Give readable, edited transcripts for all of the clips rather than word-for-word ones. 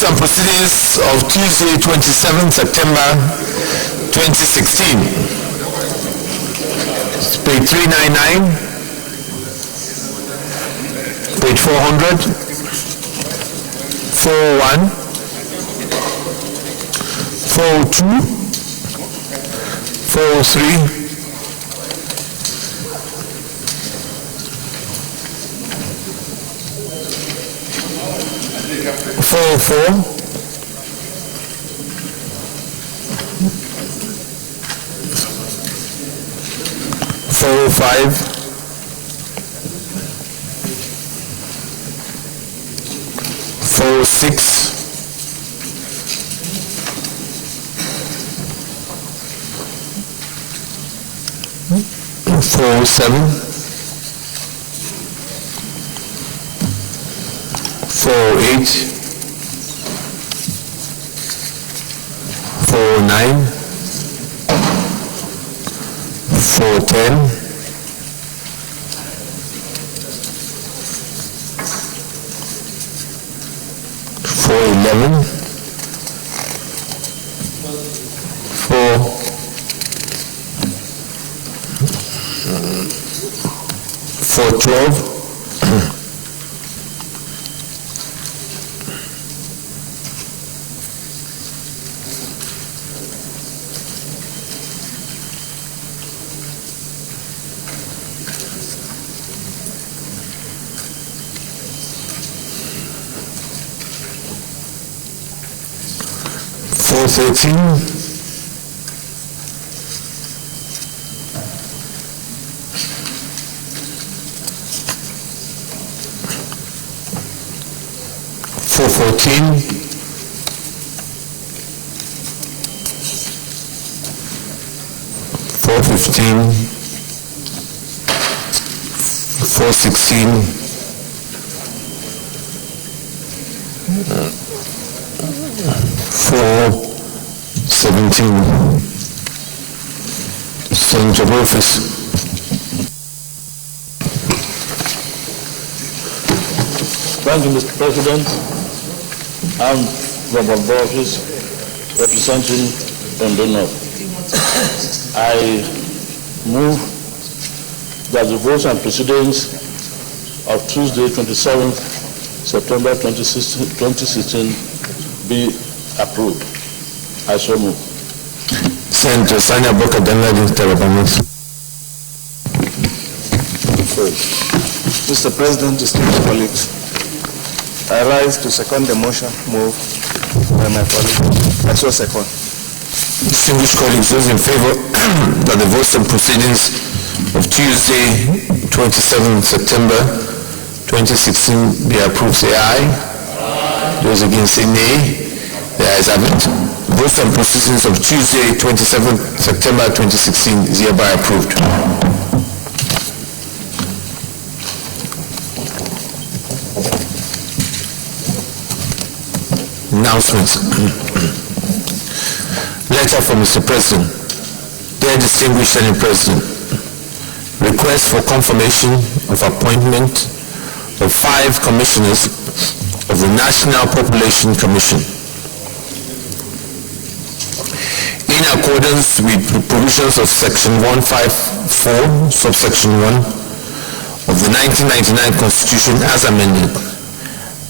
Votes and proceedings of Tuesday, 27 September 2016. Page 399, page 400, 401, 402, 403, 404, 405, 406, 407, 408, 409, 410, 411, 412, 413, 414, 415, 416, 417. Terms of office. Thank you, Mr. President. I'm Robert Borges, representing the North. I move that the votes and proceedings of Tuesday, 27th September 2016 be approved. I so move. Senator Sanya Boka Danladi Tarabamus. Mr. President, distinguished colleagues, I rise to second the motion moved by my colleague. I so second. Distinguished colleagues, those in favor that the votes and proceedings of Tuesday, 27 September 2016 be approved, say aye. Those against, say nay. The ayes have it. Votes and proceedings of Tuesday, 27 September 2016 is hereby approved. Announcements. Letter from Mr. President. Dear distinguished Senate President, request for confirmation of appointment of 5 commissioners of the National Population Commission. In accordance with the provisions of Section 154, subsection 1 of the 1999 Constitution as amended,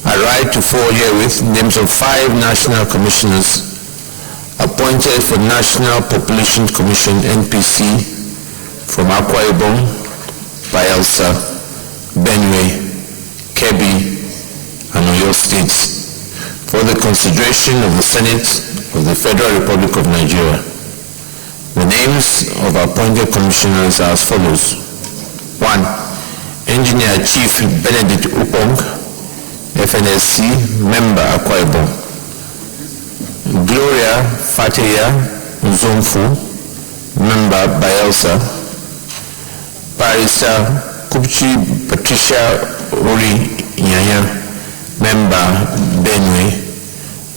I write to forward herewith names of 5 national commissioners appointed for National Population Commission (NPC) from Akwa Ibom, Bayelsa, Benue, Kebbi, and Oyo states for the consideration of the Senate of the Federal Republic of Nigeria. The names of appointed commissioners are as follows. 1. Engineer Chief Benedict Upong, FNSC, member Akwa Ibom. Gloria Fateya Nzomfu, member Bayelsa. Barrister Kupchi Patricia Ori Nyanya, member Benue.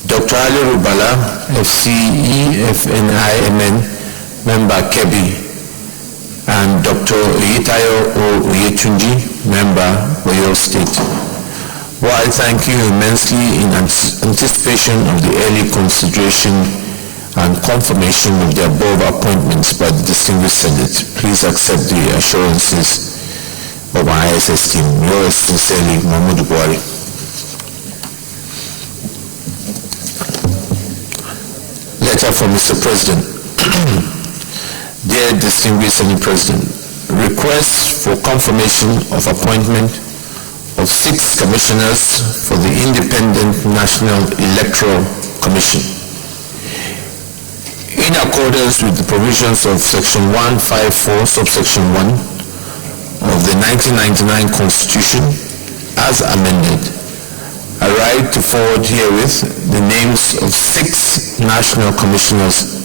Dr. Ali Rubala, FCEFNIMN, member Kebbi. And Dr. Oyetayo Oyetunji, member Oyo State. Well, I thank you immensely in anticipation of the early consideration and confirmation of the above appointments by the distinguished Senate. Please accept the assurances of my highest esteem. Yours sincerely, Muhammadu Buhari. Letter from Mr. President. Dear distinguished Senate President, request for confirmation of appointment of 6 commissioners for the Independent National Electoral Commission. In accordance with the provisions of Section 154, subsection 1 of the 1999 Constitution, as amended, I write to forward herewith the names of 6 national commissioners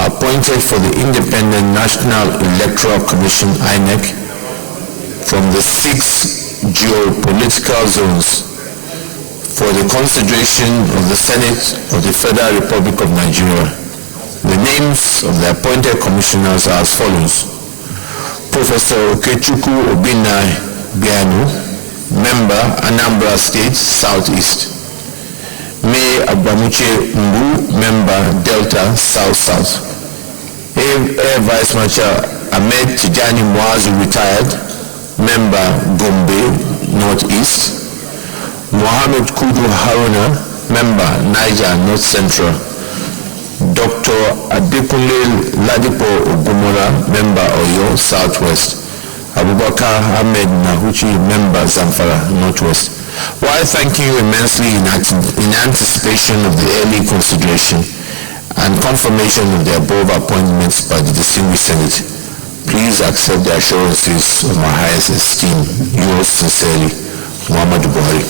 appointed for the Independent National Electoral Commission, INEC, from the 6 geopolitical zones for the consideration of the Senate of the Federal Republic of Nigeria. The names of the appointed commissioners are as follows: Professor Okechukwu Obinna Bianu, Member, Anambra State, Southeast. May Abamuche Mbu, Member, Delta, South-South. Air Vice Marshal Ahmed Tijani Muazu, retired, Member, Gombe, Northeast. Mohammed Kudu Haruna, Member, Niger, North Central. Dr. Adekunle Ladipo Ogumola, Member, Oyo, Southwest. Abubakar Ahmed Nahuchi, Member, Zamfara, Northwest. While thanking you immensely in anticipation of the early consideration and confirmation of the above appointments by the distinguished Senate, please accept the assurances of my highest esteem. Yours sincerely, Muhammadu Buhari.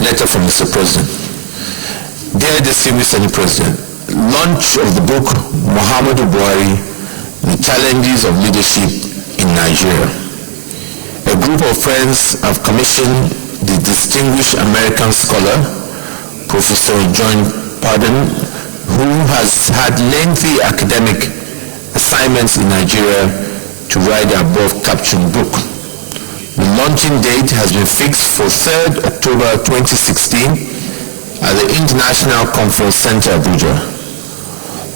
Letter from Mr. President. Dear distinguished Senate President, launch of the book Muhammadu Buhari, The Challenges of Leadership in Nigeria. A group of friends have commissioned the distinguished American scholar, Professor John Pardon, who has had lengthy academic assignments in Nigeria, to write the above captioned book. The launching date has been fixed for 3rd October 2016 at the International Conference Center, Abuja.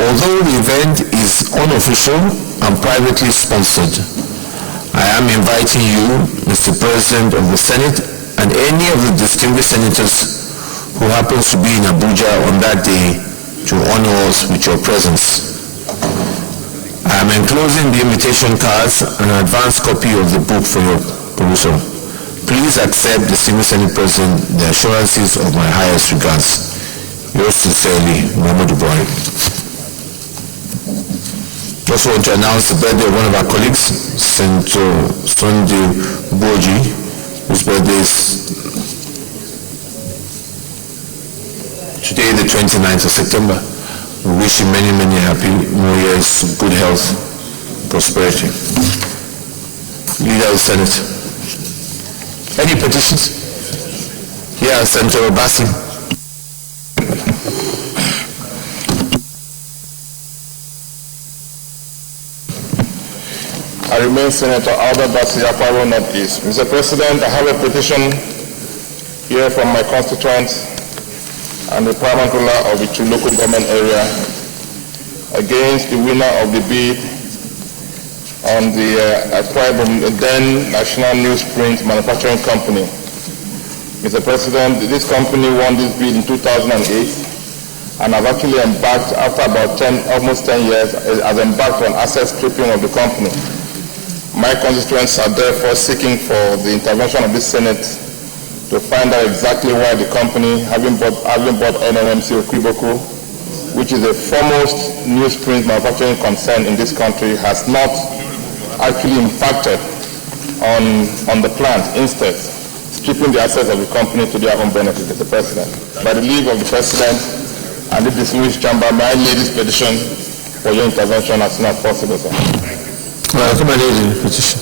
Although the event is unofficial and privately sponsored, I am inviting you, Mr. President of the Senate, and any of the distinguished senators who happens to be in Abuja on that day to honor us with your presence. I am enclosing the invitation cards and an advance copy of the book for your perusal. Please accept, distinguished Senate President, the assurances of my highest regards. Yours sincerely, Muhammadu Buhari. Also want to announce the birthday of one of our colleagues, Senator Sunday Boji, whose birthday is today, the 29th of September. We wish him many, many happy New Year's, good health, prosperity. Leader of the Senate. Any petitions? Yeah, Senator Obasi. I remain Senator Albert Bassi, Aparo Northeast. Mr. President, I have a petition here from my constituents and the paramount ruler of the 2 local government area against the winner of the bid on the then National Newsprint Manufacturing Company. Mr. President, this company won this bid in 2008 and have actually embarked, after about almost 10 years, has embarked on asset stripping of the company. My constituents are therefore seeking for the intervention of this Senate to find out exactly why the company, having bought NNMC Okwiboku, which is the foremost newsprint manufacturing concern in this country, has not actually impacted on the plant, instead stripping the assets of the company to their own benefit, Mr. President. By the leave of the President and the distinguished chamber, may I lay this petition for your intervention as soon as possible, sir. Come and lay the petition.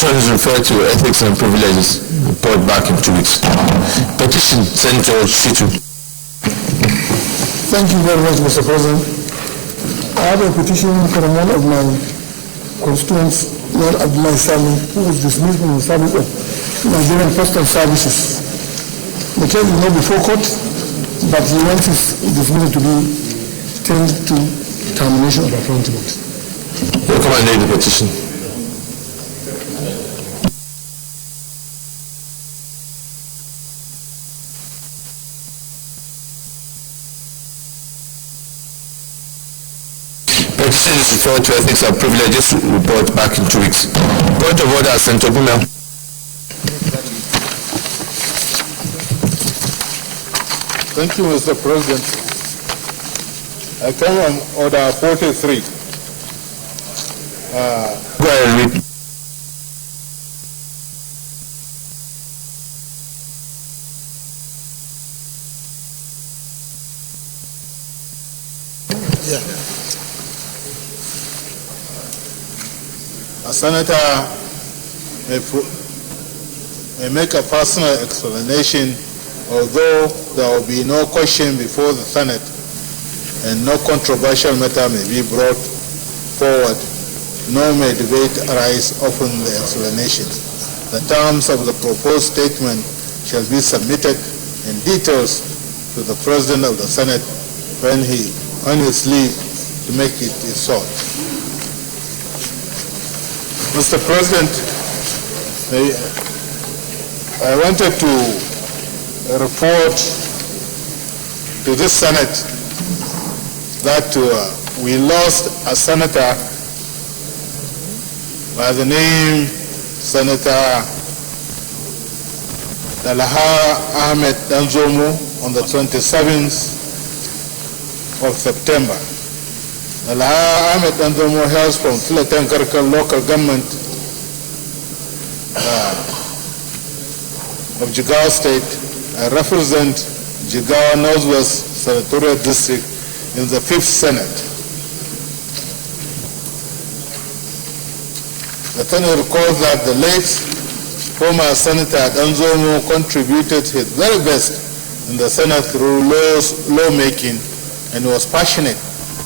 petition is referred to Ethics and Privileges. Report back in 2 weeks. Petition, Senator Shitu. Thank you very much, Mr. President. I have a petition from one of my constituents, Lord Abdullah Sami, who was dismissed from the service of Nigerian Postal Services. The case is not before court, but he wants his dismissal to be turned to termination of appointment. Recommend the petition. Petition is referred to Ethics and Privileges. Report back in 2 weeks. Point of order, Senator Bumel. Thank you, Mr. President. I come on order 43. Go ahead and read. A senator may make a personal explanation, although there will be no question before the Senate and no controversial matter may be brought forward, nor may debate arise upon the explanation. The terms of the proposed statement shall be submitted in details to the President of the Senate when his leave to make it is sought. Mr. President, I wanted to report to this Senate that we lost a senator by the name Senator Dalaha Ahmed Danzomo on the 27th of September. Dalaha Ahmed Danzomo hails from Filatenkarkal local government of Jigawa State. I represent Jigawa Northwest Senatorial District in the 5th Senate. The Senate recalls that the late former Senator Danzomo contributed his very best in the Senate through lawmaking and was passionate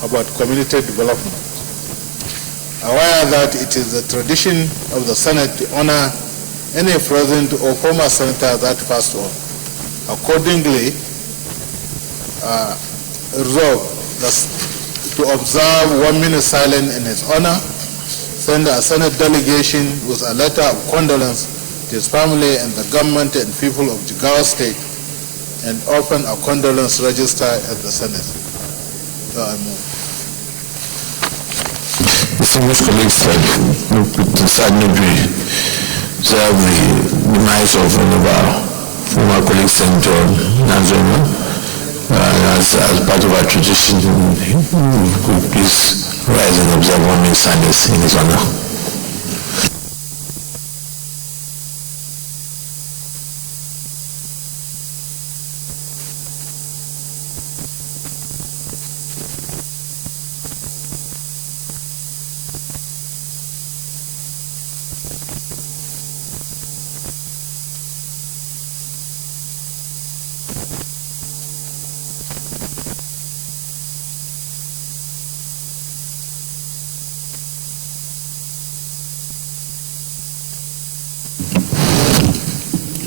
about community development. Aware that it is the tradition of the Senate to honor any present or former senator that passed on. Accordingly, resolved to observe 1 minute silence in his honor, send a Senate delegation with a letter of condolence to his family and the government and people of Jigawa State, and open a condolence register at the Senate. So I move. Distinguished colleagues, with the sad note we observe the demise of one of our former colleagues, Senator Danzomo, as part of our tradition, we please rise and observe 1 minute silence in his honor.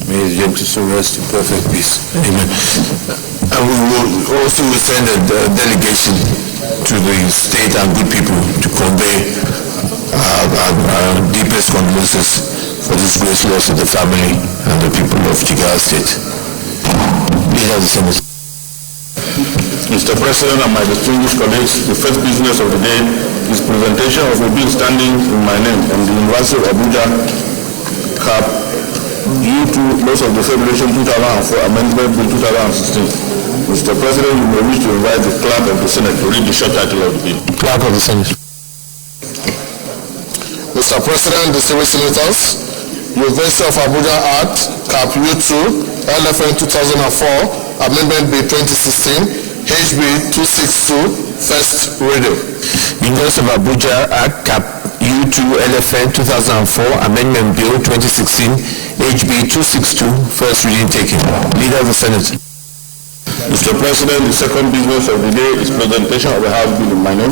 May his gentle soul rest in perfect peace. Amen. And we will also send a delegation to the state and good people to convey our deepest condolences for this great loss of the family and the people of Jigawa State. Leader of the Senate. Mr. President and my distinguished colleagues, the first business of the day is presentation of a bill standing in my name on the University of Abuja CAP due to loss of the Federation 2004 Amendment Bill 2016. Mr. President, you may wish to invite the Clerk of the Senate to read the short title of the bill. Clerk of the Senate. Mr. President, distinguished senators, University of Abuja Act, CAP U2, LFN 2004, Amendment Bill 2016, HB 262, first reading. University of Abuja Act, CAP U2 LFN 2004 Amendment Bill 2016 HB 262 first reading taken. Leader of the Senate. Mr. President, the second business of the day is presentation of the House Bill in my name.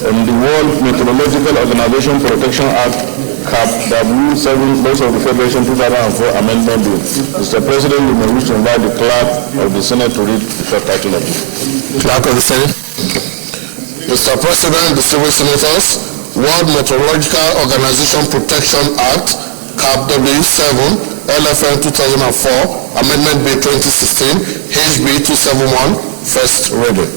On the World Meteorological Organization Protection Act, CAP W7, Laws of the Federation 2004 Amendment Bill. Mr. President, we may wish to invite the Clerk of the Senate to read the short title of it. Clerk of the Senate. Mr. President, distinguished senators, World Meteorological Organization Protection Act, CAP W7, LFN 2004, Amendment Bill 2016, HB 271, first reading.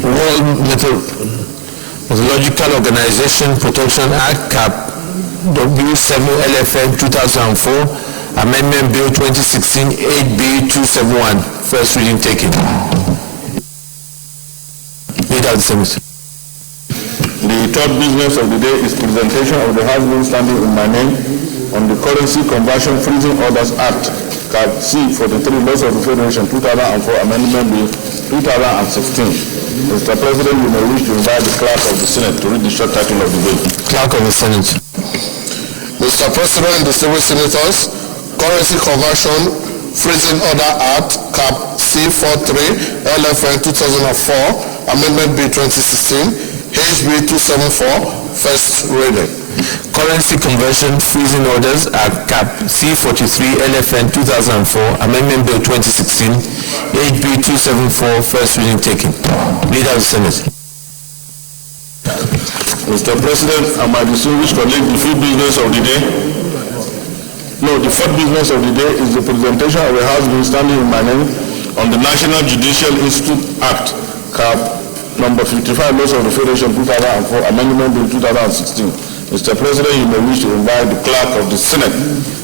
World Meteorological Organization Protection Act, CAP W7 LFN 2004, Amendment Bill 2016 8B 271, first reading taken. Leader of the Senate. The third business of the day is presentation of the House Bill standing in my name on the Currency Conversion Freezing Orders Act, CAP C43, Laws of the Federation 2004 Amendment Bill 2016. Mr. President, we may wish to invite the Clerk of the Senate to read the short title of the bill. Clerk of the Senate. Mr. President, distinguished senators, Currency Conversion Freezing Order Act, CAP C43, LFN 2004, Amendment Bill 2016, HB 274, first reading. Currency Conversion Freezing Orders Act, CAP C43 LFN 2004, Amendment Bill 2016, HB 274, first reading taken. Leader of the Senate. Mr. President and my distinguished colleague, the fourth business of the day is the presentation of a House Bill standing in my name on the National Judicial Institute Act, CAP number 55, Laws of the Federation 2004, Amendment Bill 2016. Mr. President, you may wish to invite the Clerk of the Senate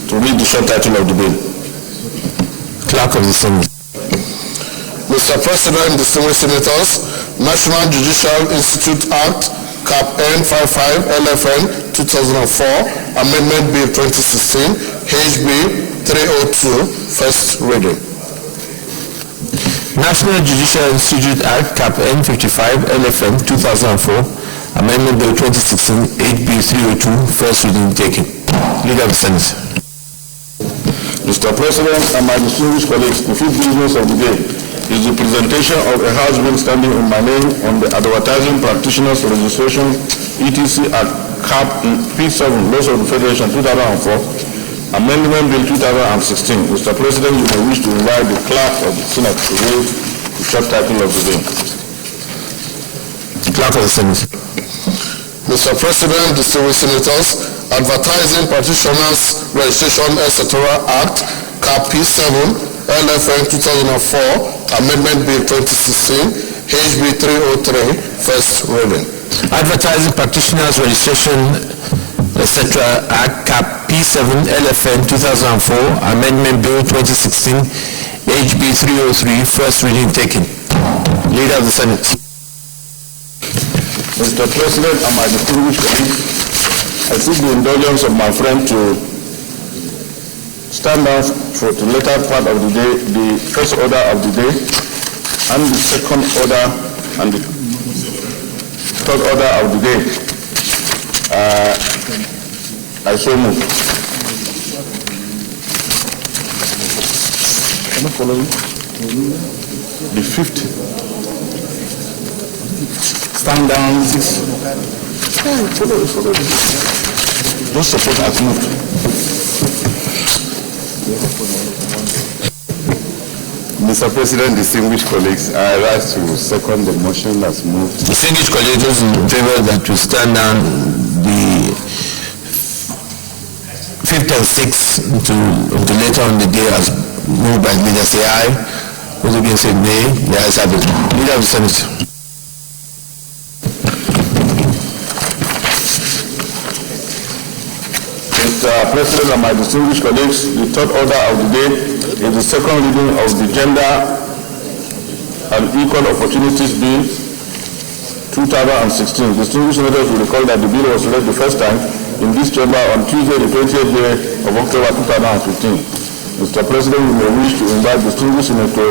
to read the short title of the bill. Clerk of the Senate. Mr. President, distinguished senators, National Judicial Institute Act, CAP N55 LFN 2004, Amendment Bill 2016, HB 302, first reading. National Judicial Institute Act, CAP N55 LFN 2004, Amendment Bill 2016 8B 302, first reading taken. Leader of the Senate. Mr. President and my distinguished colleagues, the fifth business of the day is the presentation of a House Bill standing in my name on the Advertising Practitioners Registration ETC Act, CAP P7, Laws of the Federation 2004, Amendment Bill 2016. Mr. President, you may wish to invite the Clerk of the Senate to read the short title of the bill. Clerk of the Senate. Mr. President, distinguished senators, Advertising Practitioners Registration etc. Act, CAP P7, LFN 2004, Amendment Bill 2016, HB 303, first reading. Advertising Practitioners Registration etc. Act, CAP P7 LFN 2004, Amendment Bill 2016, HB 303, first reading taken. Leader of the Senate. Mr. President and my distinguished colleagues, I seek the indulgence of my friend to stand down for the latter part of the day, the first order of the day, and the second order and the third order of the day. I so move. Can I follow you? The fifth. Stand down, six. Follow. Just support as moved. Mr. President, distinguished colleagues, I rise to second the motion as moved. Distinguished colleagues, those in favor that we stand down the fifth and sixth to later on the day as moved by leader, say aye. Those against say nay. The ayes have it. Leader of the Senate. Mr. President and my distinguished colleagues, the third order of the day is the second reading of the Gender and Equal Opportunities Bill 2016. Distinguished senators will recall that the bill was read the first time in this chamber on Tuesday, the 20th day of October 2015. Mr. President, we may wish to invite distinguished Senator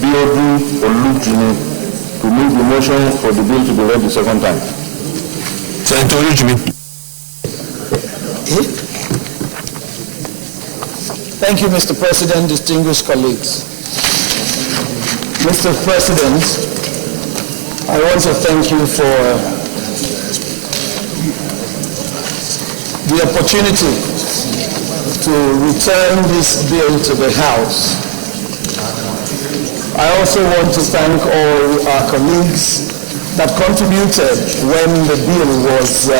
Biodu Olujuni to move the motion for the bill to be read the second time. Senator Ujimi. Thank you, Mr. President, distinguished colleagues. Mr. President, I want to thank you for the opportunity to return this bill to the House. I also want to thank all our colleagues that contributed when the bill was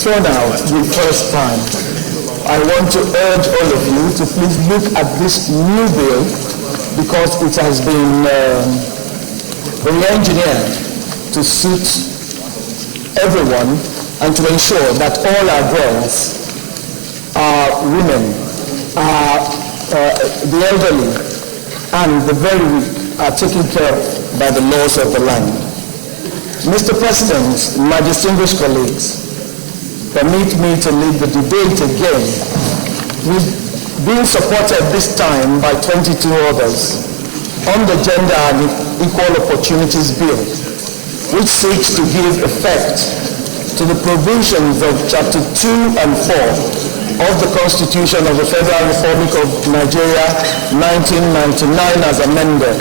thrown out the first time. I want to urge all of you to please look at this new bill because it has been re-engineered to suit everyone and to ensure that all our girls, our women, the elderly, and the very weak are taken care of by the laws of the land. Mr. President, my distinguished colleagues, permit me to lead the debate again. We've been supported this time by 22 others on the Gender and Equal Opportunities Bill, which seeks to give effect to the provisions of Chapter 2 and 4 of the Constitution of the Federal Republic of Nigeria, 1999 as amended,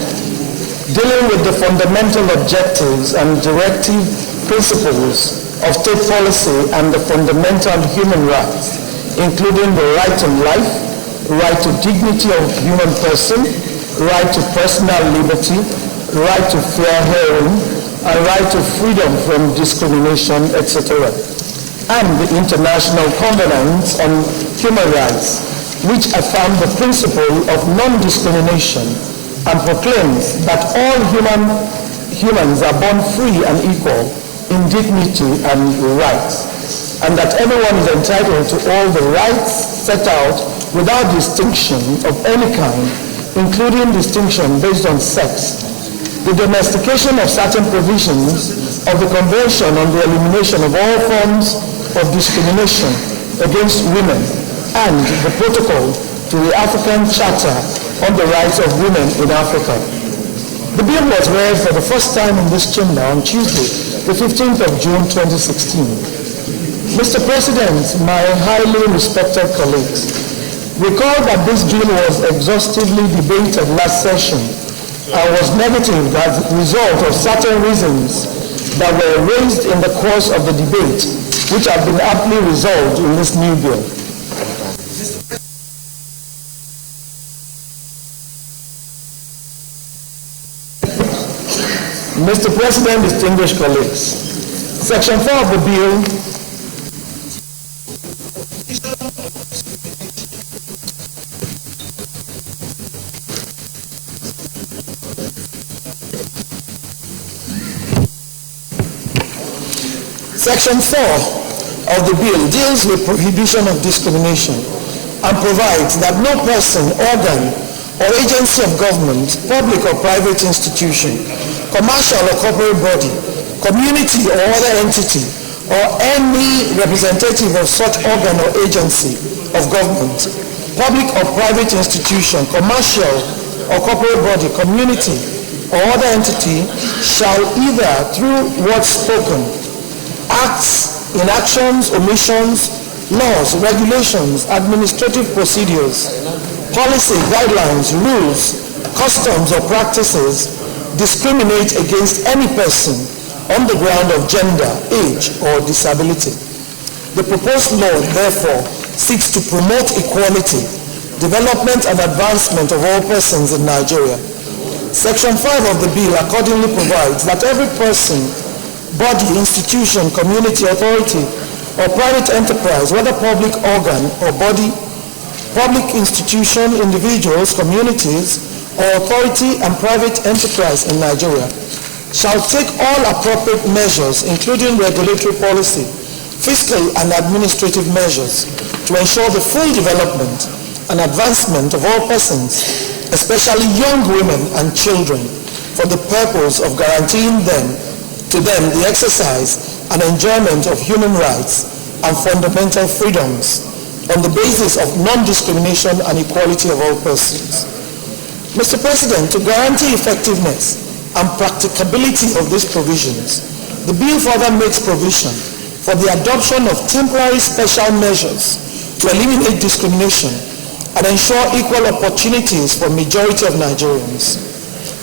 dealing with the fundamental objectives and directive principles of state policy and the fundamental human rights, including the right to life, right to dignity of human person, right to personal liberty, right to fair hearing, and right to freedom from discrimination, etc. And the International Covenant on Human Rights, which affirm the principle of non-discrimination and proclaims that all humans are born free and equal in dignity and rights, and that everyone is entitled to all the rights set out without distinction of any kind, including distinction based on sex. The domestication of certain provisions of the Convention on the Elimination of All Forms of Discrimination against Women and the Protocol to the African Charter on the Rights of Women in Africa. The bill was read for the first time in this chamber on Tuesday, the 15th of June 2016. Mr. President, my highly respected colleagues, recall that this bill was exhaustively debated last session and was negative as a result of certain reasons that were raised in the course of the debate, which have been aptly resolved in this new bill. Mr. President, distinguished colleagues, Section 4 of the bill Section 4 of the bill deals with prohibition of discrimination and provides that no person, organ, or agency of government, public or private institution, commercial or corporate body, community or other entity, or any representative of such organ or agency of government, public or private institution, commercial or corporate body, community or other entity shall either through words spoken, acts, inactions, omissions, laws, regulations, administrative procedures, policy, guidelines, rules, customs or practices discriminate against any person on the ground of gender, age, or disability. The proposed law, therefore, seeks to promote equality, development and advancement of all persons in Nigeria. Section 5 of the bill accordingly provides that every person, body, institution, community, authority, or private enterprise, whether public organ or body, public institution, individuals, communities, or authority and private enterprise in Nigeria, shall take all appropriate measures, including regulatory policy, fiscal and administrative measures, to ensure the full development and advancement of all persons, especially young women and children, for the purpose of guaranteeing to them the exercise and enjoyment of human rights and fundamental freedoms on the basis of non-discrimination and equality of all persons. Mr. President, to guarantee effectiveness and practicability of these provisions, the bill further makes provision for the adoption of temporary special measures to eliminate discrimination and ensure equal opportunities for majority of Nigerians.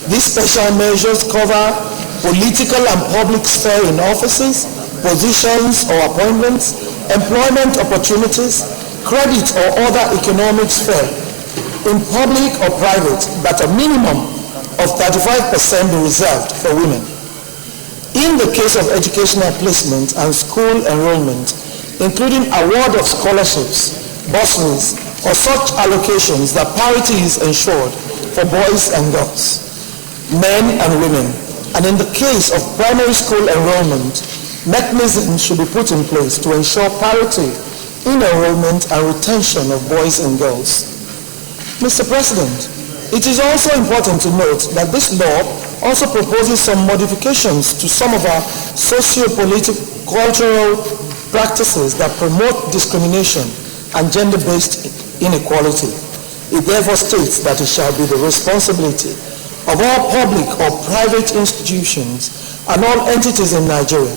These special measures cover political and public sphere in offices, positions or appointments, employment opportunities, credit or other economic sphere, in public or private, that a minimum of 35% be reserved for women. In the case of educational placement and school enrollment, including award of scholarships, bursaries, or such allocations that parity is ensured for boys and girls, men and women. And in the case of primary school enrollment, mechanisms should be put in place to ensure parity in enrollment and retention of boys and girls. Mr. President, it is also important to note that this law also proposes some modifications to some of our socio-political, cultural practices that promote discrimination and gender-based inequality. It therefore states that it shall be the responsibility of all public or private institutions and all entities in Nigeria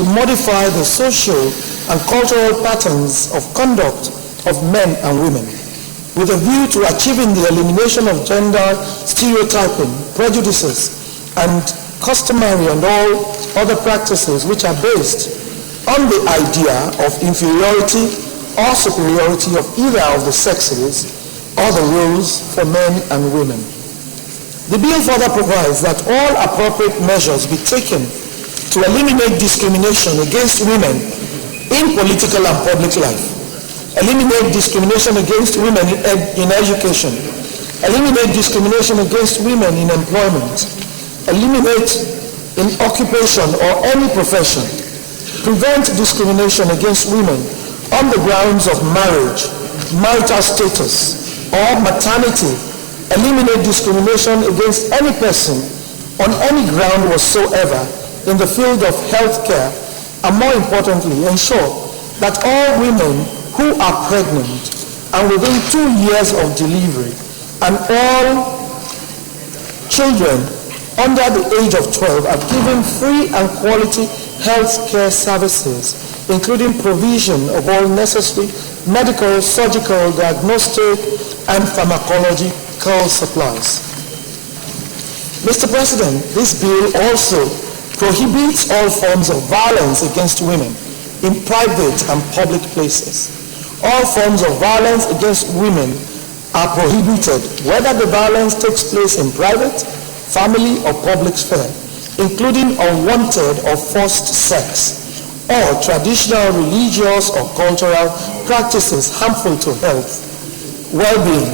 to modify the social and cultural patterns of conduct of men and women, with a view to achieving the elimination of gender stereotyping, prejudices, and customary and all other practices which are based on the idea of inferiority or superiority of either of the sexes or the rules for men and women. The bill further provides that all appropriate measures be taken to eliminate discrimination against women in political and public life, eliminate discrimination against women in education, eliminate discrimination against women in employment, eliminate in occupation or any profession, prevent discrimination against women on the grounds of marriage, marital status, or maternity, eliminate discrimination against any person on any ground whatsoever in the field of health care, and more importantly, ensure that all women who are pregnant and within 2 years of delivery and all children under the age of 12 are given free and quality health care services, including provision of all necessary medical, surgical, diagnostic, and pharmacological supplies. Mr. President, this bill also prohibits all forms of violence against women in private and public places. All forms of violence against women are prohibited, whether the violence takes place in private, family, or public sphere, including unwanted or forced sex, or traditional, religious, or cultural practices harmful to health, well-being,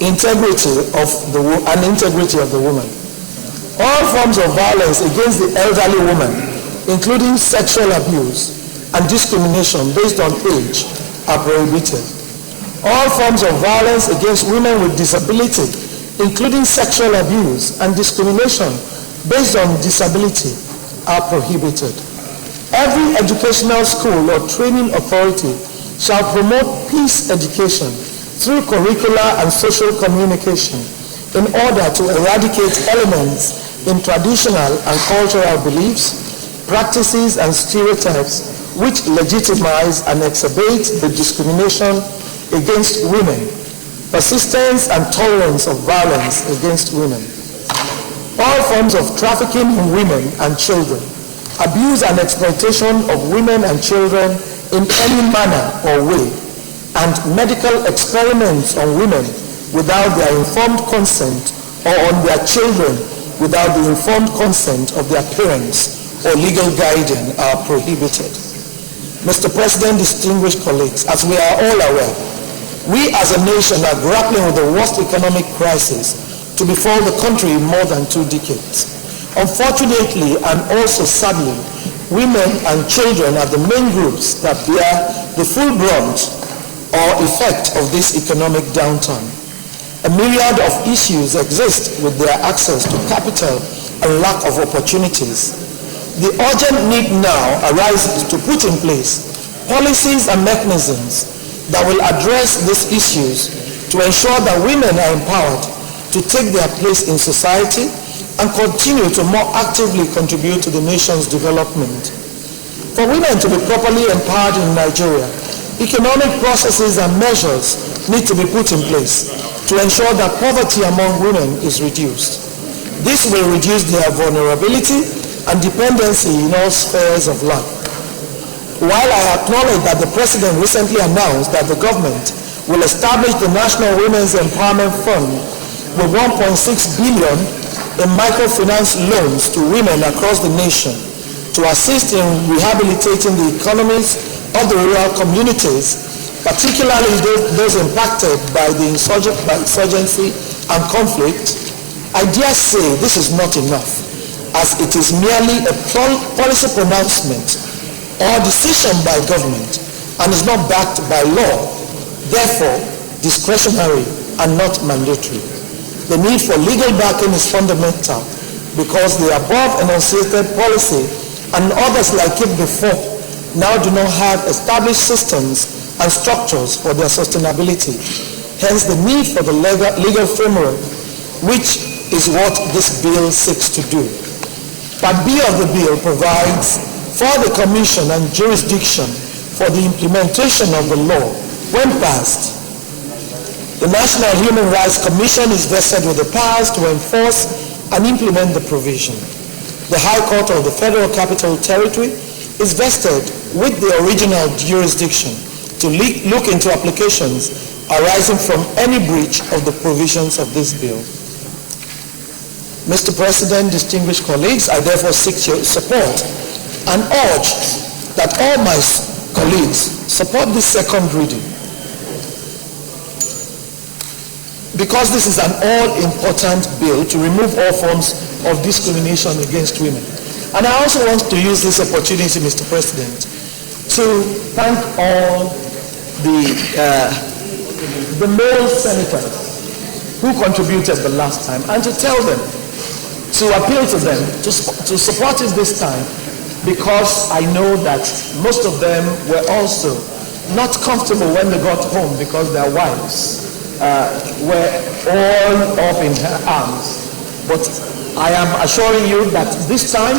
integrity of the woman. All forms of violence against the elderly woman, including sexual abuse and discrimination based on age, are prohibited. All forms of violence against women with disability, including sexual abuse and discrimination based on disability, are prohibited. Every educational school or training authority shall promote peace education through curricular and social communication in order to eradicate elements in traditional and cultural beliefs, practices, and stereotypes which legitimize and exacerbate the discrimination against women, persistence and tolerance of violence against women. All forms of trafficking in women and children, abuse and exploitation of women and children in any manner or way, and medical experiments on women without their informed consent or on their children without the informed consent of their parents or legal guardian are prohibited. Mr. President, distinguished colleagues, as we are all aware, we as a nation are grappling with the worst economic crisis to befall the country in more than 2 decades. Unfortunately, and also sadly, women and children are the main groups that bear the full brunt or effect of this economic downturn. A myriad of issues exist with their access to capital and lack of opportunities. The urgent need now arises to put in place policies and mechanisms that will address these issues to ensure that women are empowered to take their place in society and continue to more actively contribute to the nation's development. For women to be properly empowered in Nigeria, economic processes and measures need to be put in place to ensure that poverty among women is reduced. This will reduce their vulnerability and dependency in all spheres of life. While I acknowledge that the President recently announced that the government will establish the National Women's Empowerment Fund with 1.6 billion in microfinance loans to women across the nation to assist in rehabilitating the economies of the rural communities, particularly those impacted by the insurgency and conflict, I dare say this is not enough, as it is merely a policy pronouncement or decision by government and is not backed by law, therefore discretionary and not mandatory. The need for legal backing is fundamental because the above enunciated policy and others like it before now do not have established systems and structures for their sustainability. Hence the need for the legal framework, which is what this bill seeks to do. Part B of the bill provides for the Commission and jurisdiction for the implementation of the law. When passed, the National Human Rights Commission is vested with the powers to enforce and implement the provision. The High Court of the Federal Capital Territory is vested with the original jurisdiction to look into applications arising from any breach of the provisions of this bill. Mr. President, distinguished colleagues, I therefore seek your support and urge that all my colleagues support this second reading, because this is an all-important bill to remove all forms of discrimination against women. And I also want to use this opportunity, Mr. President, to thank all the male senators who contributed the last time, and to tell them, to appeal to them to support it this time, because I know that most of them were also not comfortable when they got home because their wives were all up in her arms. But I am assuring you that this time,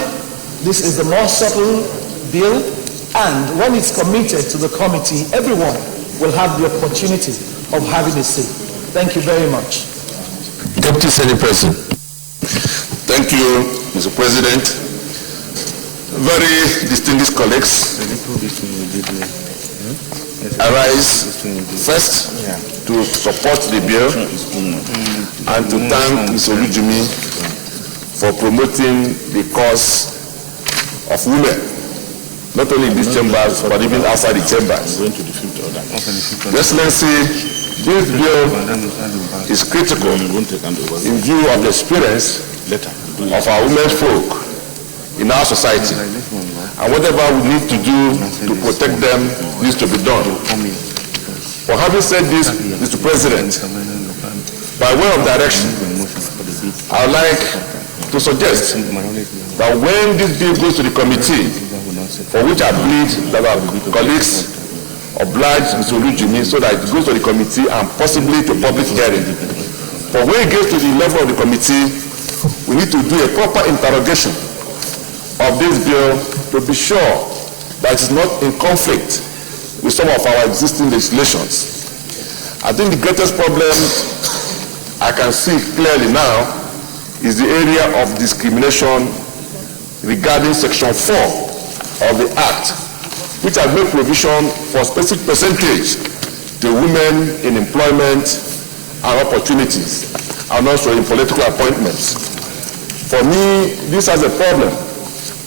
this is the more subtle bill, and when it's committed to the committee, everyone will have the opportunity of having a say. Thank you very much. Deputy Senate President. Thank you, Mr. President. Very distinguished colleagues, I rise first to support the bill and to thank Mr. Olujimi for promoting the cause of women, not only in these chambers, but even outside the chambers. Your Excellency, this bill is critical in view of the experience of our women folk in our society, and whatever we need to do to protect them needs to be done. For having said this, Mr. President, by way of direction, I would like to suggest that when this bill goes to the committee, for which I plead that our colleagues oblige Mr. Olujimi so that it goes to the committee and possibly to public hearing. But when it gets to the level of the committee, we need to do a proper interrogation of this bill to be sure that it is not in conflict with some of our existing legislations. I think the greatest problem I can see clearly now is the area of discrimination regarding Section 4 of the Act, which has made provision for specific percentage to women in employment and opportunities, and also in political appointments. For me, this has a problem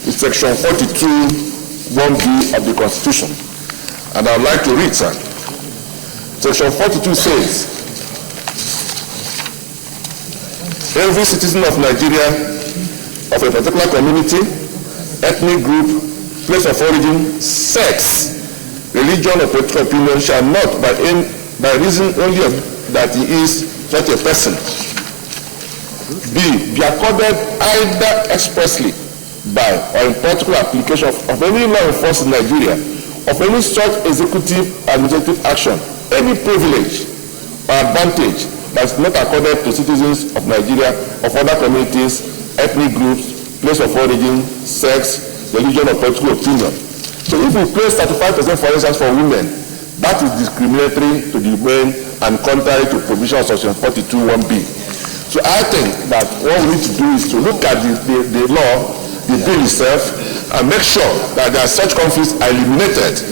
with Section 42(1)(b) of the Constitution, and I would like to read, sir. Section 42 says, every citizen of Nigeria of a particular community, ethnic group, place of origin, sex, religion, or political opinion shall not, by reason only of that he is such a person, be accorded either expressly by or in particular application of any law enforced in Nigeria, of any such executive administrative action, any privilege or advantage that is not accorded to citizens of Nigeria of other communities, ethnic groups, place of origin, sex, religion, or political opinion. So if we place 35% for instance for women, that is discriminatory to the men and contrary to provision of section 42(1)(b). So I think that what we need to do is to look at the law, the bill itself, and make sure that there are such conflicts are eliminated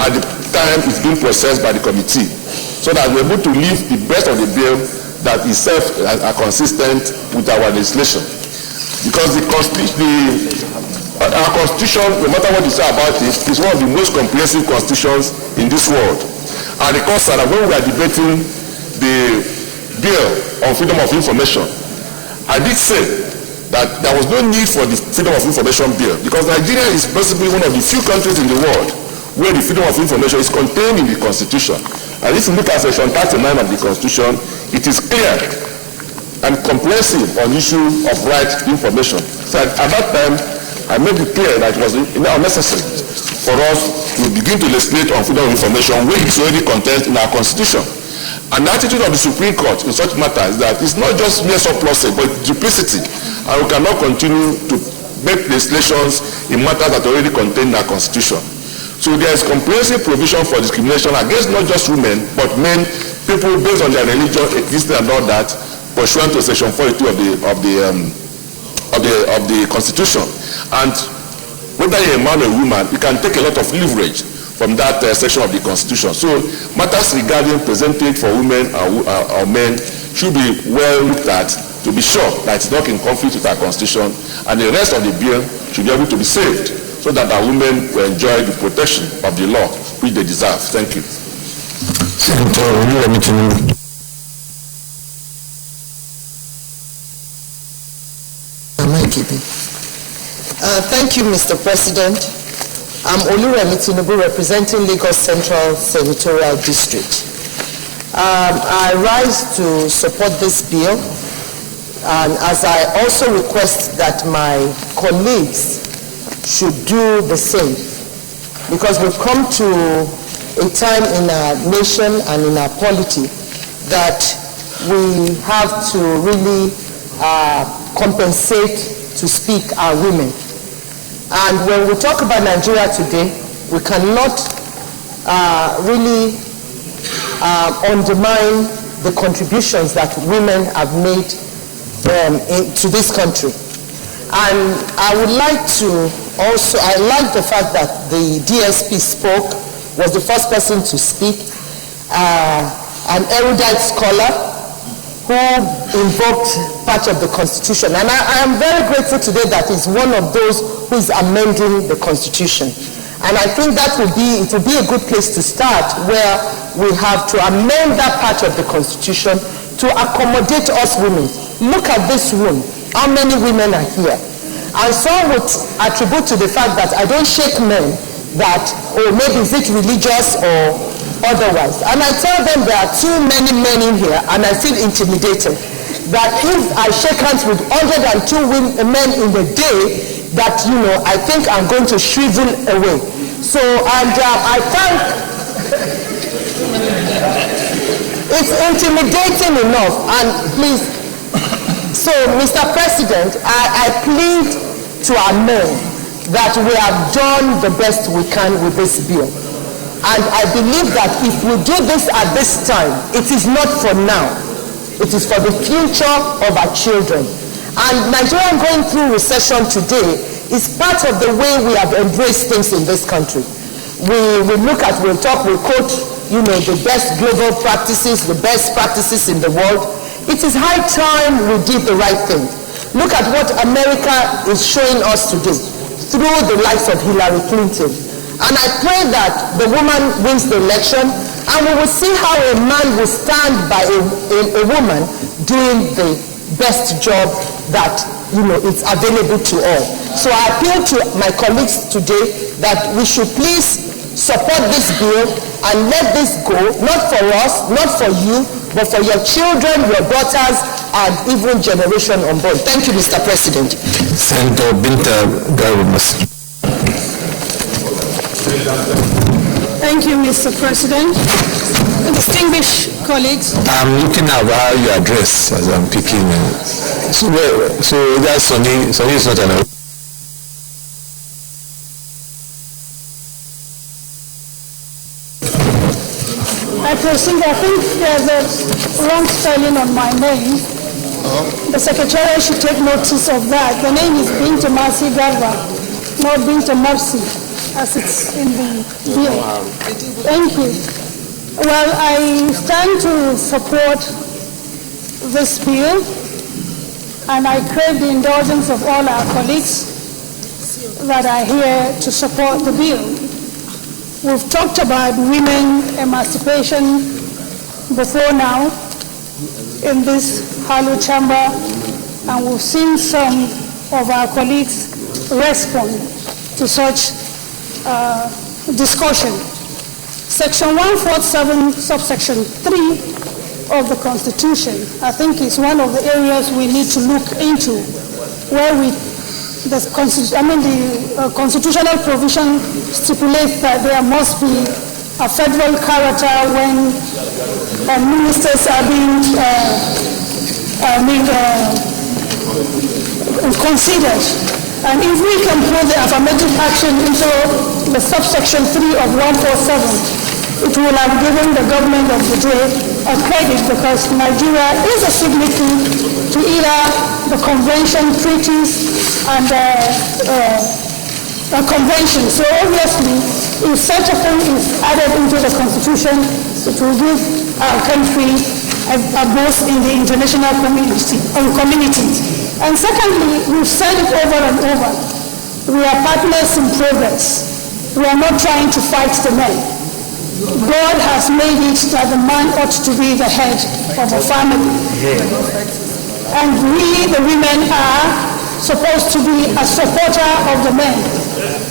at the time it's being processed by the committee, so that we're able to leave the best of the bill that itself are consistent with our legislation. Because our constitution, no matter what you say about it, is one of the most comprehensive constitutions in this world. And the cause that when we are debating the bill on freedom of information, I did say that there was no need for the freedom of information bill, because Nigeria is possibly one of the few countries in the world where the freedom of information is contained in the constitution. And if you look at section 39 of the constitution, it is clear and comprehensive on the issue of right to information. So at that time, I made it clear that it was unnecessary for us to begin to legislate on freedom of information when it's already contained in our constitution. And the attitude of the Supreme Court in such matters is that it's not just mere surplusage, but duplicity. And we cannot continue to make legislations in matters that are already contained in our constitution. So there is comprehensive provision for discrimination against not just women, but men, people based on their religion, ethnicity, and all that, pursuant to section 42 of the Constitution. And whether you're a man or a woman, you can take a lot of leverage from that section of the Constitution. So matters regarding percentage for women or men should be well looked at to be sure that it's not in conflict with our Constitution, and the rest of the bill should be able to be saved so that our women will enjoy the protection of the law which they deserve. Thank you. Thank you, Mr. President. I'm Oluremi Tinubu, representing Lagos Central Senatorial District. I rise to support this bill, and as I also request that my colleagues should do the same, because we've come to a time in our nation and in our polity that we have to really compensate to speak our women. And when we talk about Nigeria today, we cannot really undermine the contributions that women have made to this country. And I would like to also, I like the fact that the DSP spoke, was the first person to speak, an erudite scholar who invoked part of the Constitution. And I am very grateful today that he's one of those who is amending the Constitution. And I think that it will be a good place to start, where we have to amend that part of the Constitution to accommodate us women. Look at this room. How many women are here? And some would attribute to the fact that I don't shake men, that, oh, maybe is it religious or otherwise. And I tell them there are too many men in here, and I feel intimidated. That if I shake hands with 102 men in the day, that, you know, I think I'm going to shrivel away. So, and I thank, it's intimidating enough, and please, so Mr. President, I plead to our men that we have done the best we can with this bill. And I believe that if we do this at this time, it is not for now. It is for the future of our children. And Nigeria going through recession today is part of the way we have embraced things in this country. We look at, we'll quote, you know, the best global practices, the best practices in the world. It is high time we did the right thing. Look at what America is showing us today through the likes of Hillary Clinton. And I pray that the woman wins the election, and we will see how a man will stand by a woman doing the best job that, you know, is available to all. So I appeal to my colleagues today that we should please support this bill and let this go, not for us, not for you, but for your children, your daughters, and even generation unborn. Thank you, Mr. President. Senator Binta Garba. Thank you, Mr. President. Distinguished colleagues. I'm looking at how you address as I'm picking. So that's Sonny. Sonny is not an. I proceed. I think there's a wrong spelling on my name. The Secretariat should take notice of that. The name is Binta Mercy Garba, not Binta Mercy, as it's in the bill. Thank you. Well, I stand to support this bill, and I crave the indulgence of all our colleagues that are here to support the bill. We've talked about women emancipation before now in this hollow chamber, and we've seen some of our colleagues respond to such discussion. Section 147, subsection 3 of the Constitution, I think is one of the areas we need to look into, where the constitutional provision stipulates that there must be a federal character when ministers are being considered. And if we can put the affirmative action into the subsection 3 of 147, it will have given the government of the day a credit, because Nigeria is a signatory to either the convention, treaties, and a convention. So obviously, if such a thing is added into the Constitution, it will give our country a boost in the international community. And secondly, we've said it over and over, we are partners in progress. We are not trying to fight the men. God has made it that the man ought to be the head of a family. And we, the women, are supposed to be a supporter of the men.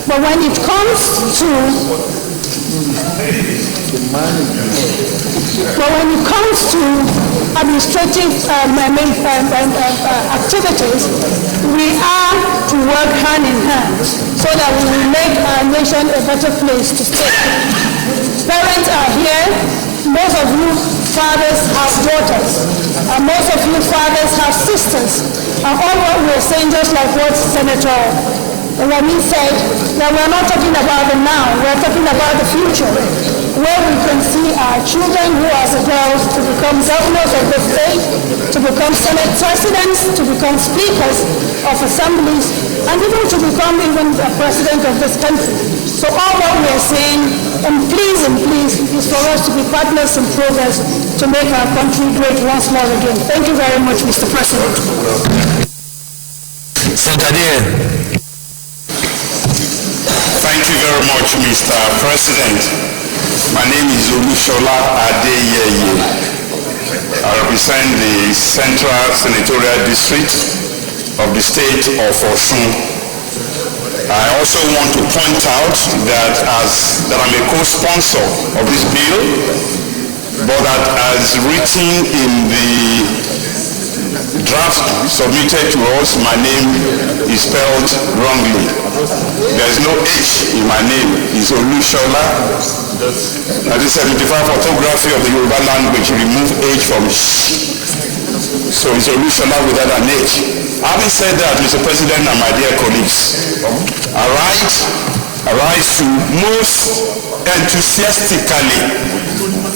But when it comes to administrative activities, we are to work hand in hand so that we will make our nation a better place to stay. Parents are here. Most of you fathers have daughters, and most of you fathers have sisters. And all what we're saying, just like what Senator Rami said, that we're not talking about the now, we're talking about the future, where we can see our children who are the girls to become governors of the state, to become Senate presidents, to become speakers of assemblies, and even to become the president of this country. So all what we're saying, and please, is for us to be partners in progress to make our country great once more again. Thank you very much, Mr. President. Thank you very much, Mr. President. My name is Olushola Adeyeye. I represent the Central Senatorial District of the state of Osun. I also want to point out that I'm a co-sponsor of this bill, but that as written in the draft submitted to us, my name is spelled wrongly. There is no H in my name. It's Olushola. 1975 orthography of the Yoruba language remove H from sh. So it's Olushola without an H. Having said that, Mr. President and my dear colleagues, I rise to most enthusiastically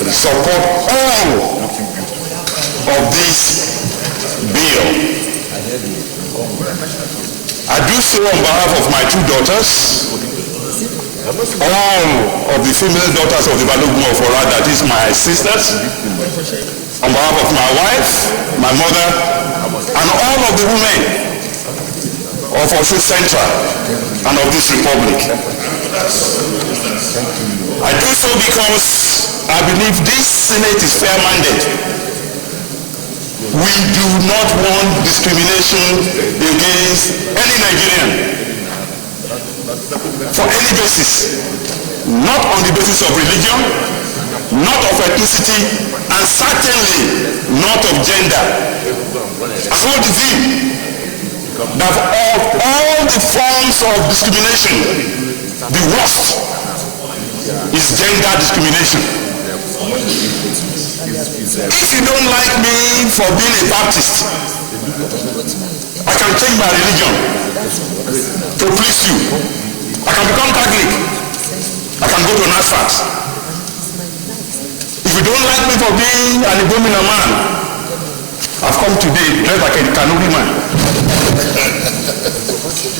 support all of this bill. I do so on behalf of my two daughters, all of the female daughters of the Balogun of Ora, that is my sisters, on behalf of my wife, my mother, and all of the women of Osun Central and of this republic. I do so because I believe this Senate is fair-minded. We do not want discrimination against any Nigerian for any basis, not on the basis of religion, not of ethnicity, and certainly not of gender. I hold the view that of all the forms of discrimination, the worst is gender discrimination. If you don't like me for being a Baptist, I can change my religion to please you. I can become Catholic. I can go to NASFAT. If you don't like me for being an Igbominal man, I've come today dressed like a Kanuri man.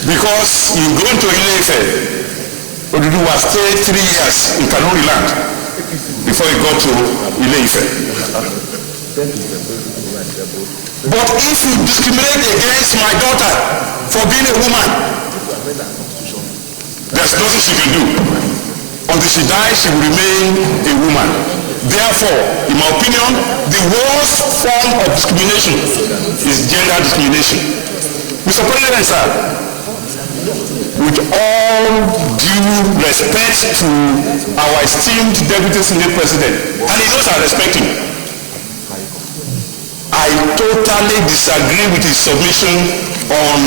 Because in going to Ile-Ife, Oduduwa stayed 3 years in Kanuri land before he got to Ile-Ife. But if you discriminate against my daughter for being a woman, there's nothing she can do. Until she dies, she will remain a woman. Therefore, in my opinion, the worst form of discrimination is gender discrimination. Mr. President, sir, with all due respect to our esteemed Deputy Senate President, and he knows I respect him, I totally disagree with his submission on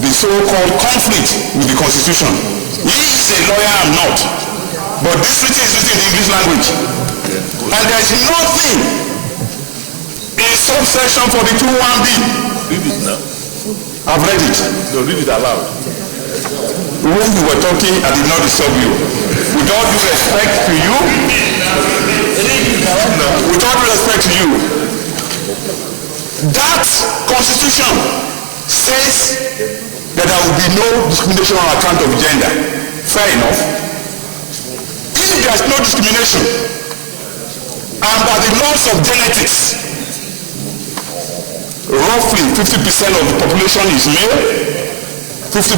the so-called conflict with the Constitution. He is a lawyer, I'm not. But this treaty is written in the English language. And there is nothing in subsection 42(1)B. Read it now. I've read it. So read it aloud. When you were talking, I did not disturb you. With all due respect to you, that Constitution says that there will be no discrimination on account of gender. Fair enough. If there is no discrimination, and by the laws of genetics, roughly 50% of the population is male, 50%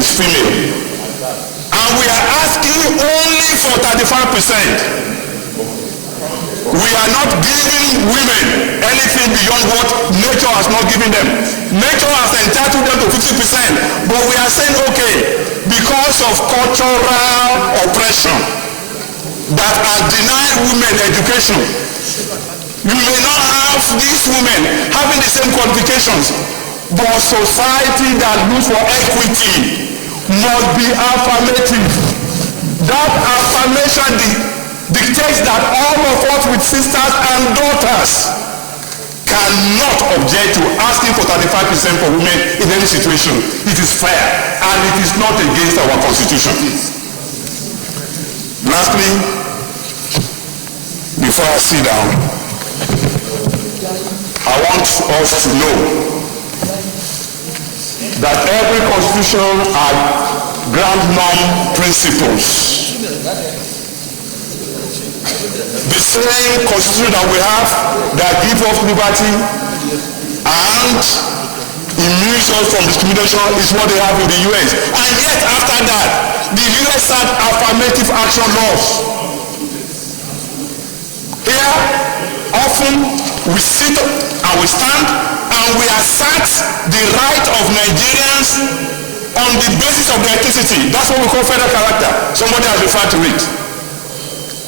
is female, and we are asking only for 35%. We are not giving women anything beyond what nature has not given them. Nature has entitled them to 50%, but we are saying, okay, because of cultural oppression that has denied women education, you may not have these women having the same qualifications, but society that looks for equity must be affirmative. That affirmation dictates that all of us with sisters and daughters cannot object to asking for 35% for women in any situation. It is fair and it is not against our constitution. Lastly, before I sit down, I want us to know that every constitution has ground norm principles. The same constitution that we have that gives us liberty and immunities us from discrimination is what they have in the US. And yet after that, the US had affirmative action laws. Here, often we sit and we stand and we assert the right of Nigerians on the basis of their ethnicity. That's what we call federal character. Somebody has referred to it.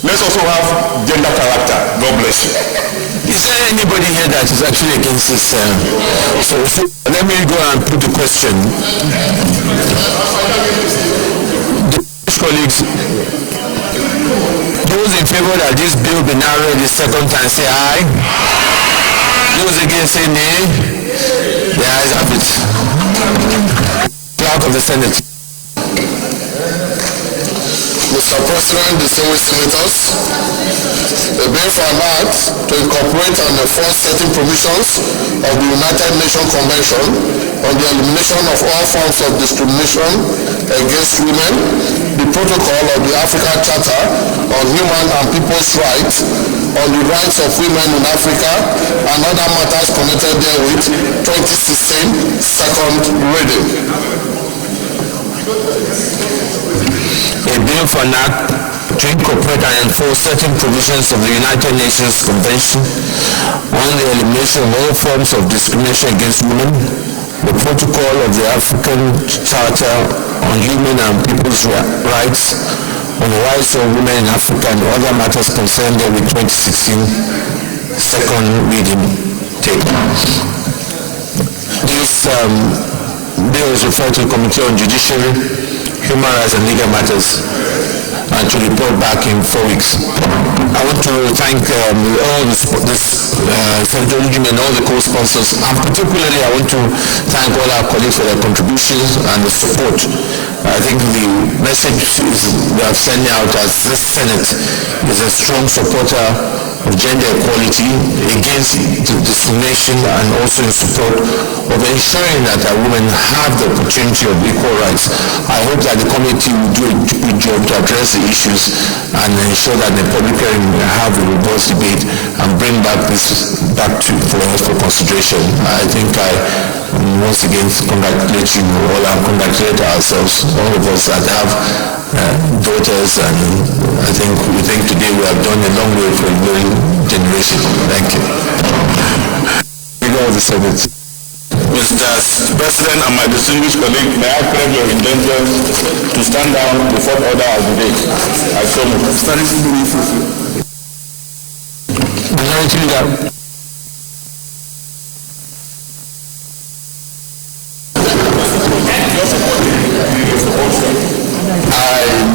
Let's also have gender character. God bless you. Is there anybody here that is actually against this? So let me go and put the question. Colleagues, those in favor that this bill be now read the second time say aye. Those against say nay. The ayes have it. Clerk of the Senate. Mr. President, distinguished senators, the bill for an act to incorporate and enforce certain provisions of the United Nations Convention on the elimination of all forms of discrimination against women, the protocol of the African Charter on Human and People's Rights, on the rights of women in Africa, and other matters connected therewith, 2016, second reading. A bill for an act to incorporate and enforce certain provisions of the United Nations Convention on the elimination of all forms of discrimination against women, the protocol of the African Charter on Human and People's Rights, on the rights of women in Africa and other matters concerned with 2016 second reading take. This bill is referred to the Committee on Judiciary, Human Rights and Legal Matters. and to report back in 4 weeks. I want to thank all this Senator Ujim and all the co-sponsors, and particularly I want to thank all our colleagues for their contributions and the support. I think the message we have sent out as this Senate is a strong supporter of gender equality, against discrimination, and also in support of ensuring that our women have the opportunity of equal rights. I hope that the committee will do a good job to address the issues and ensure that the public hearing will have a robust debate and bring back this back for us for consideration. I think I once again congratulate you all and congratulate ourselves, all of us that have daughters, and I think today we have done a long way for a new generation. Thank you. Speaker of the Senate. Mr. President and my distinguished colleague, may I crave your indulgence to stand down before the order of the day. I so move. Minority Leader.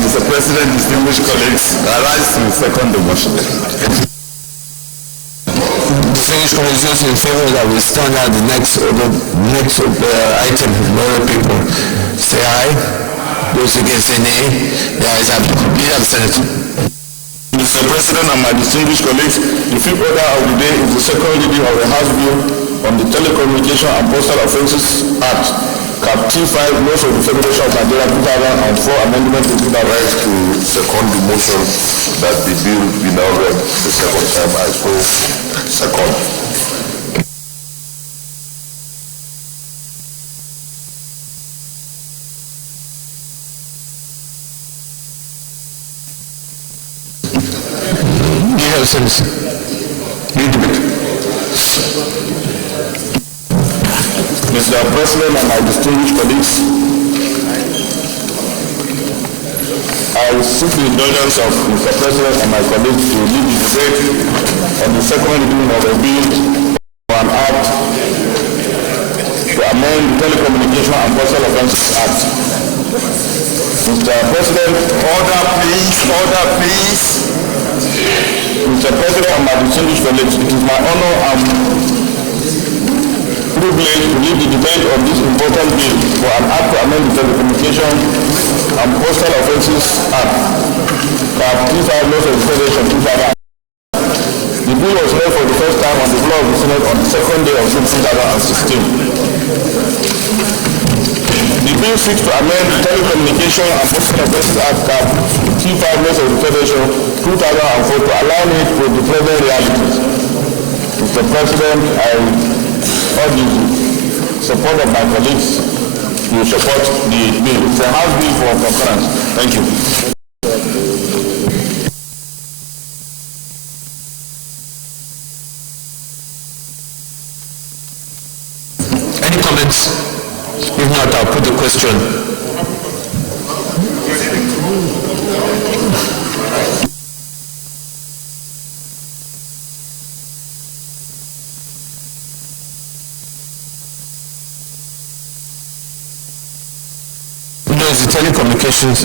Mr. President, distinguished colleagues, I rise to second the motion. Distinguished colleagues, those in favor that we stand at the next item, other people say aye. Those against say nay. The ayes have it. Leader of the Senate. Mr. President and my distinguished colleagues, the fifth order of the day is the second reading of the House Bill on the Telecommunication and Postal Offences Act. Cap T5, Laws of the Federation of Nigeria 2004, Amendment to 2000. Rise to second the motion that the bill be now read the second time. I so second. Sense. Read the bit. Mr. President and my distinguished colleagues, I seek the indulgence of Mr. President and my colleagues to lead the debate on the second reading of a bill for an act to amend the Telecommunication and Postal Offences Act. Mr. President, order please, order please. Mr. President and my distinguished colleagues, it is my honor and privilege to lead the debate on this important bill for an act to amend the Telecommunication and Postal Offences Act, Cap 2000, Laws of the Federation 2000. The bill was read for the first time on the floor of the Senate on the second day of June 2016. The bill seeks to amend the Telecommunication and Postal Offences Act, Cap 2000, Laws of the Federation 2004 to align it with the present realities. Mr. President, I urge you, support of my colleagues, to support the bill. It's a House bill for concurrence. Thank you. Any comments? If not, I'll put the question. It's the telecommunications.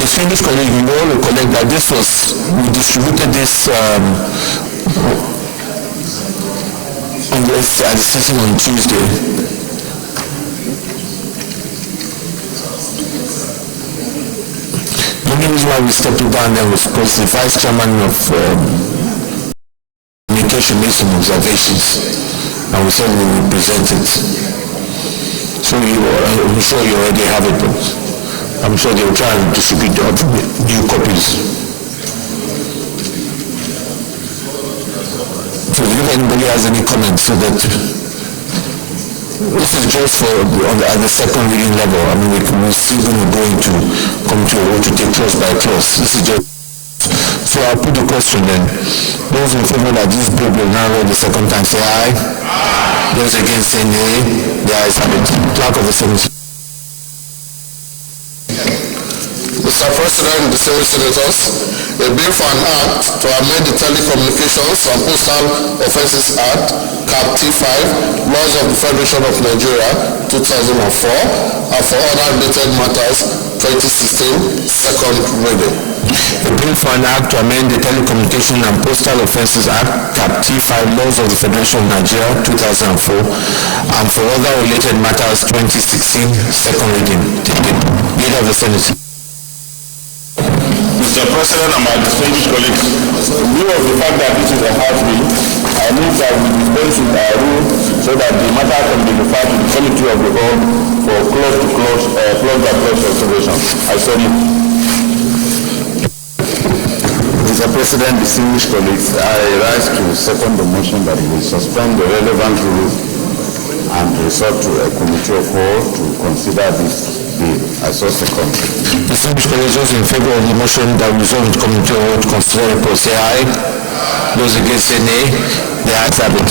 Distinguished colleague, you all recollect that we distributed this at the session on Tuesday. The only reason why we stepped it down there was because the vice chairman of communication made some observations, and we said we would present it. So I'm sure you already have it, but I'm sure they will try and distribute new copies. clause, if anybody has any comments, so that this is just for at the second reading level. I mean, we're still going to go into committee of whole to take clause by clause. This is just. So I'll put the question then. Those in favor that this bill will now read the second time say aye. Those against say nay. The ayes have it. Clerk of the Senate. Mr. President, distinguished senators, a bill for an act to amend the Telecommunications and Postal Offences Act, Cap T5, Laws of the Federation of Nigeria, 2004, and for other related matters, 2016, second reading. A bill for an act to amend the Telecommunications and Postal Offences Act, Cap T5, Laws of the Federation of Nigeria, 2004, and for other related matters, 2016, second reading. Taken. Leader of the Senate. Mr. President and my distinguished colleagues, in view of the fact that this is a House bill, I move that we dispense with our rule so that the matter can be referred to the Committee of the Whole for clause by clause observation. I submit. Mr. President, distinguished colleagues, I rise to second the motion that we suspend the relevant rule and resort to a Committee of Whole to consider this bill. I so second. Distinguished colleagues, those in favor of the motion that resolves the committee of whole to consider the report say aye. Those against say nay. The ayes have it.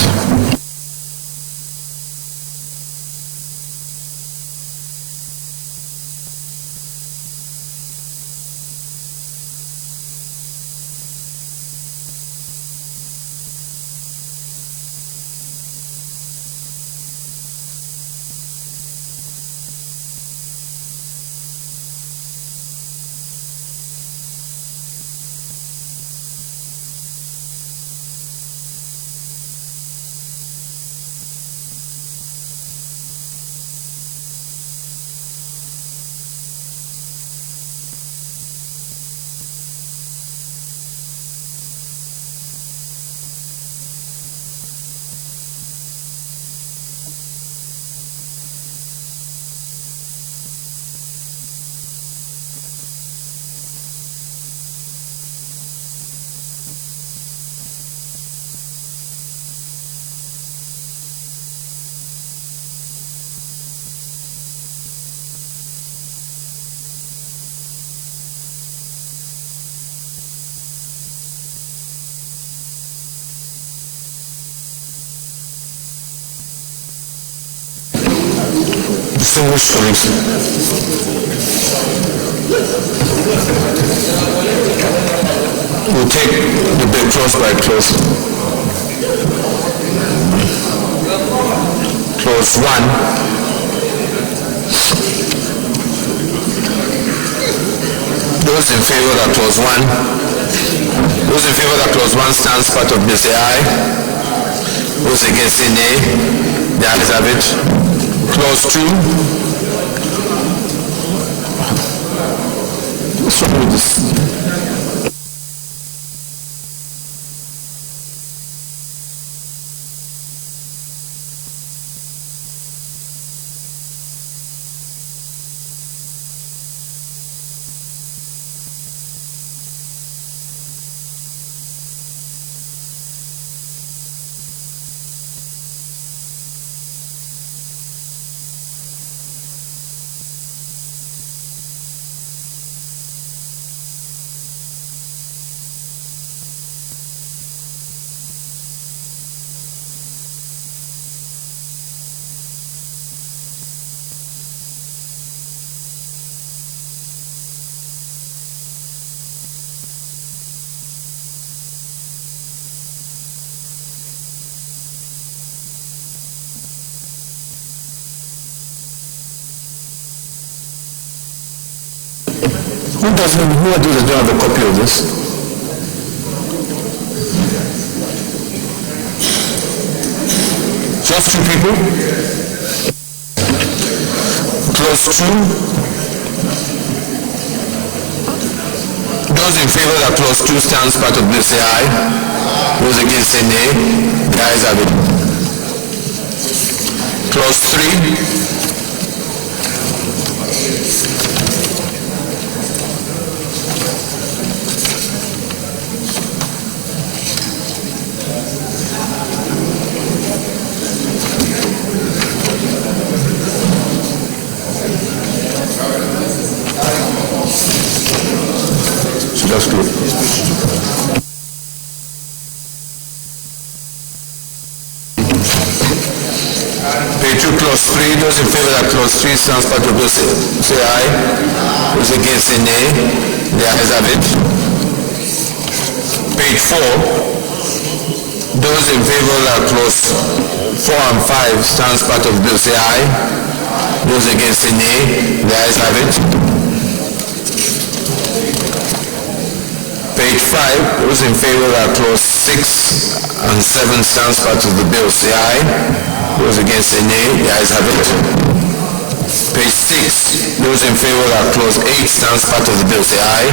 Distinguished colleagues, we'll take the bill clause by clause. Clause 1. Those in favor that clause 1. Those in favor that clause 1 stands part of this say aye. Those against say nay. The ayes have it. Clause 2. What's wrong with this? Who doesn't have a copy of this? Just 2 people? Clause 2. Those in favor that clause 2 stands part of this say aye. Those against say nay. The ayes have it. Clause 3. Page 2, clause 3, those in favor that clause 3 stands part of bill say aye. Those against say nay. The ayes have it. Page 4, those in favor that clause 4 and 5 stands part of bill say aye. Those against say nay. The ayes have it. Page 5, those in favor that clause 6 and 7 stands part of the bill say aye. Those against say nay. The ayes have it. Page 6, those in favor that clause 8 stands part of the bill say aye.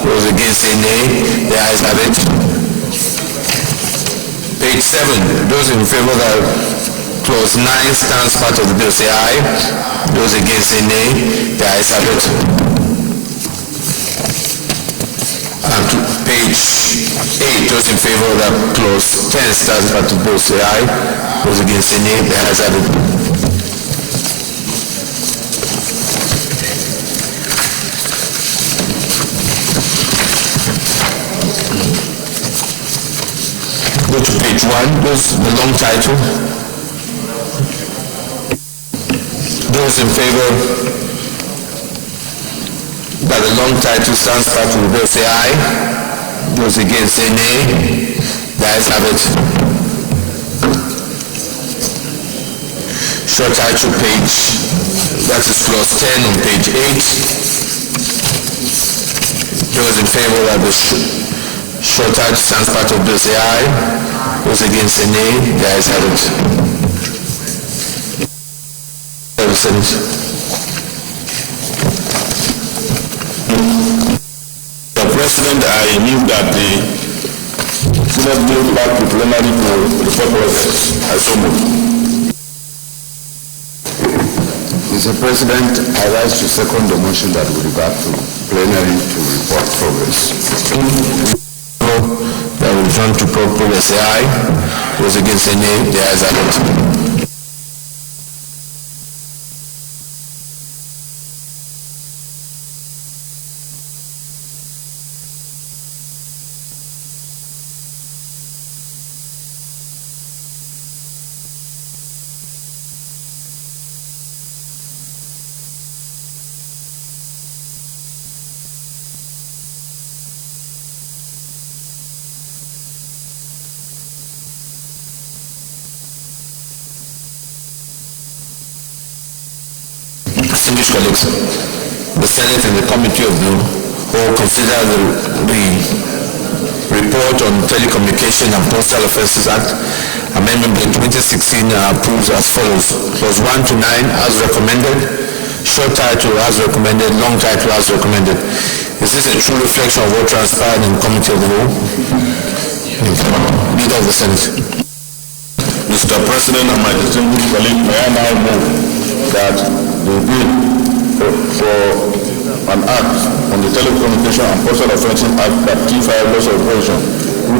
Those against say nay. The ayes have it. Page 7, those in favor that clause 9 stands part of the bill say aye. Those against say nay. The ayes have it. And page 8, those in favor of that clause 10 stands part of the bill say aye. Those against say nay. The ayes have it. Go to page 1, the long title. Those in favor that the long title stands part of the bill say aye. Those against say nay. The ayes have it. Short title page, that is clause 10 on page 8. Those in favor that the short title stands part of bill say aye. Those against say nay. The ayes have it. Mr. President, I move that the Senate move back to plenary for report process. I so move. Mr. President, I rise to second the motion that we revert to plenary to report progress. That will return to progress say aye. Those against say nay. The ayes have it. Distinguished colleagues, the Senate and the Committee of the Whole consider the report on Telecommunication and Postal Offences Act, Amendment Bill 2016 approves as follows. Clause 1 to 9 as recommended, short title as recommended, long title as recommended. Is this a true reflection of what transpired in the Committee of the Whole? Leader of the Senate. Mr. President and my distinguished colleague, may I now move that the bill for an act on the Telecommunication and Postal Offences Act that T5 Laws of Operation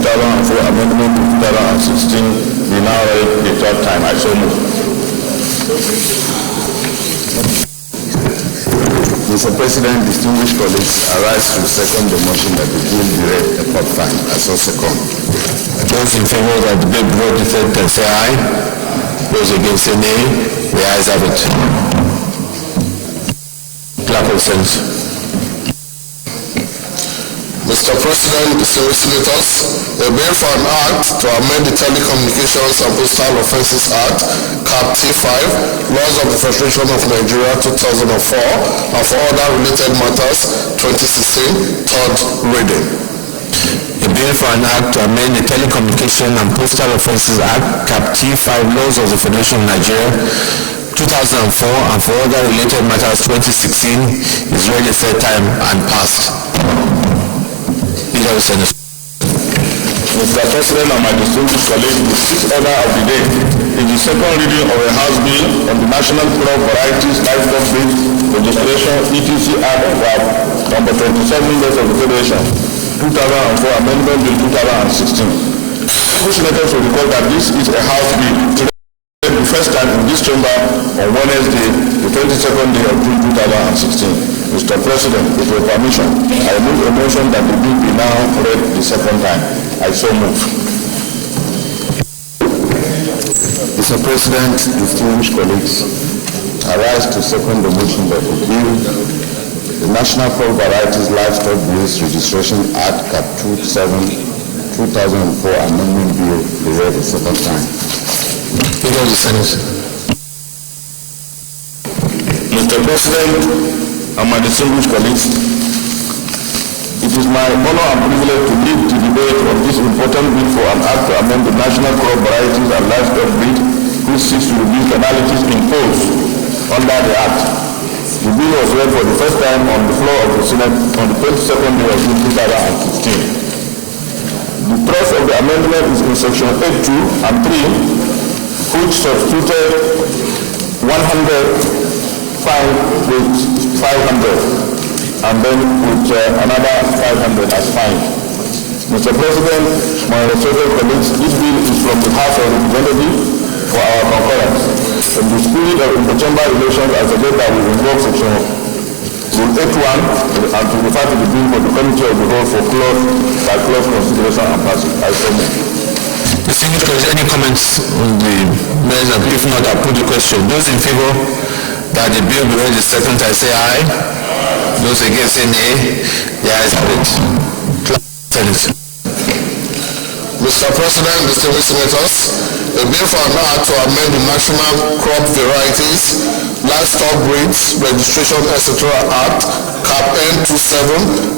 2004 Amendment to 2016 be now read the third time. I so move. Mr. President, distinguished colleagues, I rise to second the motion that the bill be read a fourth time. I so second. Those in favor that the bill be read the third time say aye. Those against say nay. The ayes have it. Clerk of the Senate. Mr. President, distinguished senators, a bill for an act to amend the Telecommunications and Postal Offences Act, Cap T5, Laws of the Federation of Nigeria 2004, and for other related matters, 2016, third reading. A bill for an act to amend the Telecommunication and Postal Offences Act, Cap T5, Laws of the Federation of Nigeria 2004, and for other related matters 2016 is read the third time and passed. Leader of the Senate. Mr. President and my distinguished colleagues, the sixth order of the day is the second reading of a House bill on the National Crop Varieties Livestock Breed Registration ETC Act of number 27 Laws of the Federation 2004 Amendment Bill 2016. Senators will recall that this is a House bill to read the first time in this chamber on Wednesday, the 22nd day of June 2016. Mr. President, with your permission, I move a motion that the bill be now read the second time. I so move. Mr. Mr. President, distinguished colleagues, I rise to second the motion that the bill, the National Crop Varieties Livestock Breeds Registration Act, Cap 2004 Amendment Bill, be read a second time. Leader of the Senate. Mr. President and my distinguished colleagues, it is my honor and privilege to lead the debate on this important bill for an act to amend the National Crop Varieties and Livestock Breed, which seeks to reduce penalties imposed under the Act. The bill was read for the first time on the floor of the Senate on the 22nd day of June 2016. The thrust of the amendment is in section 8.2 and 3, which substituted 100 fine with 500 and then with another 500 as fine. Mr. President, my respected colleagues, this bill is from the House of Representatives for our concurrence. In the spirit of the chamber relations as a data will involve section Rule 81 and to refer to the bill for the Committee of the Whole for clause consideration and passage. I so move. Distinguished colleagues, any comments on the measure? If not, I'll put the question. Those in favor that the bill be read the second time, say aye. Those against, say nay. The ayes have it. Mr. President, distinguished senators, a bill for an act to amend the National Crop Varieties, Livestock Breeds, Registration, etc. Act, Cap N27,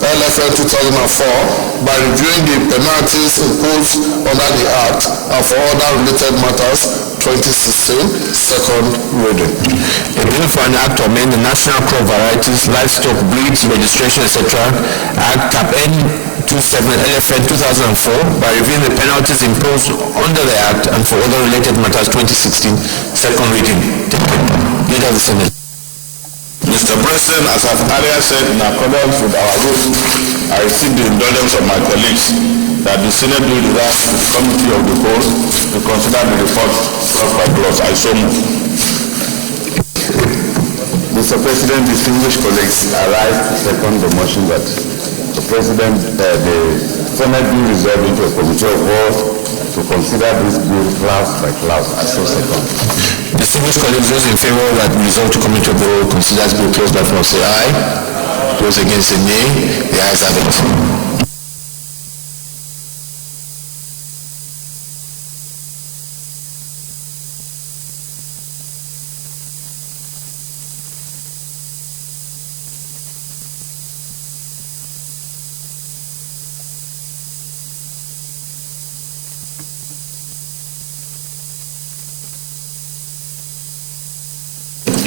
LFN 2004, by reviewing the penalties imposed under the Act and for other related matters, 2016, second reading. A bill for an act to amend the National Crop Varieties, Livestock Breeds, Registration, etc. Act, Cap N27, LFN 2004, by reviewing the penalties imposed under the Act and for other related matters, 2016, second reading. Leader of the Senate. Mr. President, as I've earlier said, in accordance with our rules, I receive the indulgence of my colleagues that the Senate do reserve to the Committee of the Whole to consider the report clause by clause. I so move. Mr. President, distinguished colleagues, I rise to second the motion that the Senate be resolved into a Committee of Whole to consider this bill clause by clause. I so second. Distinguished colleagues, those in favor that we resolve to Committee of the Whole consider this bill clause by clause, say aye. Those against, say nay. The ayes have it.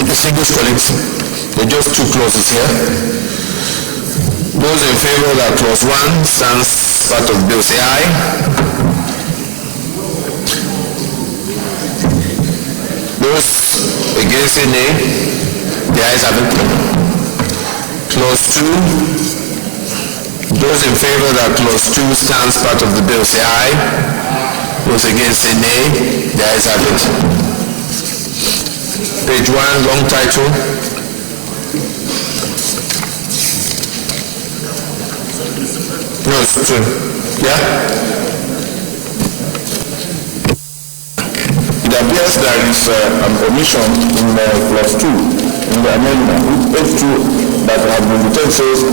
Distinguished colleagues, there are just two clauses here. Those in favor that clause 1 stands part of the bill, say aye. Those against, say nay. The ayes have it. Clause 2. Those in favor that clause 2 stands part of the bill, say aye. Those against, say nay. The ayes have it. Page 1, long title. No, it's 2. Yeah? It appears there is an omission in clause 2 in the amendment, which 8.2 that have been written says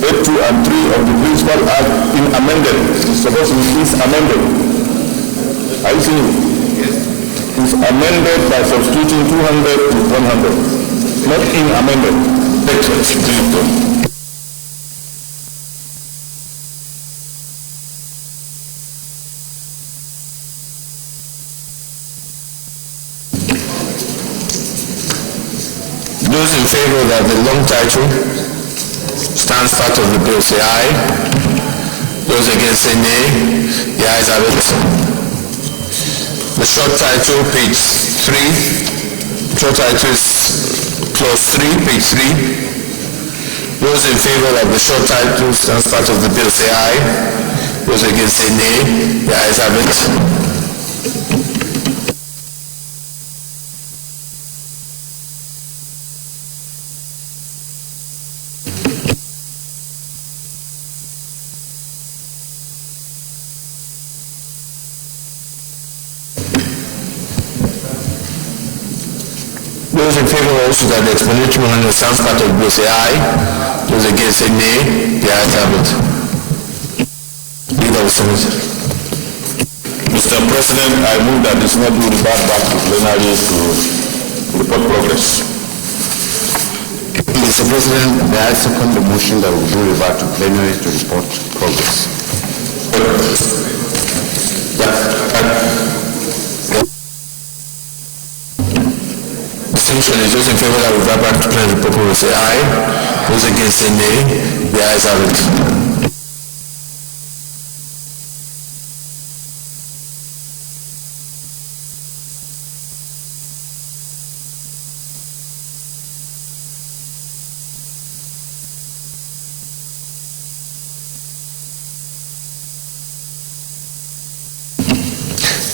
8.2 and 3 of the principal act in amended. It's supposed to be is amended. Are you seeing it? Is amended by substituting 200 with 100, not in amended. Those in favor that the long title stands part of the bill, say aye. Those against, say nay. The ayes have it. The short title, page 3. Short title is clause 3, page 3. Those in favor that the short title stands part of the bill, say aye. Those against, say nay. The ayes have it. Those in favor also that the explanatory memorandum sounds part of the bill say aye. Those against say nay. The ayes have it. Leader of the Senate. Mr. President, I move that the Senate will revert back to plenary to report progress. Mr. President, may I second the motion that we do revert to plenary to report progress? Distinction is those in favor that we revert back to plenary report will say aye. Those against say nay. The ayes have it.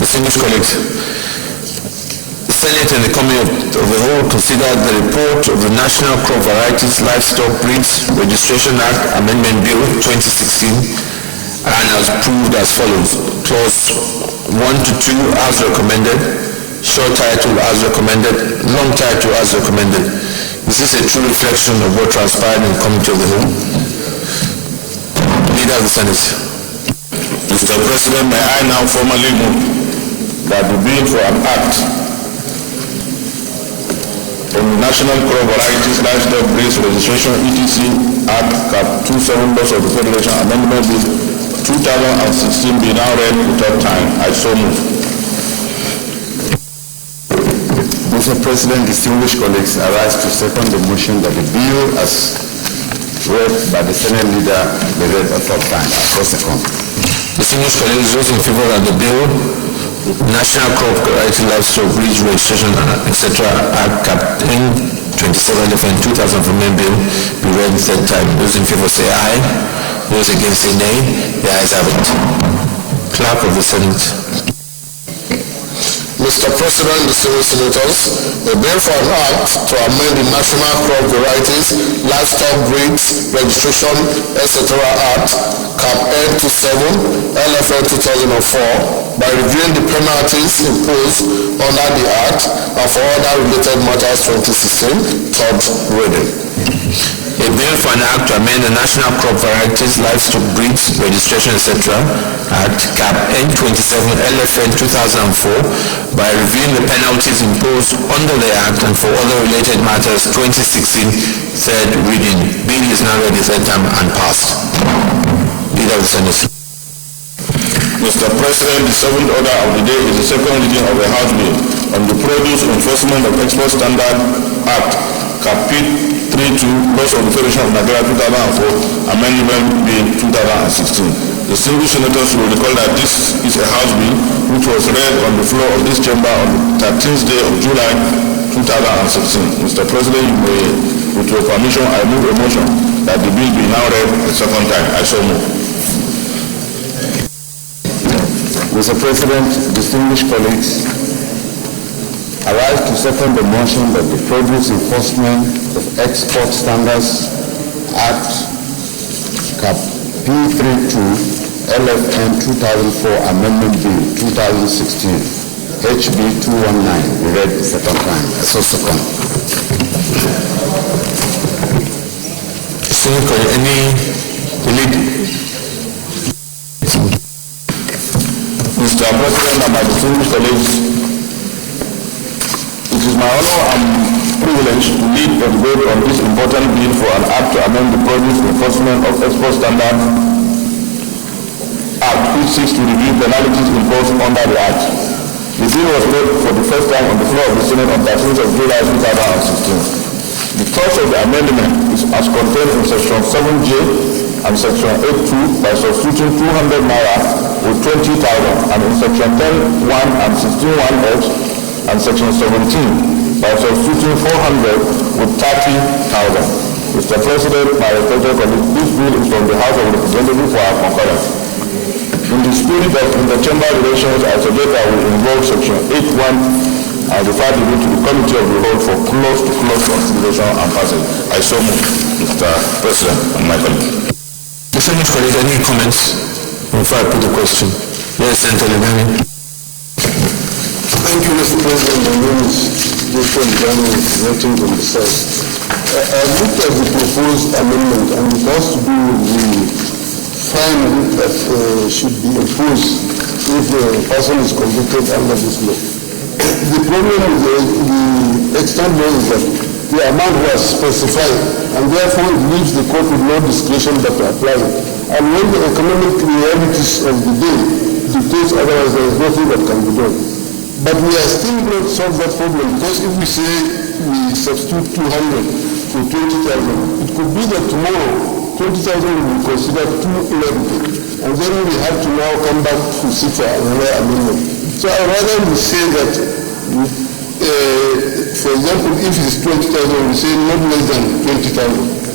Distinguished colleagues, the Senate and the Committee of the Whole considered the report of the National Crop Varieties Livestock Breeds Registration Act Amendment Bill 2016 and has proved as follows. Clause 1 to 2 as recommended, short title as recommended, long title as recommended. Is this a true reflection of what transpired in the Committee of the Whole? Leader of the Senate. Mr. President, may I now formally move that the bill for an act on the National Crop Varieties Livestock Breeds Registration etc. Act Cap 27 laws of the Federation Amendment Bill 2016 be now read the third time. I so move. Mr. President, distinguished colleagues, I rise to second the motion that the bill as read by the Senate leader be read a third time. I so second. Distinguished colleagues, those in favor of the bill, National Crop Variety Livestock Breeds Registration, etc. Act Cap 27 LFN 2000 for main bill be read the third time. Those in favor say aye. Those against say nay. The ayes have it. Clerk of the Senate. Mr. President, distinguished senators, the bill for an act to amend the National Crop Varieties Livestock Breeds Registration, etc. Act Cap N27 LFN 2004 by reviewing the penalties imposed under the Act and for other related matters 2016, third reading. A bill for an act to amend the National Crop Varieties Livestock Breeds Registration, etc. Act Cap N27 LFN 2004 by reviewing the penalties imposed under the Act and for other related matters 2016, third reading. Bill is now read the third time and passed. Leader of the Senate. Mr. President, the seventh order of the day is the second reading of a House bill on the Produce Enforcement of Export Standard Act Cap 32 Laws of the Federation of Nigeria 2004 Amendment Bill 2016. Distinguished senators will recall that this is a House bill which was read on the floor of this chamber on the 13th day of July 2016. Mr. President, you may, with your permission, I move a motion that the bill be now read a second time. I so move. Mr. President, distinguished colleagues, I rise to second the motion that the Produce Enforcement of Export Standards Act Cap P32 LFN 2004 Amendment Bill 2016 HB 219 be read the second time. I so second. Mr. President and my distinguished colleagues, it is my honor and privilege to lead the debate on this important bill for an act to amend the Produce Enforcement of Export Standards Act, which seeks to review penalties imposed under the Act. The bill was read for the first time on the floor of the Senate on 13th of July 2016. The thrust of the amendment is as contained in Section 7J and Section 8.2 by substituting 200 naira with 20,000 and in Section 10.1 and 16.1H and Section 17 by substituting 400 with 30,000. Mr. President, my respected colleagues, this bill is from the House of Representatives for our concurrence. In the spirit of interchamber relations, I suggest that we invoke Section 8.1 and refer the bill to the Committee of the Whole for close consideration and passage. I so move, Mr. President and my colleagues. Distinguished colleagues, any comments before I put the question? Yes, Senator Lebani. Thank you, Mr. President. My name is question done with voting on the side. I looked at the proposed amendment and it has to do with the fine that should be imposed if a person is convicted under this law. The problem with the extant law is that the amount was specified and therefore it leaves the court with no discretion but to apply it. And when the economic realities of the day dictates otherwise, there is nothing that can be done. But we are still going to solve that problem because if we say we substitute 200 for 20,000, it could be that tomorrow 20,000 will be considered too levy, and then we have to now come back to seek for another amendment. So I rather we say that, for example, if it is 20,000, we say not less than 20,000,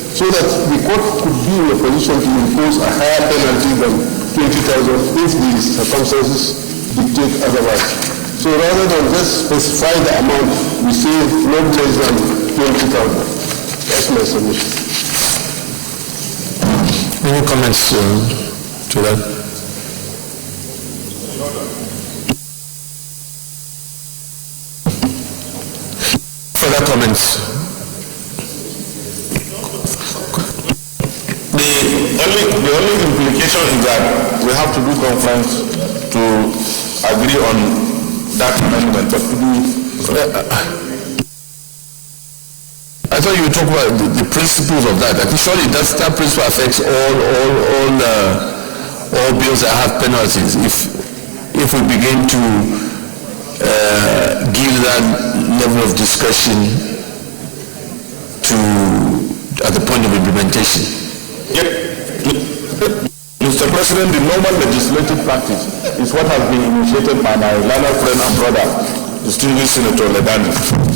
so that the court could be in a position to impose a higher penalty than 20,000 if the circumstances dictate otherwise. So rather than just specify the amount, we say not less than 20,000. That's my submission. Any comments to that? Further comments? The only implication is that we have to do conference to agree on that amendment, but to be I thought you were talking about the principles of that. I think surely that principle affects all bills that have penalties. If we begin to give that level of discretion at the point of implementation. Yep. Mr. President, the normal legislative practice is what has been initiated by my learned friend and brother, distinguished Senator Ledani.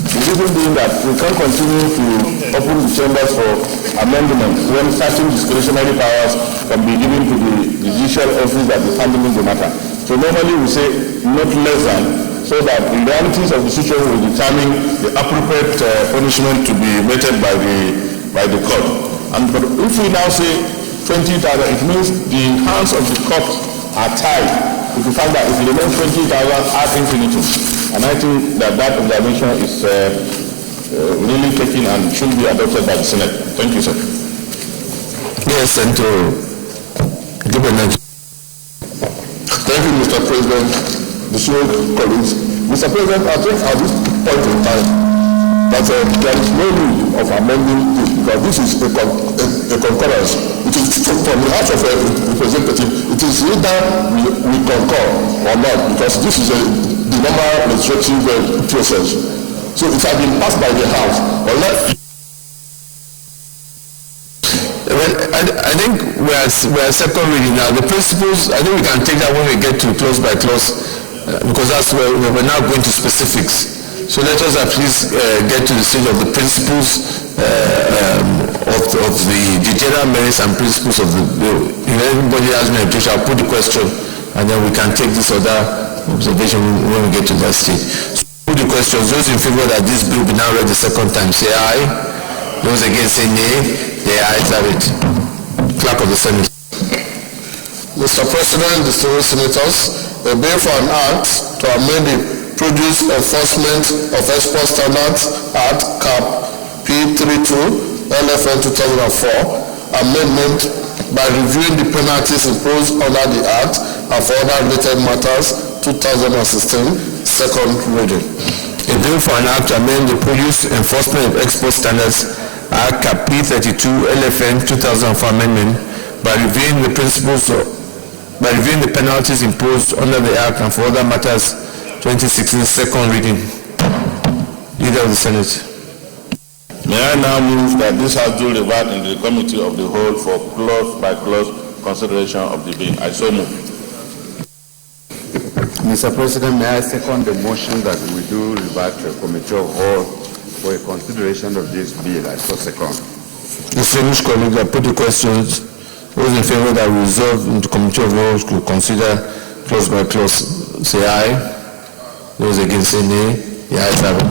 The reason being that we can't continue to open the chambers for amendments when certain discretionary powers can be given to the judicial office that is handling the matter. So normally we say not less than, so that the realities of the situation will determine the appropriate punishment to be meted by the court. And but if we now say 20,000, it means the hands of the court are tied with the fact that if it remains 20,000 ad infinitum. And I think that observation is really taken and should be adopted by the Senate. Thank you, sir. Yes, and Thank you, Mr. President, distinguished colleagues. Mr. President, I think at this point in time that there is no need of amending this because this is a concurrence. It is from the House of Representatives. It is either we concur or not because this is the normal legislative process. So it has been passed by the House. Well, I think we are second reading now. The principles, I think we can take that when we get to clause by clause because that's where we're now going to specifics. So let us at least get to the stage of the principles of the general merits and principles of the bill. If anybody has any objection, I'll put the question and then we can take this other observation when we get to that stage. So put the questions. Those in favor that this bill be now read the second time, say aye. Those against say nay. The ayes have it. Clerk of the Senate. Mr. President, distinguished senators, a bill for an act to amend the Produce Enforcement of Export Standards Act (CAP) P32 LFN 2004 amendment by reviewing the penalties imposed under the Act and for other related matters 2016, second reading. A bill for an act to amend the Produce Enforcement of Export Standards Act (CAP) P32 LFN 2004 amendment by reviewing the penalties imposed under the Act and for other matters 2016, second reading. Leader of the Senate. May I now move that this House do revert into the Committee of the Whole for clause by clause consideration of the bill. I so move. Mr. President, may I second the motion that we do revert to a Committee of Whole for a consideration of this bill. I so second. Distinguished colleagues, I put the questions. Those in favor that we resolve into Committee of Whole to consider clause by clause, say aye. Those against say nay. The ayes have it.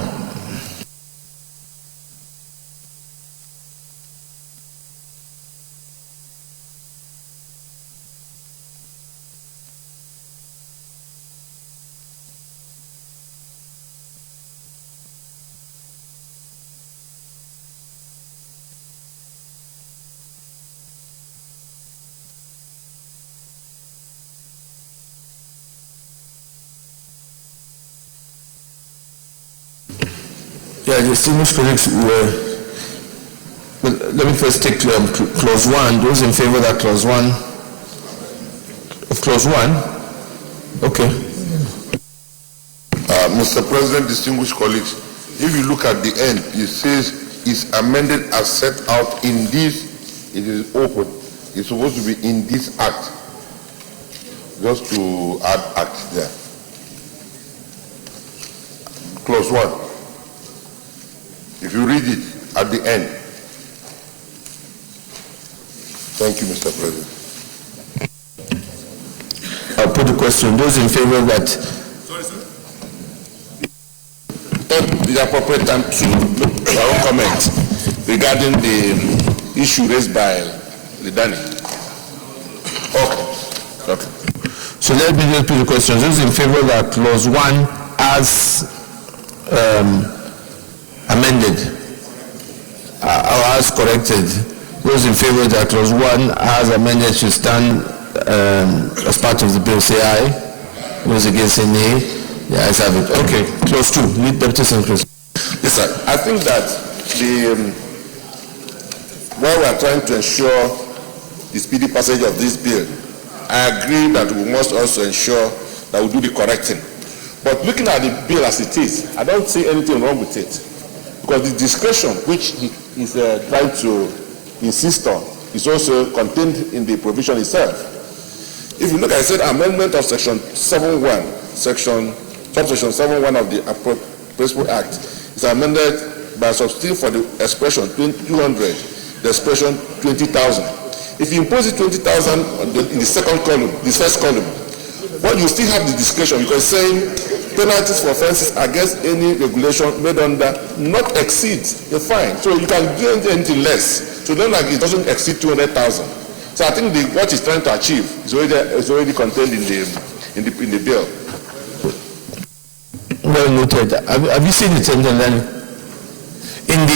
Yeah, distinguished colleagues, let me first take clause 1. Those in favor of that clause 1? Of clause 1? Okay. Mr. President, distinguished colleagues, if you look at the end, it says it's amended as set out in this, it is open. It's supposed to be in this act. Just to add act there. Clause 1. If you read it at the end. Thank you, Mr. President. I'll put the question. Those in favor of that? Sorry, sir. The appropriate time to look our own comment regarding the issue raised by Lidani. Okay. So let me just put the question. Those in favor of that clause 1 as amended or as corrected? Those in favor of that clause 1 as amended should stand as part of the bill, say aye. Those against say nay. The ayes have it. Okay, clause 2. Lead Deputy Secretary. Yes, sir. I think that while we are trying to ensure the speedy passage of this bill, I agree that we must also ensure that we do the correcting. But looking at the bill as it is, I don't see anything wrong with it. Because the discretion which he is trying to insist on is also contained in the provision itself. If you look at it, said amendment of section 7.1, subsection 7.1 of the Principal Act is amended by substituting for the expression 200, the expression 20,000. If you impose it 20,000 in the second column, the first column, well, you still have the discretion because saying penalties for offences against any regulation made under not exceed the fine. So you can do anything less. So then like it doesn't exceed 200,000. So I think what he's trying to achieve is already contained in the bill. Well noted. Have you seen it, Then in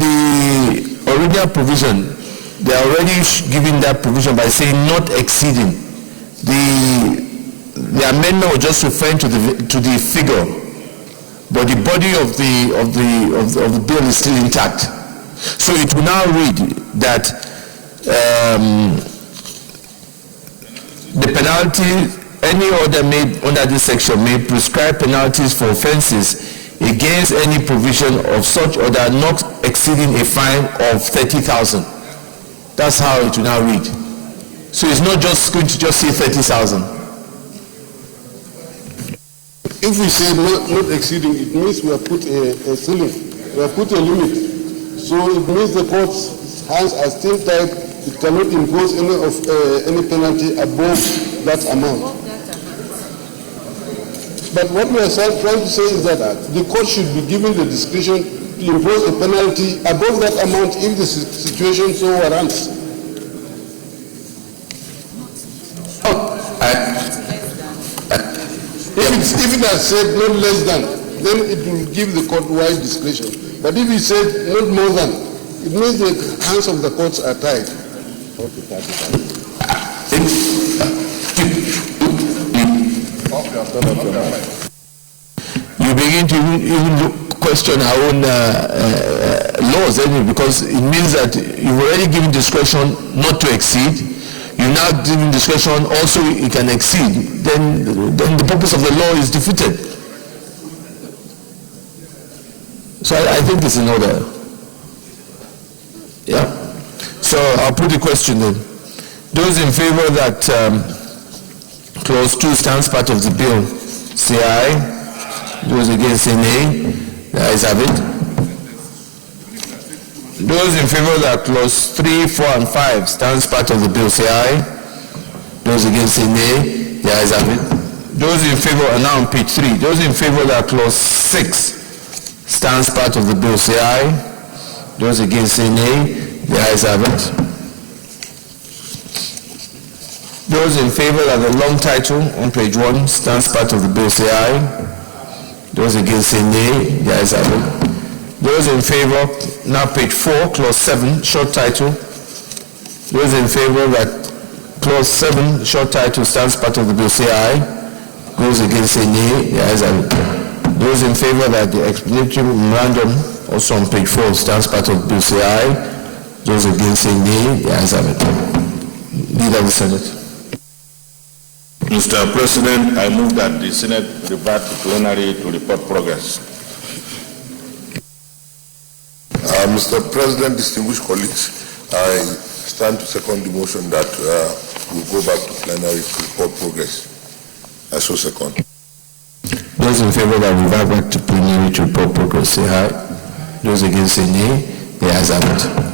the original provision, they are already giving that provision by saying not exceeding. The amendment was just referring to the figure, but the body of the bill is still intact. So it will now read that the penalty, any order made under this section may prescribe penalties for offences against any provision of such order not exceeding a fine of 30,000. That's how it will now read. So it's not just going to just say 30,000. If we say not exceeding, it means we have put a ceiling, we have put a limit. So it means the court's hands are still tied. It cannot impose any penalty above that amount. But what we are trying to say is that the court should be given the discretion to impose a penalty above that amount if the situation so warrants. If it has said not less than, then it will give the court wide discretion. But if it said not more than, it means the hands of the courts are tied. You begin to even question our own laws, because it means that you've already given discretion not to exceed. You now giving discretion also it can exceed. Then the purpose of the law is defeated. So I think it's in order. Yeah. So I'll put the question then. Those in favor that clause 2 stands part of the bill, say aye. Those against say nay. The ayes have it. Those in favor that clause 3, 4, and 5 stands part of the bill, say aye. Those against say nay. The ayes have it. Those in favor are now on page 3. Those in favor that clause 6 stands part of the bill, say aye. Those against say nay. The ayes have it. Those in favor that the long title on page 1 stands part of the bill, say aye. Those against say nay. The ayes have it. Those in favor, now page 4, clause 7, short title. Those in favor that clause 7, short title stands part of the bill, say aye. Those against say nay. The ayes have it. Those in favor that the explanatory memorandum also on page 4, stands part of the bill, say aye. Those against say nay. The ayes have it. Leader of the Senate. Mr. President, I move that the Senate revert to plenary to report progress. Mr. President, distinguished colleagues, I stand to second the motion that we go back to plenary to report progress. I so second. Those in favor that we revert back to plenary to report progress, say aye. Those against say nay. The ayes have it.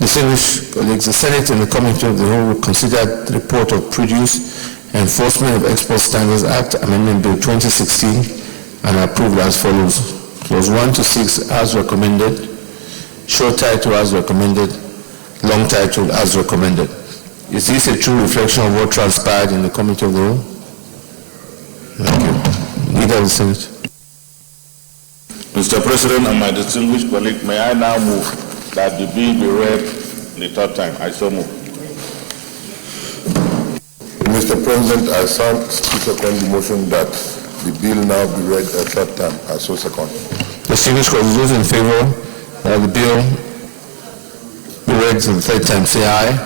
Distinguished colleagues, the Senate and the Committee of the Whole will consider the report of Produce Enforcement of Export Standards Act, Amendment Bill 2016, and approve as follows. Clause 1 to 6 as recommended, short title as recommended, long title as recommended. Is this a true reflection of what transpired in the Committee of the Whole? Thank you. Leader of the Senate. Mr. President and my distinguished colleague, may I now move that the bill be read the third time? I so move. Mr. President, I stand to second the motion that the bill now be read a third time. I so second. Distinguished colleagues, those in favor that the bill be read for the third time, say aye.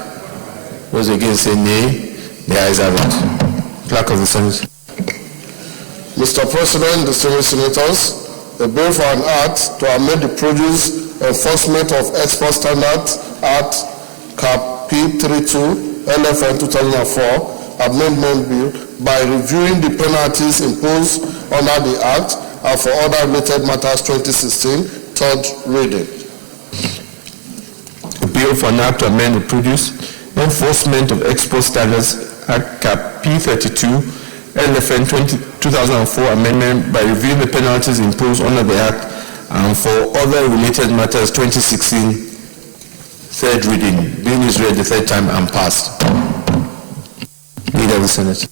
Those against say nay. The ayes have it. Clerk of the Senate. Mr. President, distinguished senators, a bill for an act to amend the Produce Enforcement of Export Standards Act, Cap P32, LFN 2004, Amendment Bill, by reviewing the penalties imposed under the Act and for other related matters 2016, third reading. A bill for an act to amend the Produce Enforcement of Export Standards Act, Cap P32, LFN 2004 amendment by reviewing the penalties imposed under the Act and for other related matters 2016, third reading. Bill is read the third time and passed. Leader of the Senate.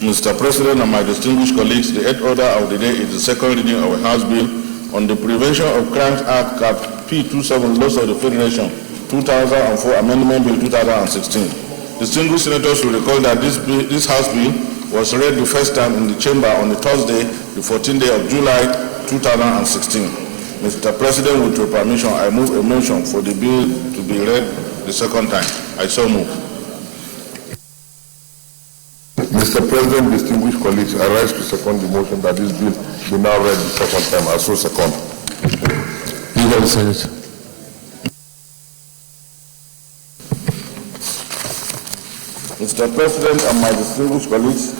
Mr. President and my distinguished colleagues, the eighth order of the day is the second reading of a House bill on the Prevention of Crimes Act, Cap P27, Laws of the Federation 2004 Amendment Bill 2016. Distinguished senators will recall that this House bill was read the first time in the chamber on the Thursday, the 14th day of July 2016. Mr. President, with your permission, I move a motion for the bill to be read the second time. I so move. Mr. President, distinguished colleagues, I rise to second the motion that this bill be now read the second time. I so second. Leader of the Senate. Mr. President and my distinguished colleagues,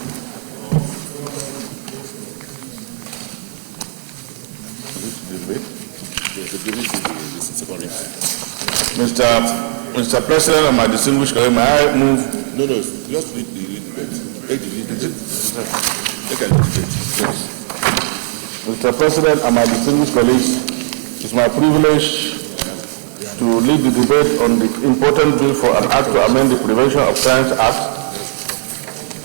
Mr. President and my distinguished colleagues, may I move? No, just read the Mr. President and my distinguished colleagues, it's my privilege to lead the debate on the important bill for an act to amend the Prevention of Crimes Act.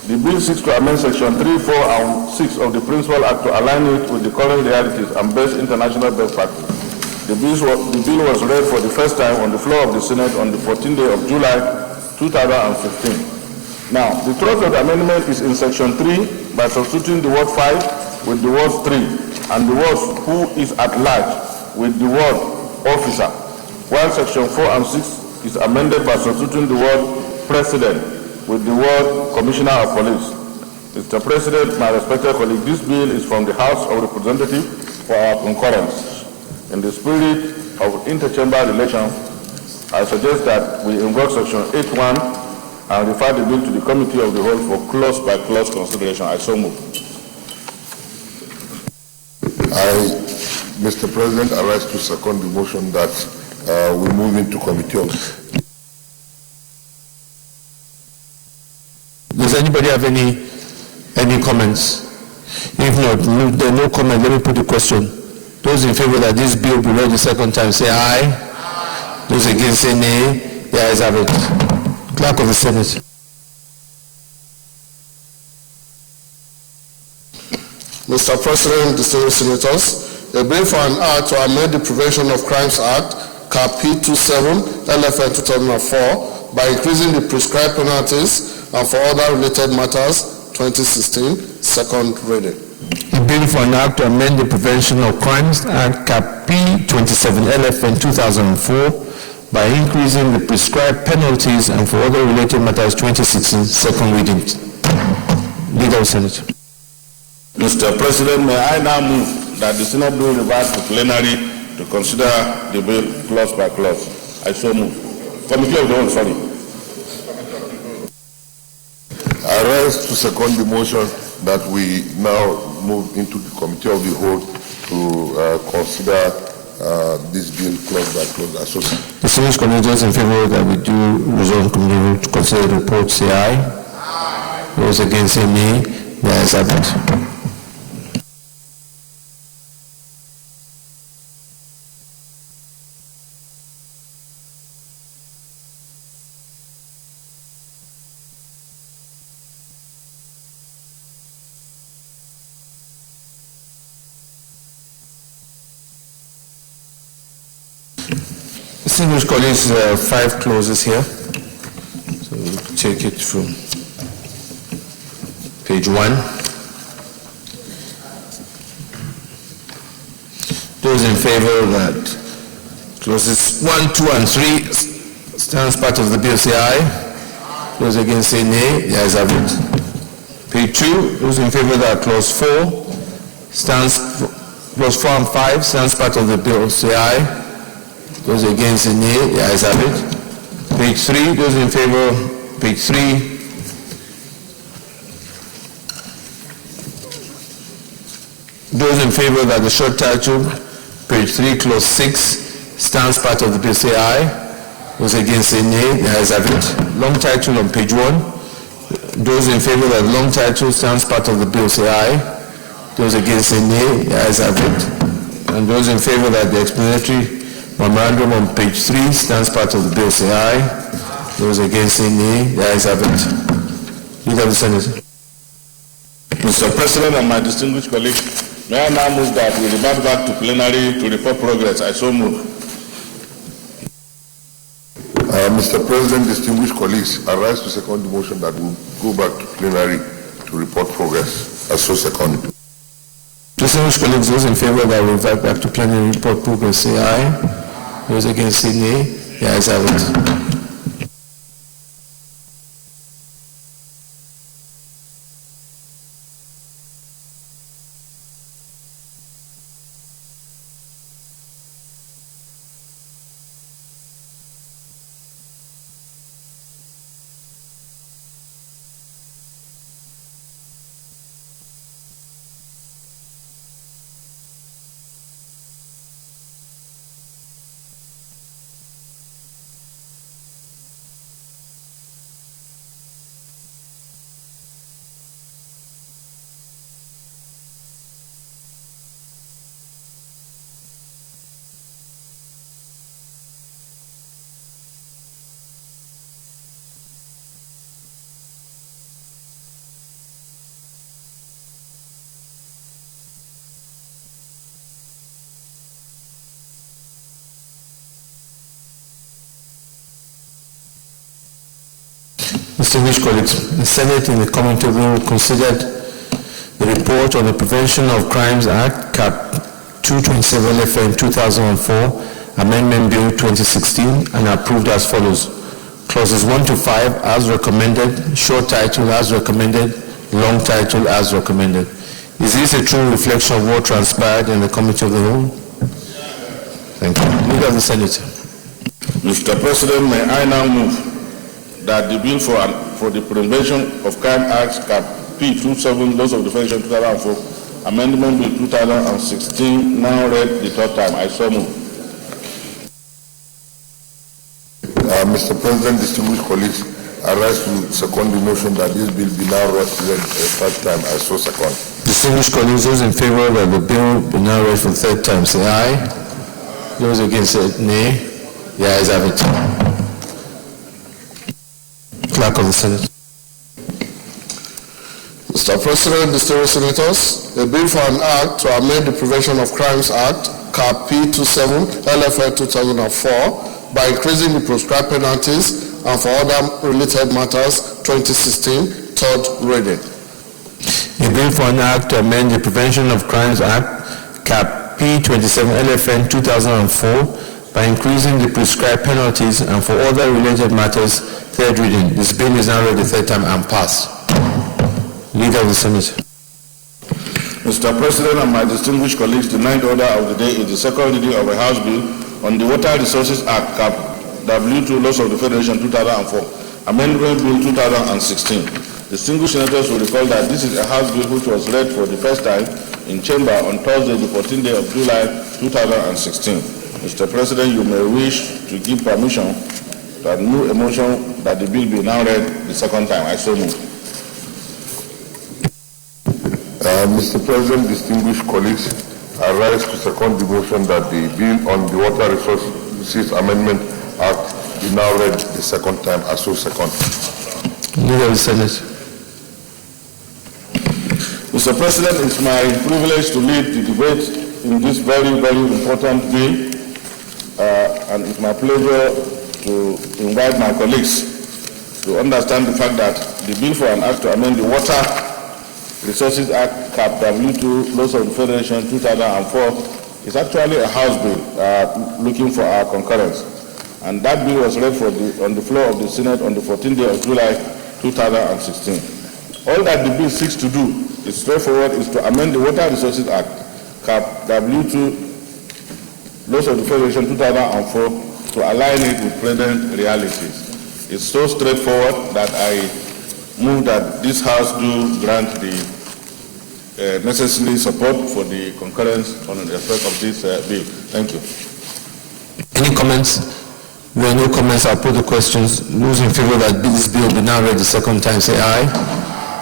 The bill seeks to amend Section 3, 4, and 6 of the Principal Act to align it with the current realities and best international best practice. The bill was read for the first time on the floor of the Senate on the 14th day of July 2015. Now, the thrust of the amendment is in Section 3 by substituting the word 5 with the word 3 and the words who is at large with the word officer, while Section 4 and 6 is amended by substituting the word president with the word commissioner of police. Mr. President, my respected colleague, this bill is from the House of Representatives for our concurrence. In the spirit of interchamber relations, I suggest that we invoke Section 8.1 and refer the bill to the Committee of the Whole for clause-by-clause consideration. I so move. Mr. President, I rise to second the motion that we move into committee of. Does anybody have any comments? If not, there are no comment. Let me put the question. Those in favor that this bill be read the second time, say aye. Aye. Those against, say nay. The ayes have it. Clerk of the Senate. Mr. President, distinguished senators, a bill for an act to amend the Prevention of Crimes Act, Cap P27, LFN 2004, by increasing the prescribed penalties and for other related matters, 2016, second reading. A bill for an act to amend the Prevention of Crimes Act, Cap P27, LFN 2004, by increasing the prescribed penalties and for other related matters, 2016, second reading. Leader of Senate. Mr. President, may I now move that the Senate bill revert to plenary to consider the bill clause by clause. I so move. Committee of the whole, sorry. I rise to second the motion that we now move into the committee of the whole to consider this bill clause by clause associated. Distinguished colleagues, in favor that we do resolve committee to consider the report, say aye. Those against, say nay. The ayes have it. Distinguished colleagues, 5 clauses here. So we'll take it from page 1. Those in favor that clauses 1, 2, and 3 stands part of the bill, say aye. Those against, say nay. The ayes have it. Page 2. Those in favor that clause 4 stands, clause 4 and 5 stands part of the bill, say aye. Those against, say nay. The ayes have it. Page 3. Those in favor, page 3. Those in favor that the short title, page 3, clause 6, stands part of the bill, say aye. Those against, say nay. The ayes have it. Long title on page 1. Those in favor that the long title stands part of the bill, say aye. Those against, say nay. The ayes have it. And those in favor that the explanatory memorandum on page 3 stands part of the bill, say aye. Those against, say nay. The ayes have it. Leader of the Senate. Mr. President and my distinguished colleagues, may I now move that we revert back to plenary to report progress. I so move. Mr. President, distinguished colleagues, I rise to second the motion that we go back to plenary to report progress. I so second. Distinguished colleagues, those in favor that we revert back to plenary report progress, say aye. Those against, say nay. The ayes have it. Distinguished colleagues, the Senate in the committee will consider the report on the Prevention of Crimes Act, Cap 227 LFN 2004, Amendment Bill 2016, and approved as follows. Clauses 1 to 5 as recommended, short title as recommended, long title as recommended. Is this a true reflection of what transpired in the committee of the whole? Thank you. Leader of the Senate. Mr. President, may I now move that the bill for the Prevention of Crime Act, Cap P27, Laws of Defense 2004, Amendment Bill 2016, now read the third time. I so move. Mr. President, distinguished colleagues, I rise to second the motion that this bill be now read a third time. I so second. Distinguished colleagues, those in favor that the bill be now read for the third time, say aye. Those against, say nay. The ayes have it. Clerk of the Senate. Mr. President, distinguished senators, a bill for an act to amend the Prevention of Crimes Act, Cap P27, LFL 2004, by increasing the prescribed penalties and for other related matters, 2016, third reading. A bill for an act to amend the Prevention of Crimes Act, Cap P27, LFN 2004, by increasing the prescribed penalties and for other related matters, third reading. This bill is now read the third time and passed. Leader of the Senate. Mr. President and my distinguished colleagues, the ninth order of the day is the second reading of a House bill on the Water Resources Act, Cap W2, Laws of the Federation 2004, Amendment Bill 2016. Distinguished senators will recall that this is a House bill which was read for the first time in chamber on Thursday, the 14th day of July 2016. Mr. President, you may wish to give permission to move a motion that the bill be now read the second time. I so move. Mr. President, distinguished colleagues, I rise to second the motion that the bill on the Water Resources Amendment Act be now read the second time. I so second. Leader of the Senate. Mr. President, it's my privilege to lead the debate in this very, very important bill, and it's my pleasure to invite my colleagues to understand the fact that the bill for an act to amend the Water Resources Act, Cap W2, Laws of the Federation 2004, is actually a House bill looking for our concurrence. And that bill was read on the floor of the Senate on the 14th day of July 2016. All that the bill seeks to do is straightforward, is to amend the Water Resources Act, Cap W2, Laws of the Federation 2004, to align it with present realities. It's so straightforward that I move that this House do grant the necessary support for the concurrence on the effect of this bill. Thank you. Any comments? There are no comments. I'll put the questions. Those in favor that this bill be now read the second time, say aye.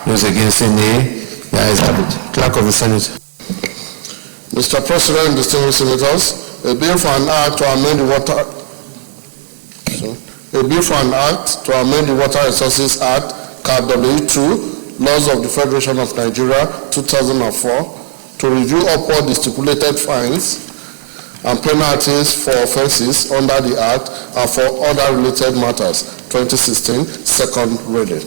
Those against, say nay. The ayes have it. Clerk of the Senate. Mr. President, distinguished senators, a bill for an act to amend the Water Resources Act, Cap W2, Laws of the Federation of Nigeria 2004, to review upward the stipulated fines and penalties for offences under the Act and for other related matters, 2016, second reading.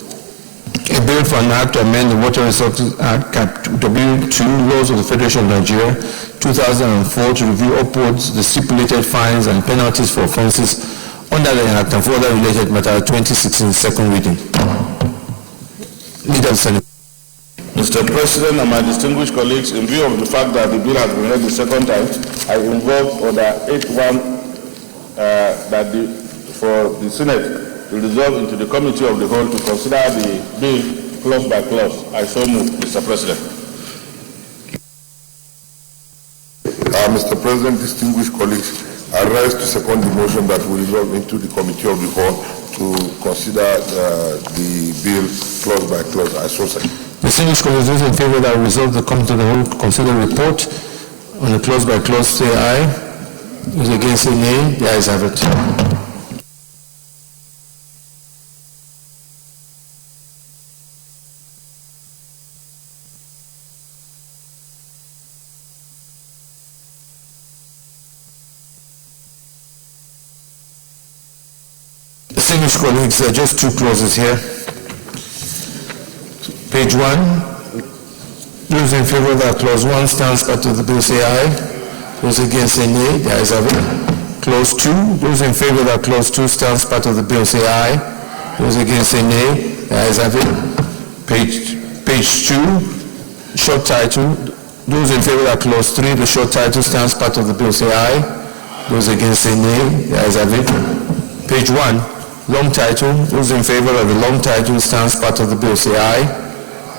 A bill for an act to amend the Water Resources Act, Cap W2, Laws of the Federation of Nigeria 2004, to review upwards the stipulated fines and penalties for offences under the Act and for other related matters, 2016, second reading. Leader of the Senate. Mr. President and my distinguished colleagues, in view of the fact that the bill has been read the second time, I invoke Order 81 for the Senate to resolve into the Committee of the Whole to consider the bill clause by clause. I so move, Mr. President. Mr. President, distinguished colleagues, I rise to second the motion that we resolve into the Committee of the Whole to consider the bill clause by clause. I so second. Distinguished colleagues, those in favor that resolve the Committee of the Whole to consider the report on the clause by clause, say aye. Those against, say nay. The ayes have it. Distinguished colleagues, there are just two clauses here. Page 1. Those in favor that clause 1 stands part of the bill, say aye. Those against, say nay. The ayes have it. Clause 2. Those in favor that clause 2 stands part of the bill, say aye. Those against, say nay. The ayes have it. Page 2. Short title. Those in favor that clause 3, the short title stands part of the bill, say aye. Those against, say nay. The ayes have it. Page 1. Long title. Those in favor of the long title stands part of the bill, say aye.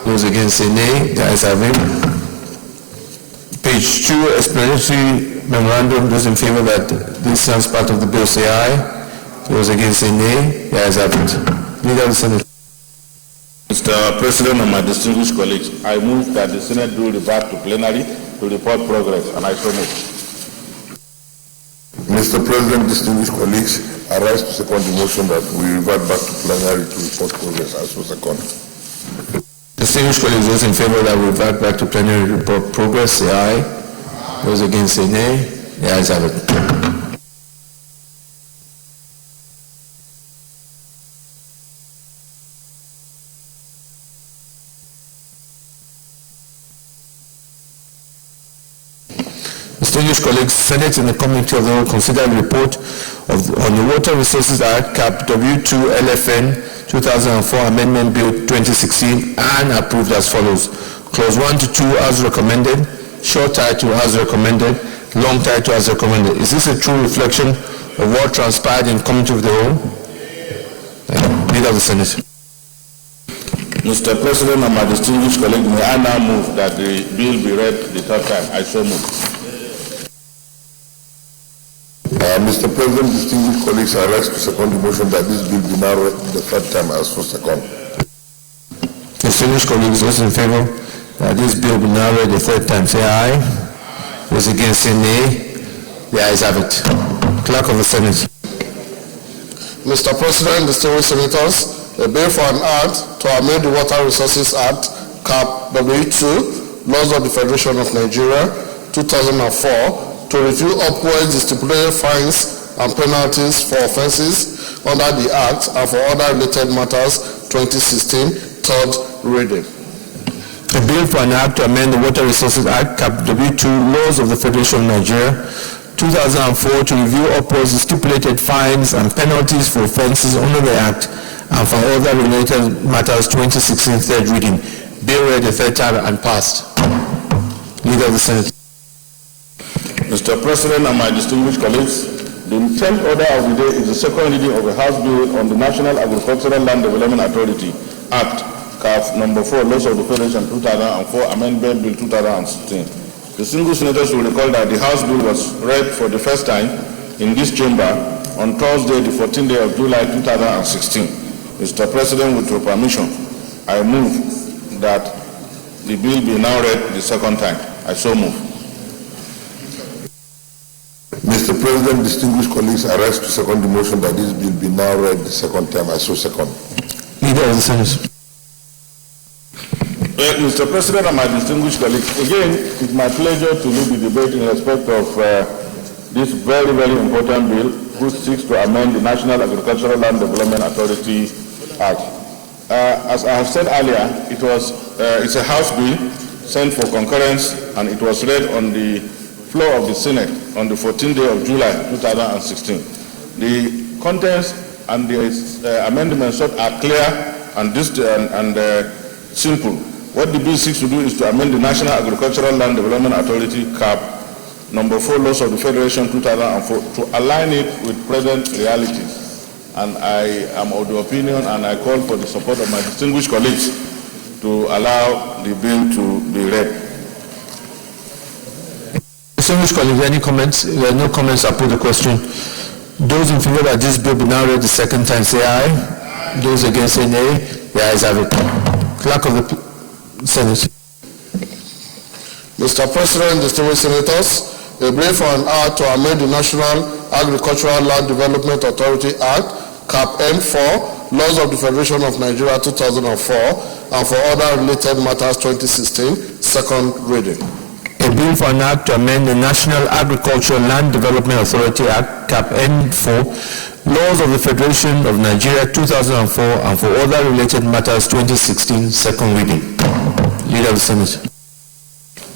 Those against, say nay. The ayes have it. Page 2, explanatory memorandum. Those in favor that this stands part of the bill, say aye. Those against, say nay. The ayes have it. Leader of the Senate. Mr. President and my distinguished colleagues, I move that the Senate do revert to plenary to report progress, and I so move. Mr. President, distinguished colleagues, I rise to second the motion that we revert back to plenary to report progress. I so second. The Distinguished colleagues, those in favor that we revert back to plenary report progress, say aye. Those against, say nay. The ayes have it. Distinguished colleagues, Senate and the Committee of the Whole consider the report on the Water Resources Act, Cap W2 LFN 2004 Amendment Bill 2016 and approved as follows. Clause 1 to 2 as recommended, short title as recommended, long title as recommended. Is this a true reflection of what transpired in Committee of the Whole? Leader of the Senate. Mr. President and my distinguished colleague, may I now move that the bill be read the third time? I so move. Mr. President, distinguished colleagues, I rise to second the motion that this bill be now read the third time as for second. Distinguished colleagues, those in favor that this bill be now read the third time, say aye. Those against, say nay. The ayes have it. Clerk of the Senate. Mr. President, distinguished senators, a bill for an act to amend the Water Resources Act, Cap W2, Laws of the Federation of Nigeria, 2004, to review upwards the stipulated fines and penalties for offences under the Act and for other related matters, 2016, third reading. A bill for an act to amend the Water Resources Act, Cap W2, Laws of the Federation of Nigeria, 2004, to review upwards the stipulated fines and penalties for offences under the Act and for other related matters, 2016, third reading. Bill read the third time and passed. Leader of the Senate. Mr. President and my distinguished colleagues, the 10th order of the day is the second reading of a House bill on the National Agricultural Land Development Authority Act, CAF number 4, Laws of the Federation 2004, Amendment Bill 2016. Distinguished senators will recall that the House bill was read for the first time in this chamber on Thursday, the 14th day of July 2016. Mr. President, with your permission, I move that the bill be now read the second time. I so move. Mr. President, distinguished colleagues, I rise to second the motion that this bill be now read the second time. I so second. Leader of the Senate. Mr. President and my distinguished colleagues, again, it's my pleasure to lead the debate in respect of this very, very important bill, which seeks to amend the National Agricultural Land Development Authority Act. As I have said earlier, it's a House bill sent for concurrence, and it was read on the floor of the Senate on the 14th day of July 2016. The contents and the amendments are clear and simple. What the bill seeks to do is to amend the National Agricultural Land Development Authority CAP number 4 Laws of the Federation 2004 to align it with present realities. And I am of the opinion, and I call for the support of my distinguished colleagues to allow the bill to be read. Distinguished colleagues, any comments? If there are no comments, I'll put the question. Those in favor that this bill be now read the second time, say aye. Those against, say nay. The ayes have it. Clerk of the Senate. Mr. President, distinguished senators, a bill for an act to amend the National Agricultural Land Development Authority Act, Cap N4, Laws of the Federation of Nigeria 2004, and for other related matters 2016, second reading. A bill for an act to amend the National Agricultural Land Development Authority Act, Cap N4, Laws of the Federation of Nigeria 2004, and for other related matters 2016, second reading. Leader of the Senate.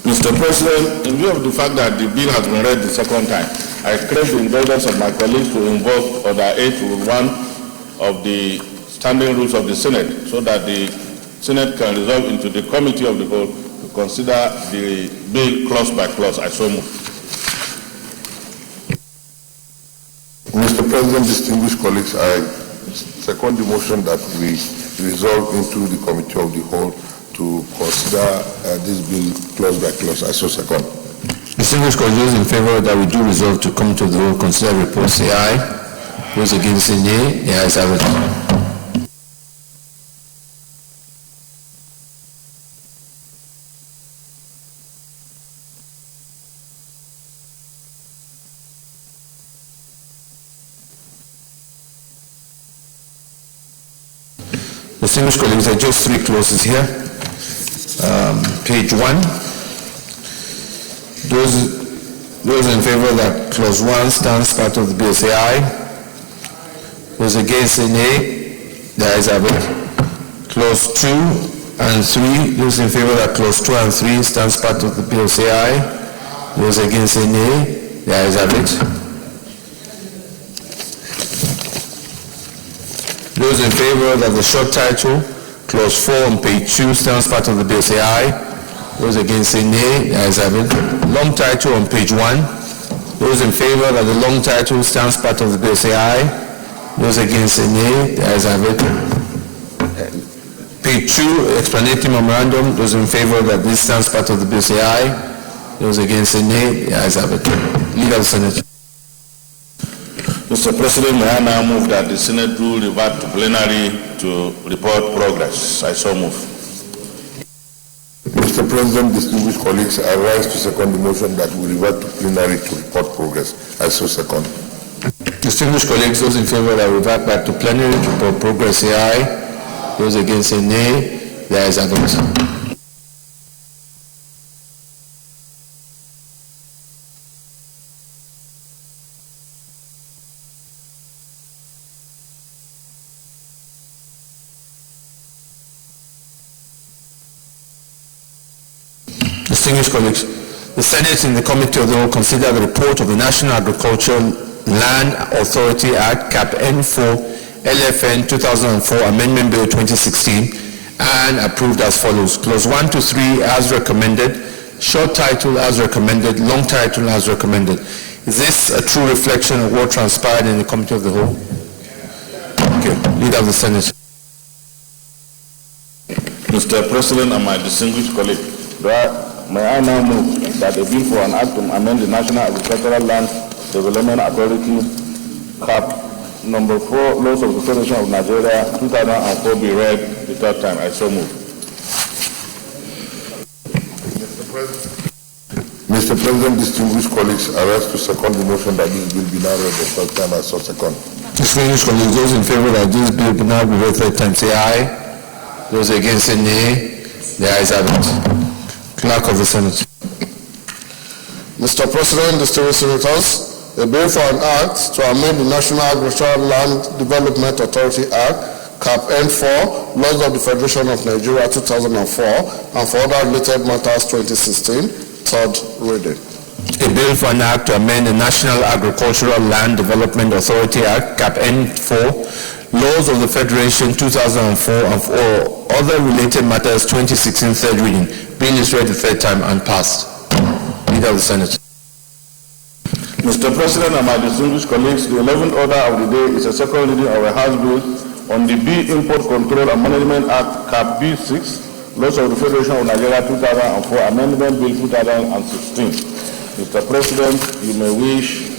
Mr. President, in view of the fact that the bill has been read the second time, I crave the indulgence of my colleagues to invoke Order 8 Rule 1 of the standing rules of the Senate, so that the Senate can resolve into the Committee of the Whole to consider the bill clause by clause. I so move. Mr. President, distinguished colleagues, I second the motion that we resolve into the Committee of the Whole to consider this bill clause by clause. I so second. Distinguished colleagues, those in favor that we do resolve to come to the Whole, consider the report, say aye. Those against, say nay. The ayes have it. Distinguished colleagues, there are just 3 clauses here. page 1. Those in favor that clause 1 stands part of the bill say aye. Those against say nay. The ayes have it. Clause 2 and 3, those in favor that clause 2 and 3 stands part of the bill say aye. Those against say nay. The ayes have it. Those in favor that the short title, clause 4 on page 2 stands part of the bill say aye. Those against say nay. The ayes have it. Long title on page 1. Those in favor that the long title stands part of the bill say aye. Those against say nay. The ayes have it. Page 2, explanatory memorandum. Those in favor that this stands part of the bill say aye. Those against say nay. The ayes have it. Leader of the Senate. Mr. President, may I now move that the Senate rule revert to plenary to report progress. I so move. Mr. President, distinguished colleagues, I rise to second the motion that we revert to plenary to report progress. I so second. Distinguished colleagues, those in favor that revert back to plenary to report progress say aye. Those against say nay. The ayes have it. Distinguished colleagues, the Senate in the Committee of the Whole considered the report of the National Agricultural Land Authority Act, Cap N4, LFN 2004 Amendment Bill 2016, and approved as follows. Clause 1 to 3 as recommended, short title as recommended, long title as recommended. Is this a true reflection of what transpired in the Committee of the Whole? Okay, Leader of the Senate. Mr. President and my distinguished colleague, may I now move that a bill for an act to amend the National Agricultural Land Development Authority, Cap number 4, Laws of the Federation of Nigeria, 2004 be read the third time. I so move. Mr. President, distinguished colleagues, I rise to second the motion that this bill be now read the third time. I so second. Distinguished colleagues, those in favor that this bill be now read the third time say aye. Those against say nay. The ayes have it. Clerk of the Senate. Mr. President, distinguished senators, a bill for an act to amend the National Agricultural Land Development Authority Act, Cap N4, Laws of the Federation of Nigeria 2004, and for other related matters 2016, third reading. A bill for an act to amend the National Agricultural Land Development Authority Act, Cap N4, Laws of the Federation 2004, and for other related matters 2016, third reading. Bill is read the third time and passed. Leader of the Senate. Mr. President and my distinguished colleagues, the 11th order of the day is a second reading of a House bill on the Bee Import Control and Management Act, Cap B6, Laws of the Federation of Nigeria 2004, Amendment Bill 2016. Mr. President, you may wish,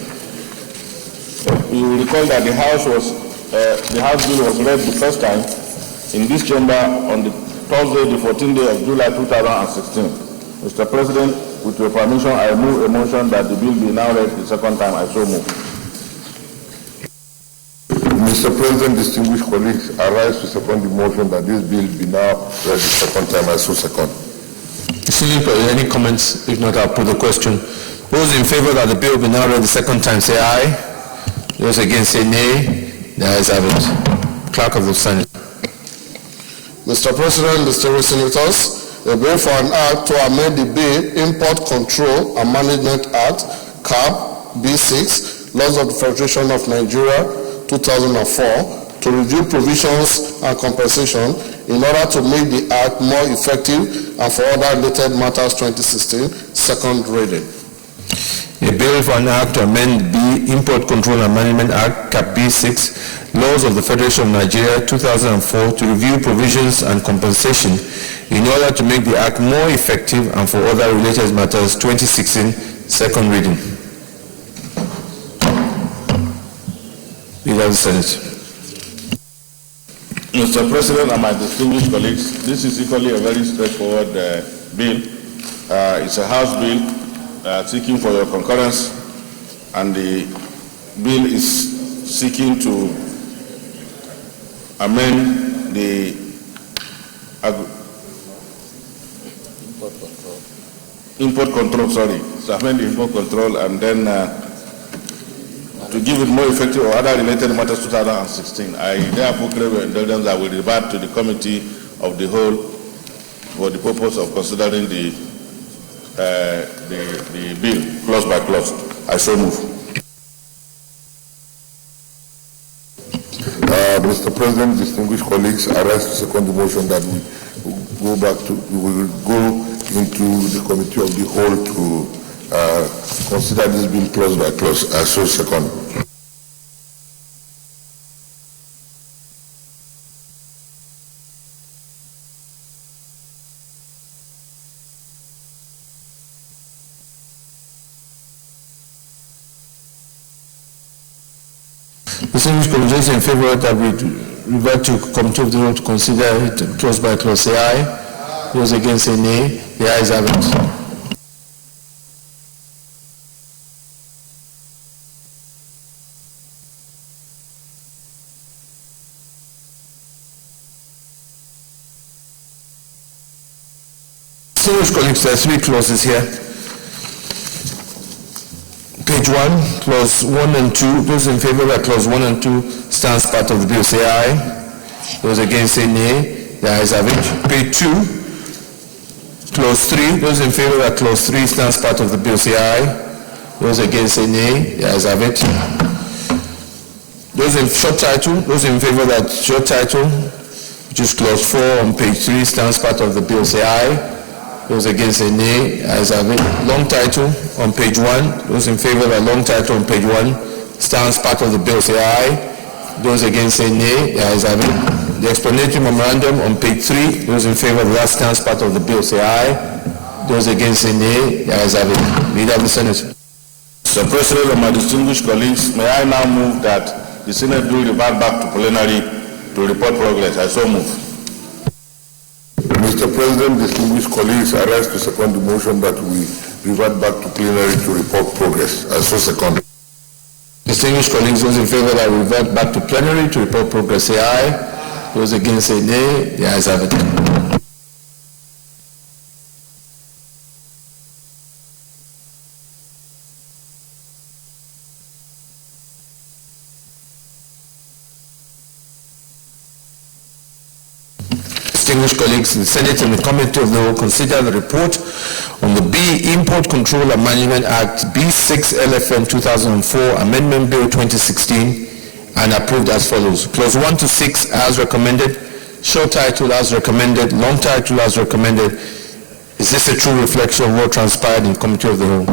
you will recall that the House bill was read the first time in this chamber on the Thursday, the 14th day of July 2016. Mr. President, with your permission, I move a motion that the bill be now read the second time. I so move. Mr. President, distinguished colleagues, I rise to second the motion that this bill be now read the second time. I so second. Any comments? If not, I'll put the question. Those in favor that the bill be now read the second time say aye. Those against say nay. The ayes have it. Clerk of the Senate. Mr. President, distinguished senators, a bill for an act to amend the Bee Import Control and Management Act, CAB B6, Laws of the Federation of Nigeria 2004, to review provisions and compensation in order to make the act more effective and for other related matters 2016, second reading. A bill for an act to amend the Import Control and Management Act, Cap B6, Laws of the Federation of Nigeria 2004, to review provisions and compensation in order to make the act more effective and for other related matters 2016, second reading. Leader of the Senate. Mr. President and my distinguished colleagues, this is equally a very straightforward bill. It's a House bill seeking for your concurrence, and the bill is seeking to amend the import control, sorry. So amend the import control and then to give it more effective or other related matters 2016. I therefore crave your indulgence. I will revert to the committee of the whole for the purpose of considering the bill clause by clause. I so move. Mr. President, distinguished colleagues, I rise to second the motion that we will go into the committee of the whole to consider this bill clause by clause. I so second. Distinguished colleagues, in favor that we revert to committee of the whole to consider it clause by clause, say aye. Those against, say nay. The ayes have it. Distinguished colleagues, there are three clauses here. Page 1, clause 1 and 2. Those in favor that clause 1 and 2 stands part of the bill, say aye. Those against, say nay. The ayes have it. Page 2, clause 3. Those in favor that clause 3 stands part of the bill, say aye. Those against, say nay. The ayes have it. Those in short title, those in favor that short title, which is clause 4 on page 3, stands part of the bill, say aye. Those against, say nay. Ayes have it. Long title on page 1. Those in favor of a long title on page 1 stands part of the bill, say aye. Those against, say nay. The ayes have it. The explanatory memorandum on page 3. Those in favor of that stands part of the bill, say aye. Those against, say nay. The ayes have it. Leader of the Senate. Mr. President and my distinguished colleagues, may I now move that the Senate bill revert back to plenary to report progress. I so move. Mr. President, distinguished colleagues, I rise to second the motion that we revert back to plenary to report progress. I so second. Distinguished colleagues, those in favor that we revert back to plenary to report progress, say aye. Those against, say nay. The ayes have it. Distinguished colleagues, the Senate and the Committee of the Whole consider the report on the B Import Control and Management Act B6 LFN 2004 Amendment Bill 2016 and approved as follows. Clause 1 to 6 as recommended, short title as recommended, long title as recommended. Is this a true reflection of what transpired in Committee of the Whole?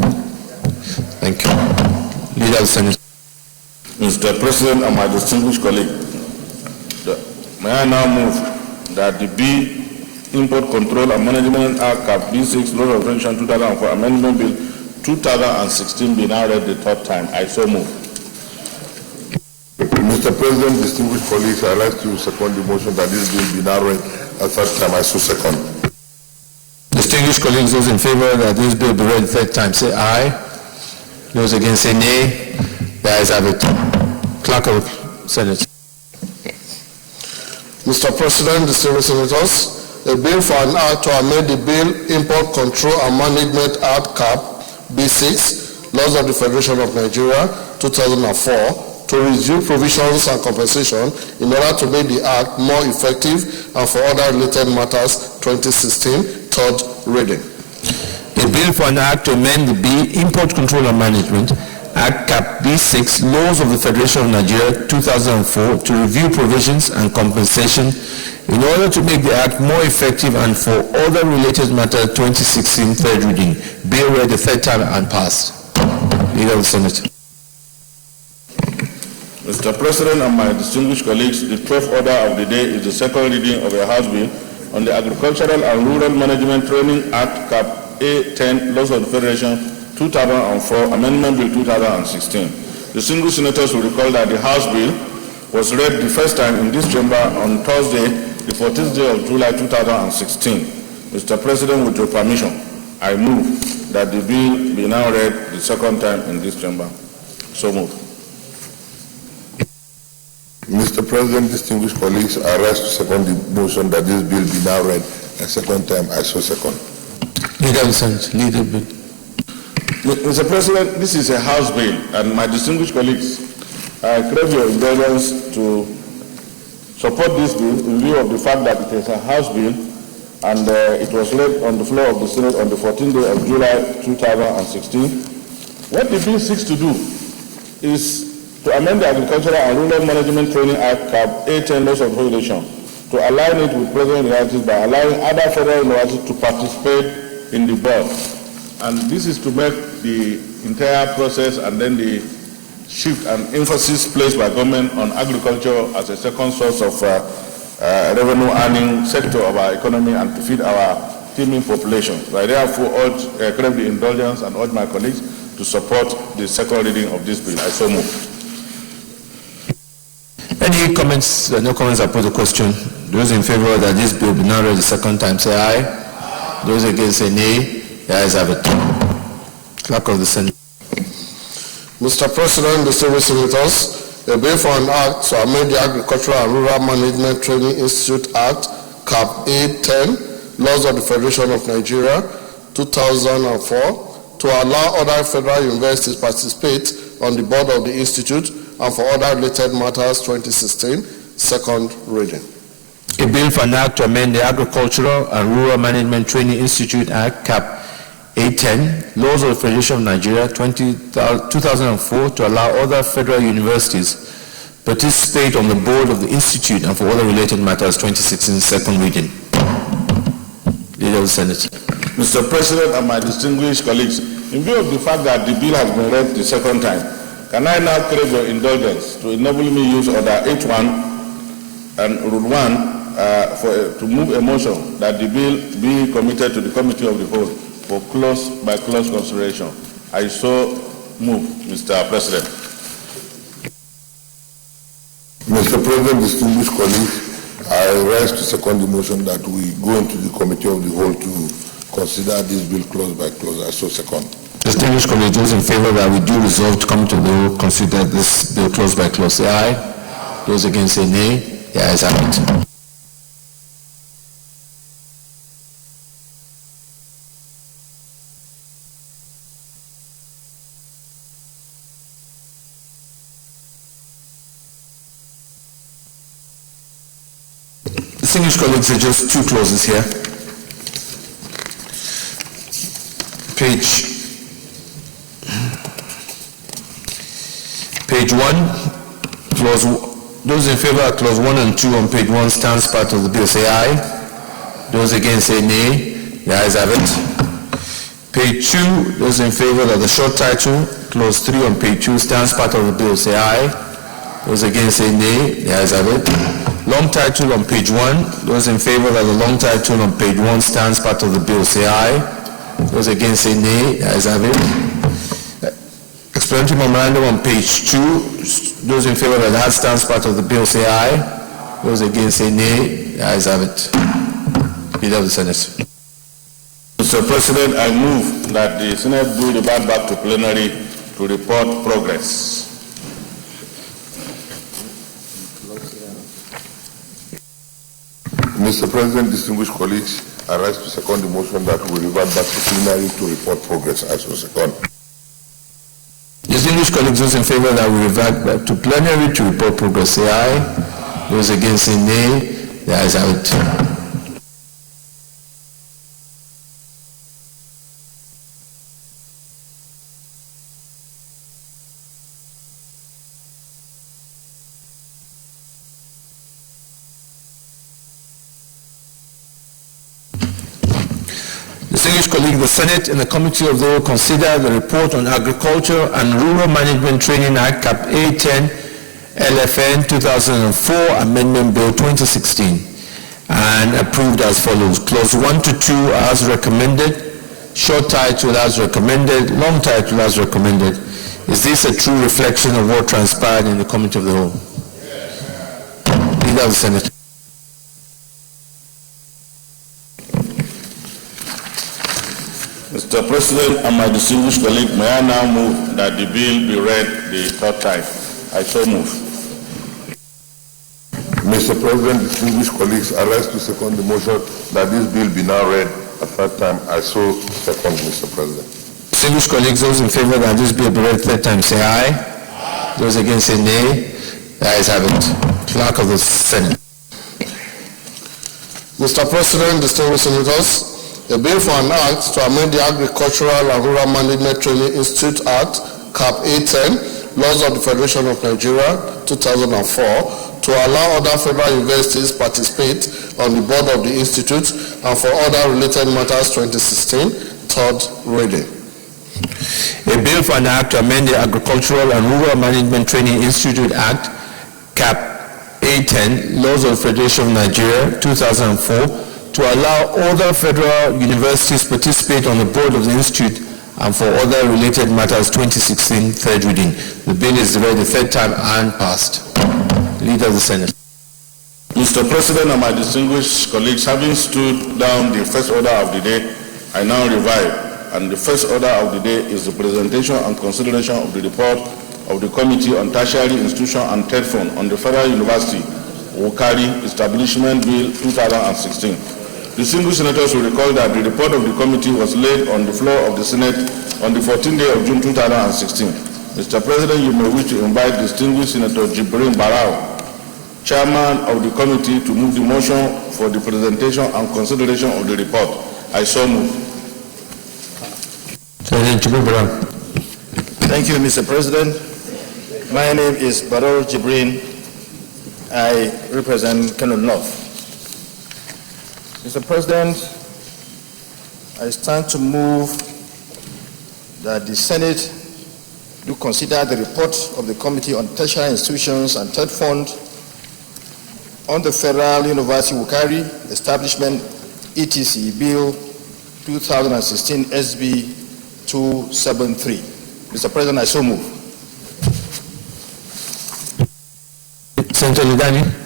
Thank you. Leader of the Senate. Mr. President and my distinguished colleague, may I now move that the B Import Control and Management Act of B6 Law of Regulation 2004 Amendment Bill 2016 be now read the third time. I so move. Mr. President, distinguished colleagues, I rise to second the motion that this bill be now read a third time. I so second. Distinguished colleagues, those in favor that this bill be read the third time, say aye. Those against, say nay. The ayes have it. Clerk of Senate. Mr. President, distinguished senators, a bill for an act to amend the Bill Import Control and Management Act (CAP) B6, Laws of the Federation of Nigeria 2004, to review provisions and compensation in order to make the act more effective and for other related matters 2016, third reading. A bill for an act to amend the B Import Control and Management Act (CAP) B6 Laws of the Federation of Nigeria 2004 to review provisions and compensation in order to make the act more effective and for other related matters 2016 third reading. Bill read the third time and passed. Leader of the Senate. Mr. President and my distinguished colleagues, the 12th order of the day is the second reading of a House bill on the Agricultural and Rural Management Training Act (CAP) A10 Laws of the Federation 2004 Amendment Bill 2016. The single senators will recall that the House bill was read the first time in this chamber on Thursday, the 14th day of July 2016. Mr. President, with your permission, I move that the bill be now read the second time in this chamber. So moved. Mr. President, distinguished colleagues, I rise to second the motion that this bill be now read a second time. I so second. Leader of the Senate, lead the bill. Mr. President, this is a House bill, and my distinguished colleagues, I crave your indulgence to support this bill in view of the fact that it is a House bill, and it was laid on the floor of the Senate on the 14th day of July 2016. What the bill seeks to do is to amend the Agricultural and Rural Management Training Act, CAP 810 Laws of Regulation, to align it with present realities by allowing other federal universities to participate in the board. And this is to make the entire process and then the shift and emphasis placed by government on agriculture as a second source of revenue earning sector of our economy and to feed our teeming population. I therefore crave the indulgence and urge my colleagues to support the second reading of this bill. I so move. Any comments? No comments. I put the question. Those in favor that this bill be now read the second time, say aye. Those against, say nay. The ayes have it. Clerk of the Senate. Mr. President, distinguished senators, a bill for an act to amend the Agricultural and Rural Management Training Institute Act, CAP 810, Laws of the Federation of Nigeria, 2004, to allow other federal universities to participate on the board of the institute and for other related matters, 2016, second reading. A bill for an act to amend the Agricultural and Rural Management Training Institute Act, CAP 810, Laws of the Federation of Nigeria, 2004, to allow other federal universities participate on the board of the institute and for other related matters, 2016, second reading. Leader of the Senate. Mr. President and my distinguished colleagues, in view of the fact that the bill has been read the second time, can I now crave your indulgence to enable me use Order 8.1 and Rule 1 to move a motion that the bill be committed to the Committee of the Whole for close-by-close consideration. I so move, Mr. President. Mr. President, distinguished colleagues, I rise to second the motion that we go into the Committee of the Whole to consider this bill close by close. I so second. Distinguished colleagues, those in favor that we do resolve to come to the Whole, consider this bill close by close, say aye. Those against, say nay. The ayes have it. Distinguished colleagues, there are just two clauses here. Page 1, clause, those in favor of clause 1 and 2 on page 1 stands part of the bill, say aye. Those against, say nay. The ayes have it. Page 2, those in favor of the short title, clause 3 on page 2 stands part of the bill, say aye. Those against, say nay. The ayes have it. Long title on page 1, those in favor of the long title on page 1 stands part of the bill, say aye. Those against, say nay. The ayes have it. Explanatory memorandum on page 2, those in favor of that stands part of the bill, say aye. Those against, say nay. The ayes have it. Leader of the Senate. Mr. President, I move that the Senate bill revert back to plenary to report progress. Mr. President, distinguished colleagues, I rise to second the motion that we revert back to plenary to report progress. I so second. Distinguished colleagues, those in favor that we revert back to plenary to report progress, say aye. Those against, say nay. The ayes have it. Distinguished colleagues, the Senate and the Committee of the Whole consider the report on Agriculture and Rural Management Training Act, CAP 810, LFN 2004, Amendment Bill 2016, and approved as follows. Clause 1 to 2 as recommended, short title as recommended, long title as recommended. Is this a true reflection of what transpired in the Committee of the Whole? Leader of the Senate. Mr. President and my distinguished colleague, may I now move that the bill be read the third time? I so move. Mr. President, distinguished colleagues, I rise to second the motion that this bill be now read a third time. I so second, Mr. President. Distinguished colleagues, those in favor that this be read third time say aye. Those against say nay. The ayes have it. Clerk of the Senate. Mr. President, distinguished senators, a bill for an act to amend the Agricultural and Rural Management Training Institute Act, Cap A10, Laws of the Federation of Nigeria, 2004, to allow other federal universities participate on the board of the institute and for other related matters 2016, third reading. A bill for an act to amend the Agricultural and Rural Management Training Institute Act, Cap A10, Laws of the Federation of Nigeria, 2004, to allow other federal universities participate on the board of the institute and for other related matters 2016, third reading. The bill is read the third time and passed. Leader of the Senate. Mr. President and my distinguished colleagues, having stood down the first order of the day, I now revive. And the first order of the day is the presentation and consideration of the report of the Committee on Tertiary Institution and Third Fund on the Federal University Wukari Establishment Bill 2016. Distinguished senators will recall that the report of the committee was laid on the floor of the Senate on the 14th day of June 2016. Mr. President, you may wish to invite distinguished Senator Jibrin Barao, Chairman of the committee, to move the motion for the presentation and consideration of the report. I so move. Thank you, Mr. President. My name is Barao Jibrin. I represent Kano North. Mr. President, I stand to move that the Senate do consider the report of the Committee on Tertiary Institutions and Third Fund on the Federal University Wukari Establishment ETC Bill 2016 SB 273. Mr. President, I so move. Senator Lidani.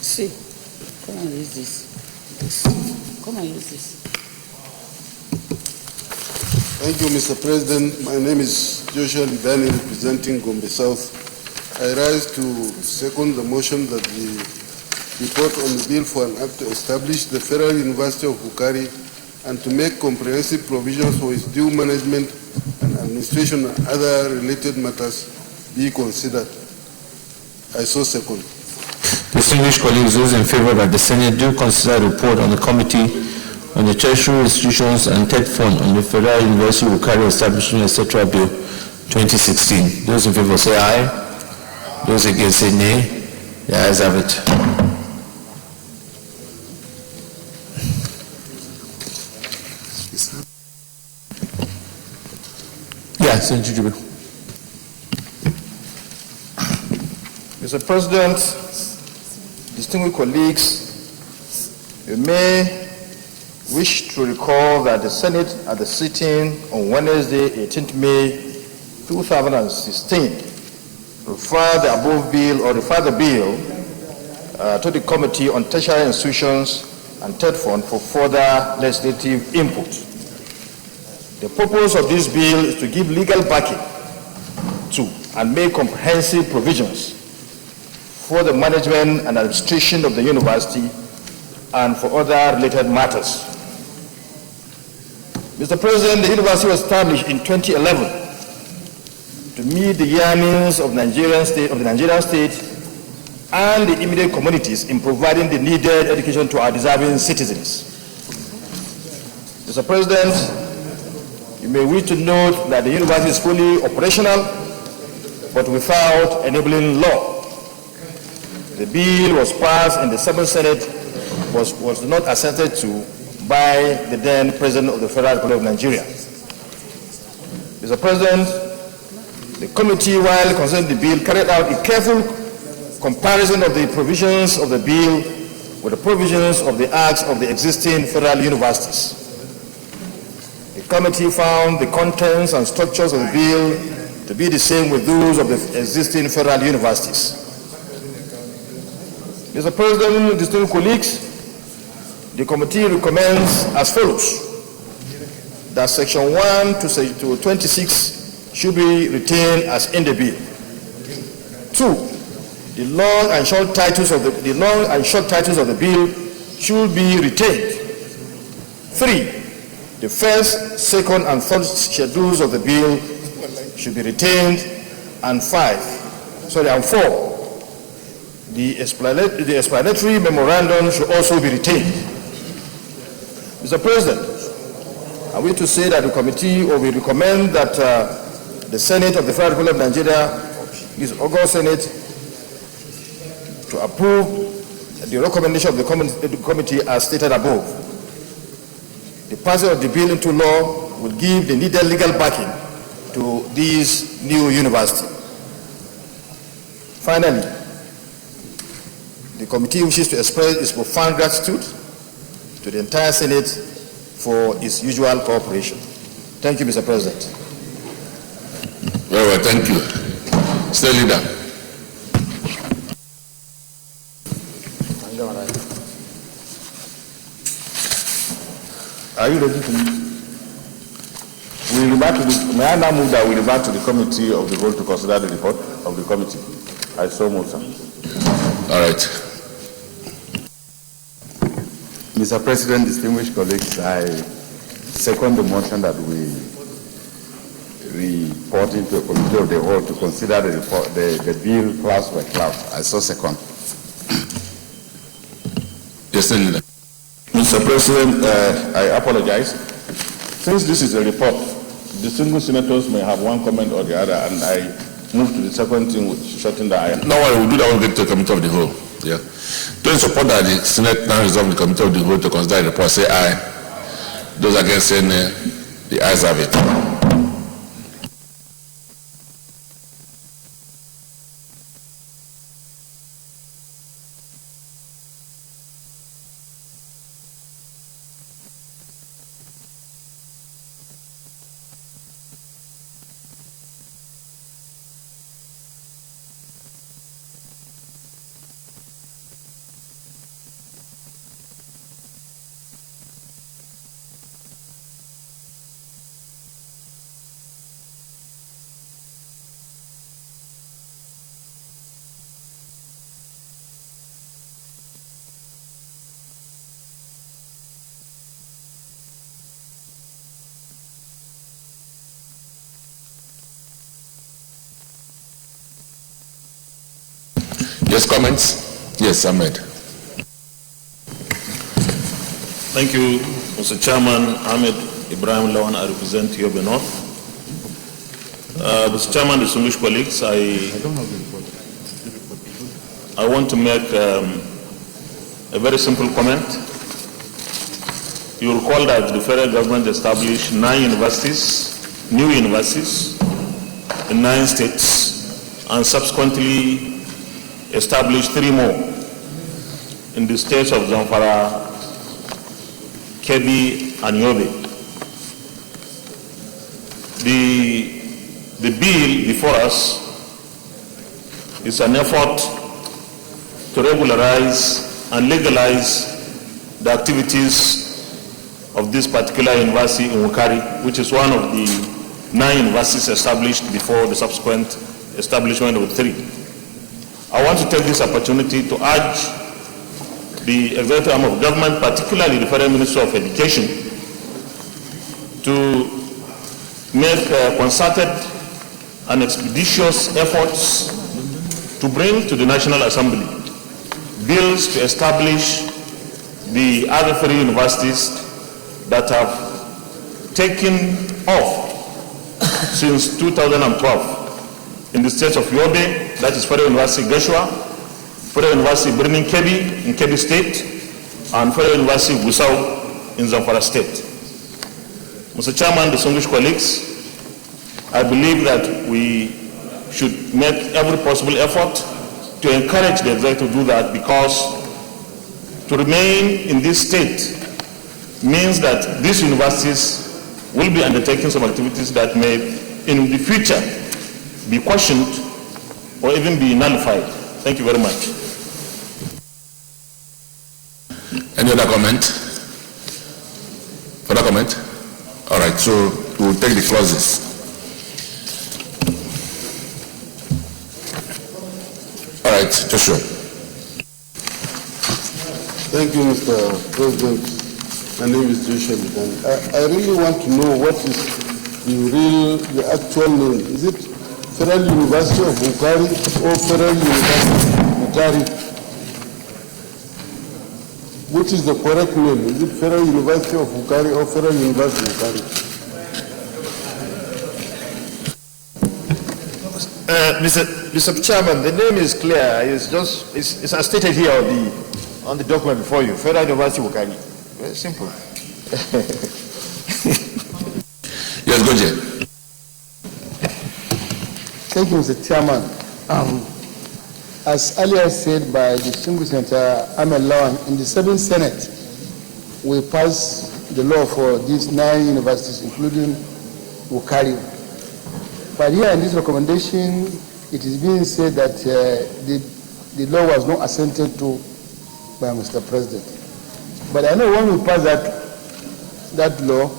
See, come and use this. Come and use this. Thank you, Mr. President. My name is Joshua Lidani, representing Gombe South. I rise to second the motion that the report on the bill for an act to establish the Federal University of Wukari and to make comprehensive provisions for its due management and administration and other related matters be considered. I so second. Distinguished colleagues, those in favor that the Senate do consider a report on the Committee on the Tertiary Institutions and Third Fund on the Federal University Wukari Establishment, etc. Bill 2016. Those in favor say aye. Those against say nay. The ayes have it. Yeah, Senator Jube. Mr. President, distinguished colleagues, you may wish to recall that the Senate at the sitting on Wednesday, 18th May 2016, referred the above bill or referred the bill to the Committee on Tertiary Institutions and Third Fund for further legislative input. The purpose of this bill is to give legal backing to and make comprehensive provisions for the management and administration of the university and for other related matters. Mr. President, the university was established in 2011 to meet the yearnings of the Nigerian state and the immediate communities in providing the needed education to our deserving citizens. Mr. President, you may wish to note that the university is fully operational, but without enabling law. The bill was passed in the 7th Senate, was not assented to by the then President of the Federal Republic of Nigeria. Mr. President, the committee, while considering the bill, carried out a careful comparison of the provisions of the bill with the provisions of the acts of the existing federal universities. The committee found the contents and structures of the bill to be the same with those of the existing federal universities. Mr. President, distinguished colleagues, the committee recommends as follows: that section 1 to 26 should be retained as in the bill. 2, the long and short titles of the bill should be retained. 3, the first, second, and third schedules of the bill should be retained. And 4, the explanatory memorandum should also be retained. Mr. President, I wish to say that the committee will recommend that the Senate of the Federal Republic of Nigeria, this August Senate, to approve the recommendation of the committee as stated above. The passage of the bill into law will give the needed legal backing to this new university. Finally, the committee wishes to express its profound gratitude to the entire Senate for its usual cooperation. Thank you, Mr. President. Very well, thank you. State Leader. Are you ready to may I now move that we revert to the committee of the vote to consider the report of the committee? I so move, sir. All right. Mr. President, distinguished colleagues, I second the motion that we report into a committee of the whole to consider the bill clause by clause. I so second. Yes, Senator. Mr. President, I apologize. Since this is a report, distinguished senators may have one comment or the other, and I move to the second thing, which shorten the iron. No, we'll do that when we get to the committee of the whole. Yeah. Those support that the Senate now resolve the committee of the whole to consider the report, say aye. Those against saying nay, the ayes have it. Yes, comments? Yes, Ahmed. Thank you, Mr. Chairman. Ahmed Ibrahim Lawan, I represent Yobe North. Mr. Chairman, distinguished colleagues, I want to make a very simple comment. You recall that the federal government established 9 universities, new universities, in 9 states, and subsequently established 3 more in the states of Zamfara, Kebbi, and Yobe. The bill before us is an effort to regularize and legalize the activities of this particular university in Wukari, which is one of the 9 universities established before the subsequent establishment of 3. I want to take this opportunity to urge the executive arm of government, particularly the Federal Ministry of Education, to make concerted and expeditious efforts to bring to the National Assembly bills to establish the other 3 universities that have taken off since 2012 in the states of Yobe, that is Federal University Gashua, Federal University Birnin Kebbi in Kebbi State, and Federal University Gusau in Zamfara State. Mr. Chairman, distinguished colleagues, I believe that we should make every possible effort to encourage the executive to do that, because to remain in this state means that these universities will be undertaking some activities that may in the future be questioned or even be nullified. Thank you very much. Any other comment? Further comment? All right, so we'll take the clauses. All right, Joshua. Thank you, Mr. President. My name is Joshua Bidan. I really want to know what is the actual name. Is it Federal University of Bukari or Federal University of Bukari? Which is the correct name? Is it Federal University of Bukari or Federal University of Bukari? Mr. Chairman, the name is clear. It's as stated here on the document before you. Federal University of Bukari. Very simple. Yes, Goje. Thank you, Mr. Chairman. As earlier said by distinguished Senator Ahmed Lawan, in the 7th Senate, we passed the law for these 9 universities, including Bukari. But here in this recommendation, it is being said that the law was not assented to by Mr. President. But I know when we pass that law,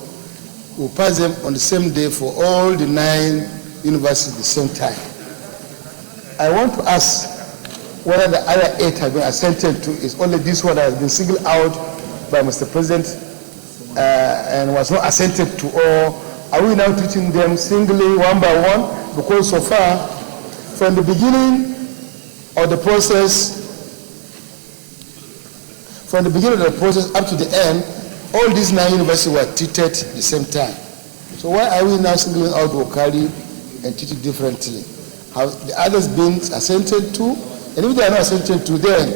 we pass them on the same day for all the 9 universities at the same time. I want to ask whether the other 8 have been assented to. Is only this one that has been singled out by Mr. President and was not assented to, or are we now treating them singly, one by one? Because so far, from the beginning of the process, up to the end, all these 9 universities were treated at the same time. So why are we now singling out Okari and treated differently? Have the others been assented to? And if they are not assented to, then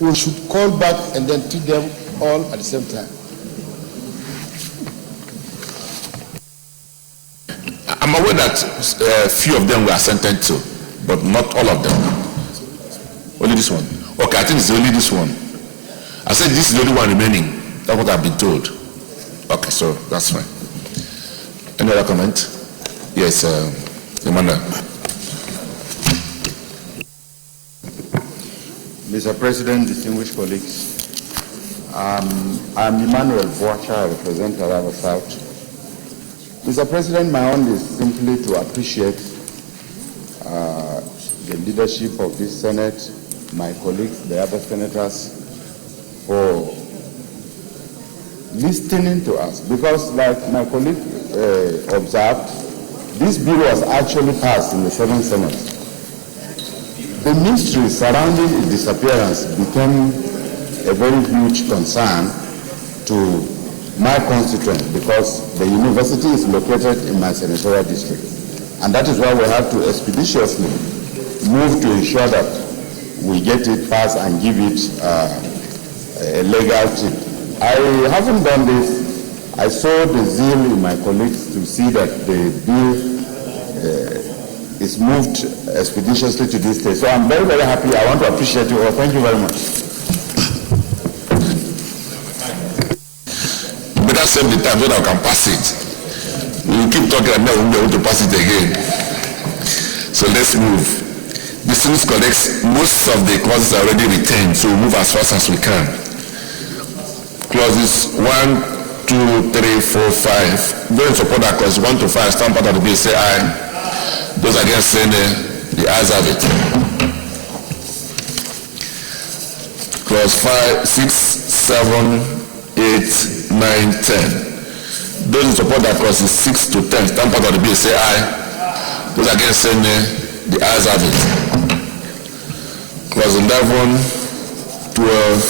we should call back and then treat them all at the same time. I'm aware that few of them were assented to, but not all of them. Only this one. Okay, I think it's only this one. I said this is the only one remaining. That's what I've been told. Okay, so that's fine. Any other comment? Yes, Emmanuel. Mr. President, distinguished colleagues, I'm Emmanuel Boacha, I represent Taraba South. Mr. President, my own is simply to appreciate the leadership of this Senate, my colleagues, the other senators, for listening to us. Because like my colleague observed, this bill was actually passed in the 7th Senate. The mystery surrounding its disappearance became a very huge concern to my constituent because the university is located in my senatorial district. And that is why we have to expeditiously move to ensure that we get it passed and give it a legality. I haven't done this. I saw the zeal in my colleagues to see that the bill is moved expeditiously to this stage. So I'm very, very happy. I want to appreciate you all. Thank you very much. Better save the time so that I can pass it. We will keep talking and then we'll be able to pass it again. So let's move. Distinguished colleagues, most of the clauses are already retained, so we'll move as fast as we can. Clauses 1, 2, 3, 4, 5. Those in support that clause 1 to 5 stand part of the bill, say aye. Those against saying the ayes have it. Clause 5, 6, 7, 8, 9, 10. Those in support that clauses 6 to 10 stand part of the bill, say aye. Those against saying the ayes have it. Clause 11, 12,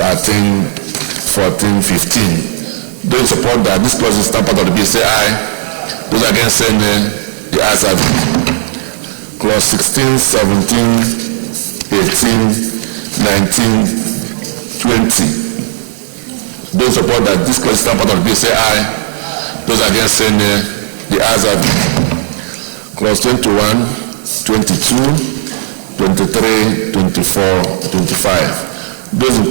13, 14, 15. Those in support that this clause is stand part of the bill, say aye. Those against saying the ayes have it. Clause 16, 17, 18, 19, 20. Those support that this clause is stand part of the bill, say aye. Those against saying the ayes have it. Clause 21, 22, 23, 24, 25. Those in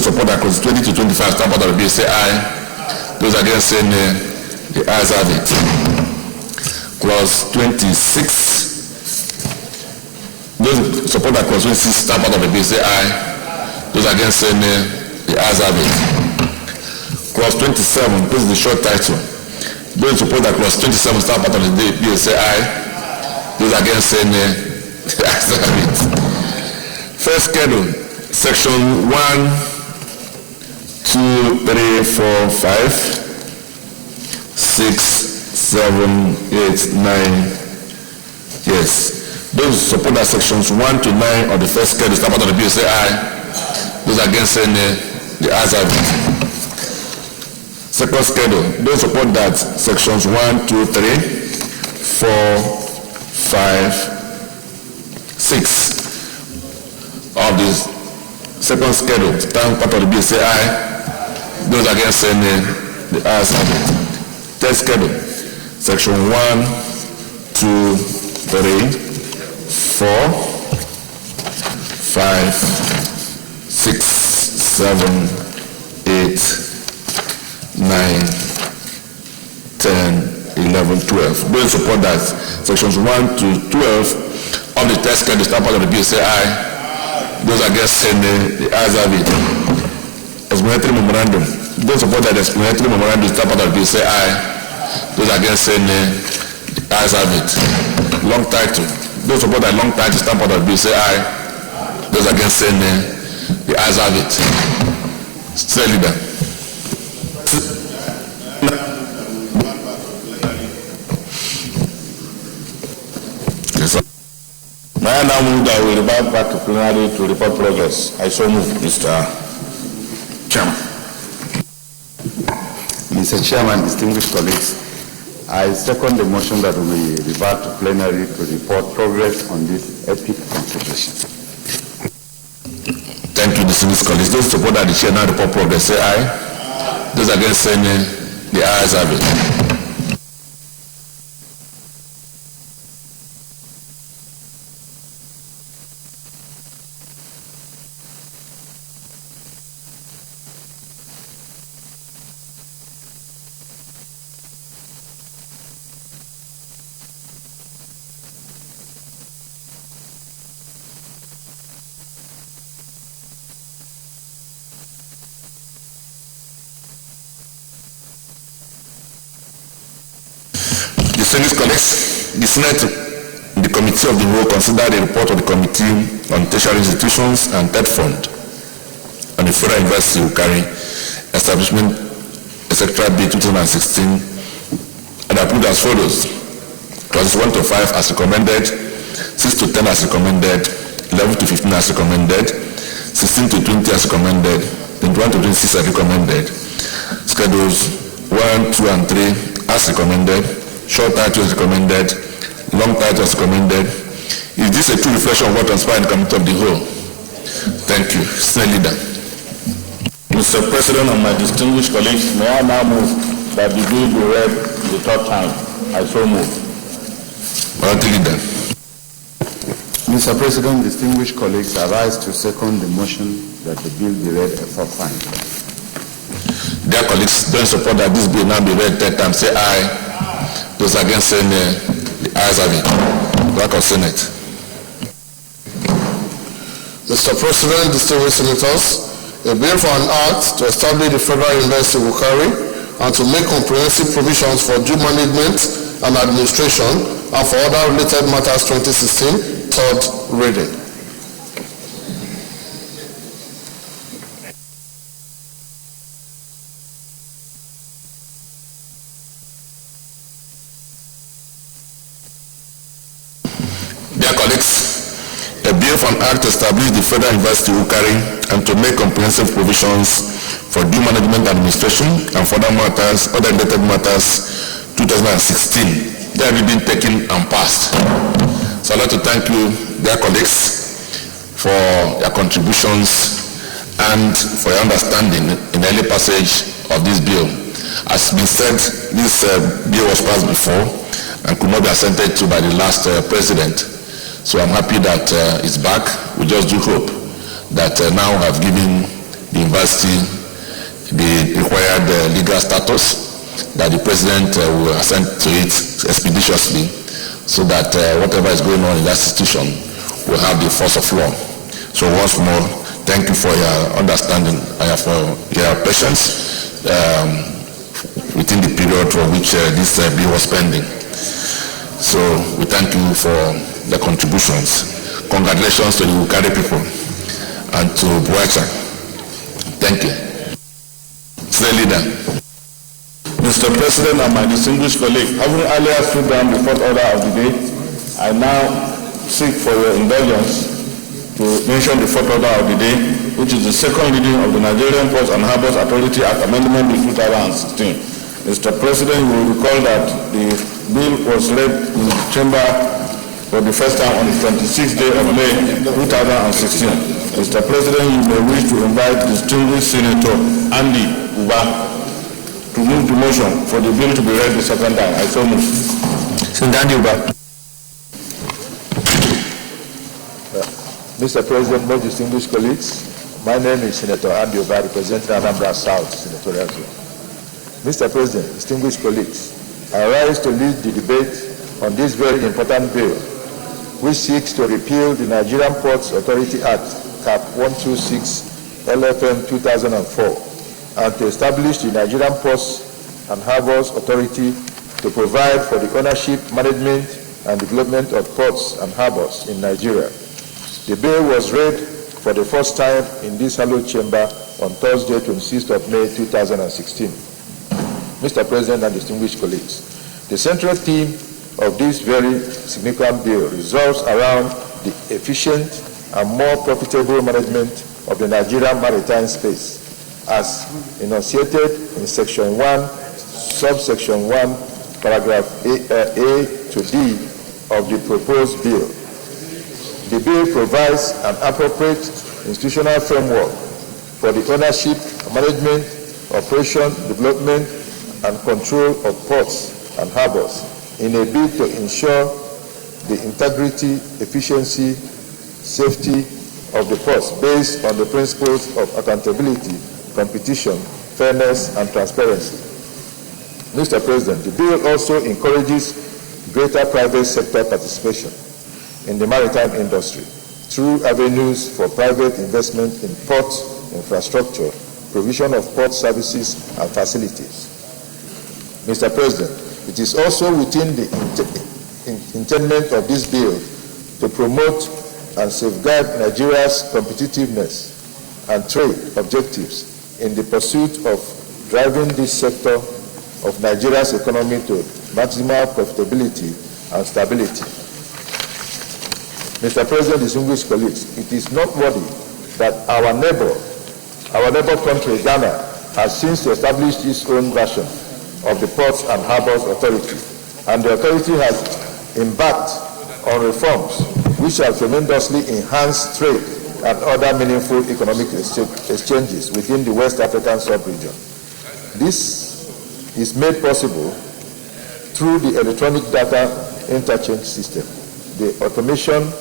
support that clause 20 to 25 stand part of the bill, say aye. Those against saying the ayes have it. Clause 26. Those support that clause 26 stand part of the bill, say aye. Those against say nay. The ayes have it. Clause 27, this is the short title. Those in support that clause 27 start part of the bill say aye. Those against say nay. The ayes have it. First schedule, section 1, 2, 3, 4, 5, 6, 7, 8, 9. Yes. Those who support that sections 1 to 9 of the first schedule start part of the bill say aye. Those against say nay. The ayes have it. Second schedule, those support that sections 1, 2, 3, 4, 5, 6 of this second schedule stand part of the bill say aye. Those against say nay. The ayes have it. Third schedule, section 1, 2, 3, 4, 5, 6, 7, 8, 9, 10, 11, 12. Those support that sections 1 to 12 of the test schedule start part of the bill say aye. Those against say nay. The ayes have it. Explanatory memorandum. Those support that explanatory memorandum start part of the bill say aye. Those against say nay. The ayes have it. Long title. Those support that long title start part of the bill say aye. Those against say nay. The ayes have it. Still leader. May I now move that we revert back to plenary to report progress? I so move, Mr. Chairman. Mr. Chairman, distinguished colleagues, I second the motion that we revert to plenary to report progress on this epic consultation. Thank you, distinguished colleagues. Those support that the chair now report progress say aye. Those against say nay. The ayes have it. Distinguished colleagues, the Senate, the Committee of the Whole considered the report of the Committee on Tertiary Institutions and Third Fund on the Federal University will carry establishment, etc. Bill 2016 and approved as follows. Clauses 1 to 5 as recommended, 6 to 10 as recommended, 11 to 15 as recommended, 16 to 20 as recommended, 21 to 26 as recommended, schedules 1, 2, and 3 as recommended, short title is recommended, long title is recommended. Is this a true reflection of what transpired in the Committee of the Whole? Thank you. Senior Leader. Mr. President and my distinguished colleagues, may I now move that the bill be read the third time? I so move. Minority Leader. Mr. President, distinguished colleagues, I rise to second the motion that the bill be read a fourth time. Dear colleagues, don't support that this bill now be read third time. Say aye. Those against say nay. The ayes have it. Clerk of Senate. Mr. President, distinguished senators, a bill for an act to establish the Federal University will carry and to make comprehensive provisions for due management and administration and for other related matters 2016, third reading. Dear colleagues, a bill for an act to establish the Federal University will carry and to make comprehensive provisions for due management and administration and for other matters, other related matters 2016. They have been taken and passed. So I'd like to thank you, dear colleagues, for your contributions and for your understanding in the early passage of this bill. As been said, this bill was passed before and could not be assented to by the last president. So I'm happy that it's back. We just do hope that now have given the university the required legal status, that the president will assent to it expeditiously, so that whatever is going on in that institution will have the force of law. So once more, thank thank you for your understanding and for your patience within the period for which this bill was pending. So we thank you for the contributions. Congratulations to the Ukari people and to Buacha. Thank you. Sir Leader. Mr. President and my distinguished colleague, having earlier stood down the fourth order of the day, I now seek for your indulgence to mention the fourth order of the day, which is the second reading of the Nigerian Ports and Harbours Authority Act Amendment in 2016. Mr. President, you will recall that the bill was read in the chamber for the first time on the 26th day of May 2016. Mr. President, you may wish to invite distinguished Senator Andy Uba to move the motion for the bill to be read the second time. I so move. Senator Andy Uba. Mr. President, most distinguished colleagues, my name is Senator Andy Uba, representing Anambra South Senatorial Zone. Mr. President, distinguished colleagues, I rise to lead the debate on this very important bill, which seeks to repeal the Nigerian Ports Authority Act, Cap 126, LFM 2004, and to establish the Nigerian Ports and Harbours Authority to provide for the ownership, management, and development of ports and harbours in Nigeria. The bill was read for the first time in this hallowed chamber on Thursday, 26th of May 2016. Mr. President and distinguished colleagues, the central theme of this very significant bill revolves around the efficient and more profitable management of the Nigerian maritime space, as enunciated in Section 1, Subsection 1, Paragraph A to D of the proposed bill. The bill provides an appropriate institutional framework for the ownership, management, operation, development, and control of ports and harbours in a bid to ensure the integrity, efficiency, safety of the ports based on the principles of accountability, competition, fairness, and transparency. Mr. President, the bill also encourages greater private sector participation in the maritime industry through avenues for private investment in port infrastructure, provision of port services and facilities. Mr. President, it is also within the intent of this bill to promote and safeguard Nigeria's competitiveness and trade objectives in the pursuit of driving this sector of Nigeria's economy to maximal profitability and stability. Mr. President, distinguished colleagues, it is noteworthy that our neighbor country, Ghana, has since established its own version of the Ports and Harbours Authority, and the authority has embarked on reforms which have tremendously enhanced trade and other meaningful economic exchanges within the West African sub-region. This is made possible through the electronic data interchange system, the automation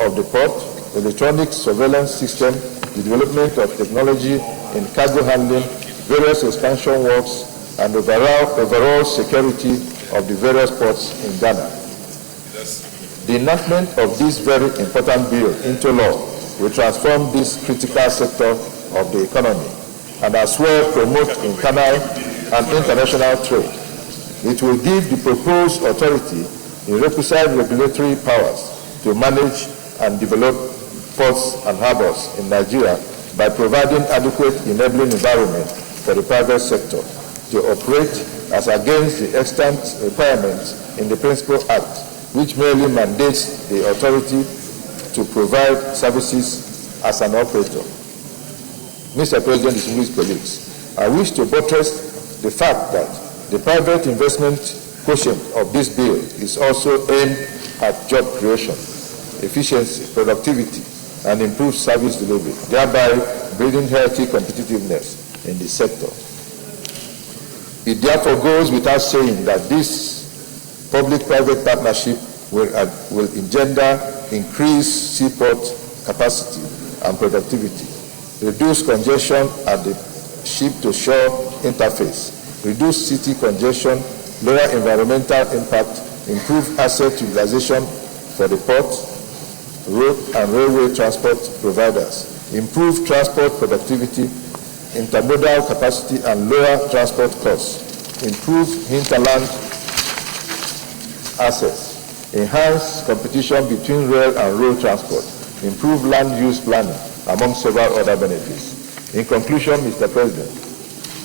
of the port, electronic surveillance system, the development of technology in cargo handling, various expansion works, and overall security of the various ports in Ghana. The enactment of this very important bill into law will transform this critical sector of the economy and as well promote internal and international trade. It will give the proposed authority the requisite regulatory powers to manage and develop ports and harbours in Nigeria by providing adequate enabling environment for the private sector to operate as against the extant requirements in the Principal Act, which merely mandates the authority to provide services as an operator. Mr. President, distinguished colleagues, I wish to buttress the fact that the private investment quotient of this bill is also aimed at job creation, efficiency, productivity, and improved service delivery, thereby building healthy competitiveness in the sector. It therefore goes without saying that this public-private partnership will engender increased seaport capacity and productivity, reduce congestion at the ship-to-shore interface, reduce city congestion, lower environmental impact, improve asset utilization for the port, road and railway transport providers, improve transport productivity, intermodal capacity and lower transport costs, improve hinterland access, enhance competition between rail and road transport, improve land use planning, among several other benefits. In conclusion, Mr. President,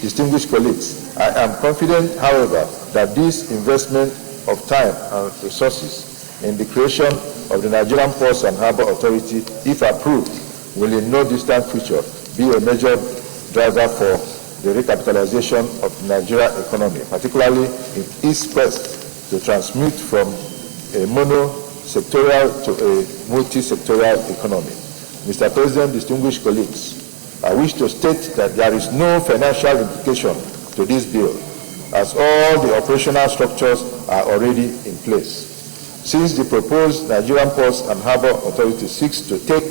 distinguished colleagues, I am confident, however, that this investment of time and resources in the creation of the Nigerian Ports and Harbour Authority, if approved, will in no distant future be a major driver for the recapitalization of the Nigerian economy, particularly in its quest to transmit from a mono-sectorial to a multi-sectorial economy. Mr. President, distinguished colleagues, I wish to state that there is no financial implication to this bill, as all the operational structures are already in place. Since the proposed Nigerian Ports and Harbour Authority seeks to take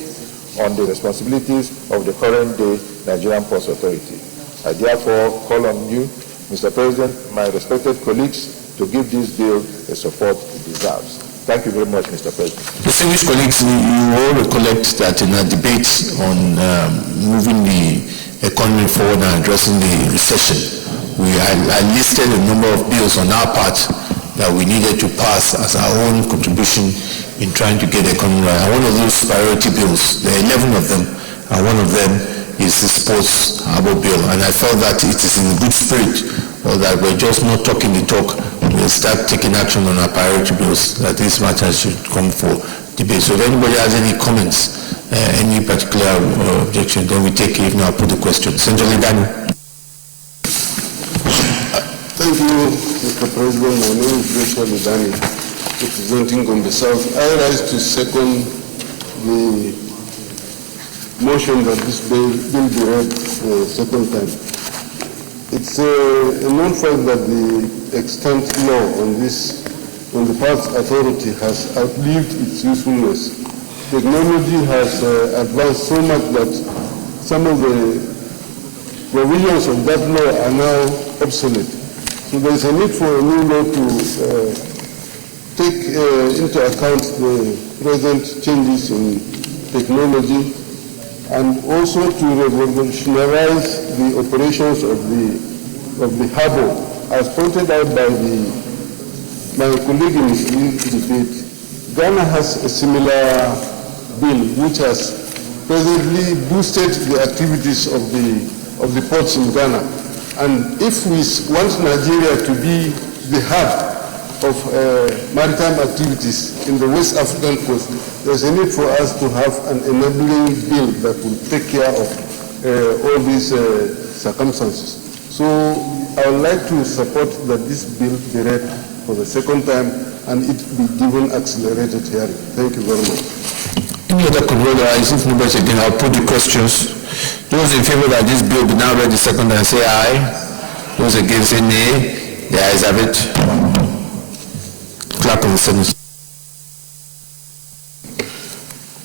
on the responsibilities of the current-day Nigerian Ports Authority, I therefore call on you, Mr. President, my respected colleagues, to give this bill the support it deserves. Thank you very much, Mr. President. Distinguished colleagues, you all recollect that in our debate on moving the economy forward and addressing the recession, I listed a number of bills on our part that we needed to pass as our own contribution in trying to get the economy right. And one of those priority bills, there are 11 of them, and one of them is the Sports Harbour Bill. And I felt that it is in good spirit, or that we're just not talking the talk, we'll start taking action on our priority bills, that this matter should come for debate. So if anybody has any comments, any particular objection, then we take it. If not, I'll put the question. Senator Daniel. Thank you, Mr. President. My name is Joshua Lidani, representing Gombe South. I rise to second the motion that this bill be read the second time. It's a known fact that the extant law on the Ports Authority has outlived its usefulness. Technology has advanced so much that some of the provisions of that law are now obsolete. So there is a need for a new law to take into account the present changes in technology and also to revolutionize the operations of the harbour. As pointed out by my colleague in this debate, Ghana has a similar bill which has presently boosted the activities of the ports in Ghana. And if we want Nigeria to be the hub of maritime activities in the West African coast, there's a need for us to have an enabling bill that will take care of all these circumstances. So I would like to support that this bill be read for the second time and it be given accelerated hearing. Thank you very much. Any other comments? If nobody again, I'll put the questions. Those in favor that this bill be now read the second time say aye. Those against say nay. The ayes have it. Clerk of the Senate.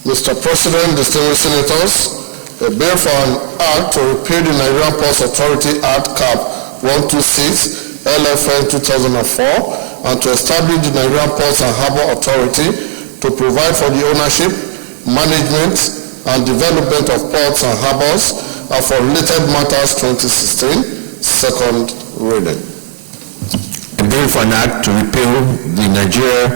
Mr. President, distinguished senators, a bill for an act to repeal the Nigerian Ports Authority Act Cap 126 LFN 2004 and to establish the Nigerian Ports and Harbour Authority to provide for the ownership, management, and development of ports and harbors and for related matters 2016, second reading. A bill for an act to repeal the Nigeria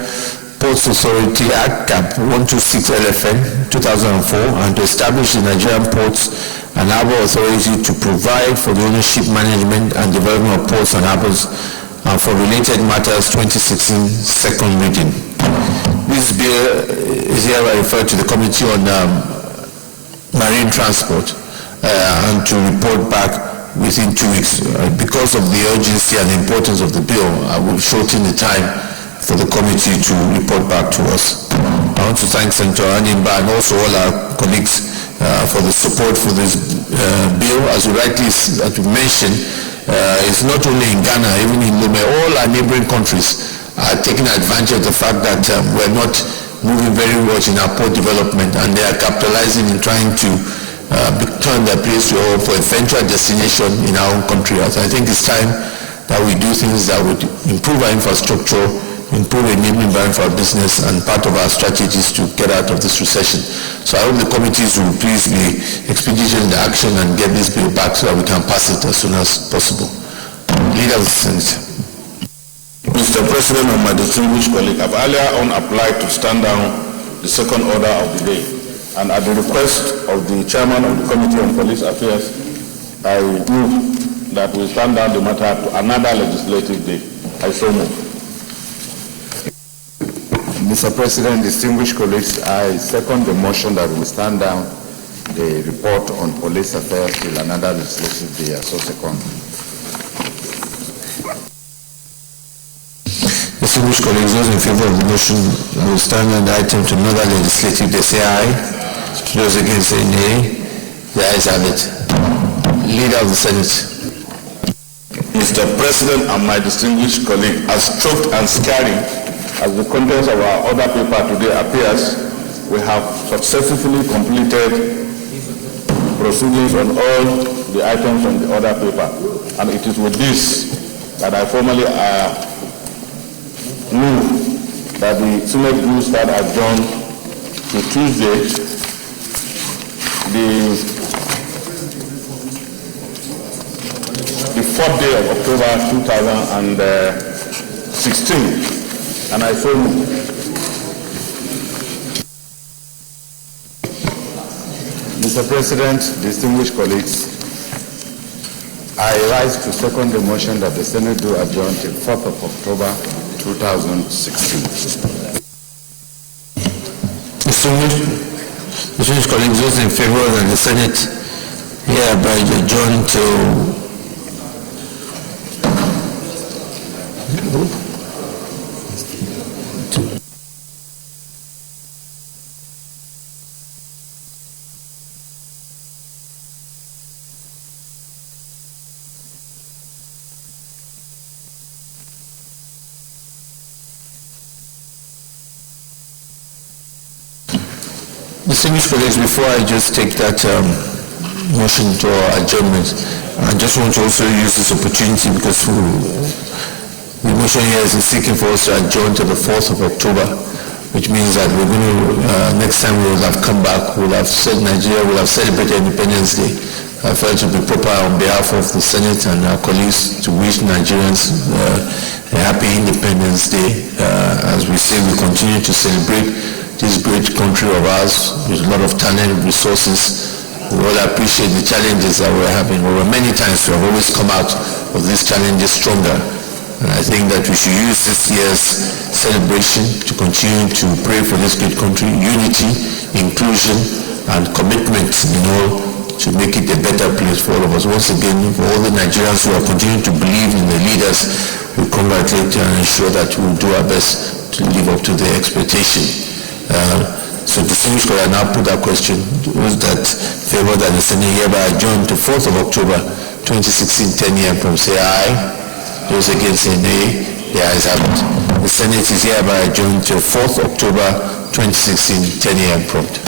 Ports Authority Act Cap 126 LFN 2004 and to establish the Nigerian Ports and Harbour Authority to provide for the ownership, management, and development of ports and harbors and for related matters 2016, second reading. This bill is hereby referred to the Committee on Marine Transport and to report back within 2 weeks. Because of the urgency and the importance of the bill, I will shorten the time for the committee to report back to us. I want to thank Senator Animba and also all our colleagues for the support for this bill. As you rightly mentioned, it's not only in Ghana, even in Lome, all our neighboring countries are taking advantage of the fact that we're not moving very much in our port development, and they are capitalizing in trying to turn their place to for eventual destination in our own country. So I think it's time that we do things that would improve our infrastructure improve a enabling environment for our business, and part of our strategy is to get out of this recession. So I hope the committees will please be expeditious in the action and get this bill back so that we can pass it as soon as possible. Leader of the Senate. Mr. President and my distinguished colleague, I've earlier on applied to stand down the second order of the day, and at the request of the chairman of the Committee on Police Affairs, I move that we stand down the matter to another legislative day. I so move. Mr. President, distinguished colleagues, I second the motion that we stand down the report on police affairs till another legislative day. I so second. Distinguished colleagues, those in favor of the motion, I will stand on the item to another legislative day, say aye. Those against, say nay. The ayes have it. Leader of the Senate. Mr. President and my distinguished colleague, as choked and scary as the contents of our order paper today appears, we have successfully completed proceedings on all the items on the order paper. And it is with this that I formally move that the Senate will start adjourned to Tuesday, the 4th day of October 2016. And I so move. Mr. President, distinguished colleagues, I rise to second the motion that the Senate do adjourn till 4th of October 2016. Distinguished colleagues, those in favor that the Senate hereby adjourn to distinguished colleagues, before I just take that motion to adjournment, I just want to also use this opportunity because the motion here is seeking for us to adjourn to the 4th of October, which means that we're going to, next time we will have come back, we'll have said Nigeria will have celebrated Independence Day. I felt it would be proper on behalf of the Senate and our colleagues to wish Nigerians a happy Independence Day. As we say, we continue to celebrate this great country of ours with a lot of talent and resources. We all appreciate the challenges that we're having. Over many times we have always come out of these challenges stronger. And I think that we should use this year's celebration to continue to pray for this great country, unity, inclusion, and commitment, to make it a better place for all of us. Once again, for all the Nigerians who are continuing to believe in the leaders, we congratulate you and ensure that we will do our best to live up to their expectation. So distinguished colleagues, I now put that question. Those that favor that the Senate hereby adjourn to 4th of October 2016, 10 a.m. from say aye. Those against say nay. The ayes have it. The Senate is hereby adjourned to 4th October 2016, 10 a.m. prompt.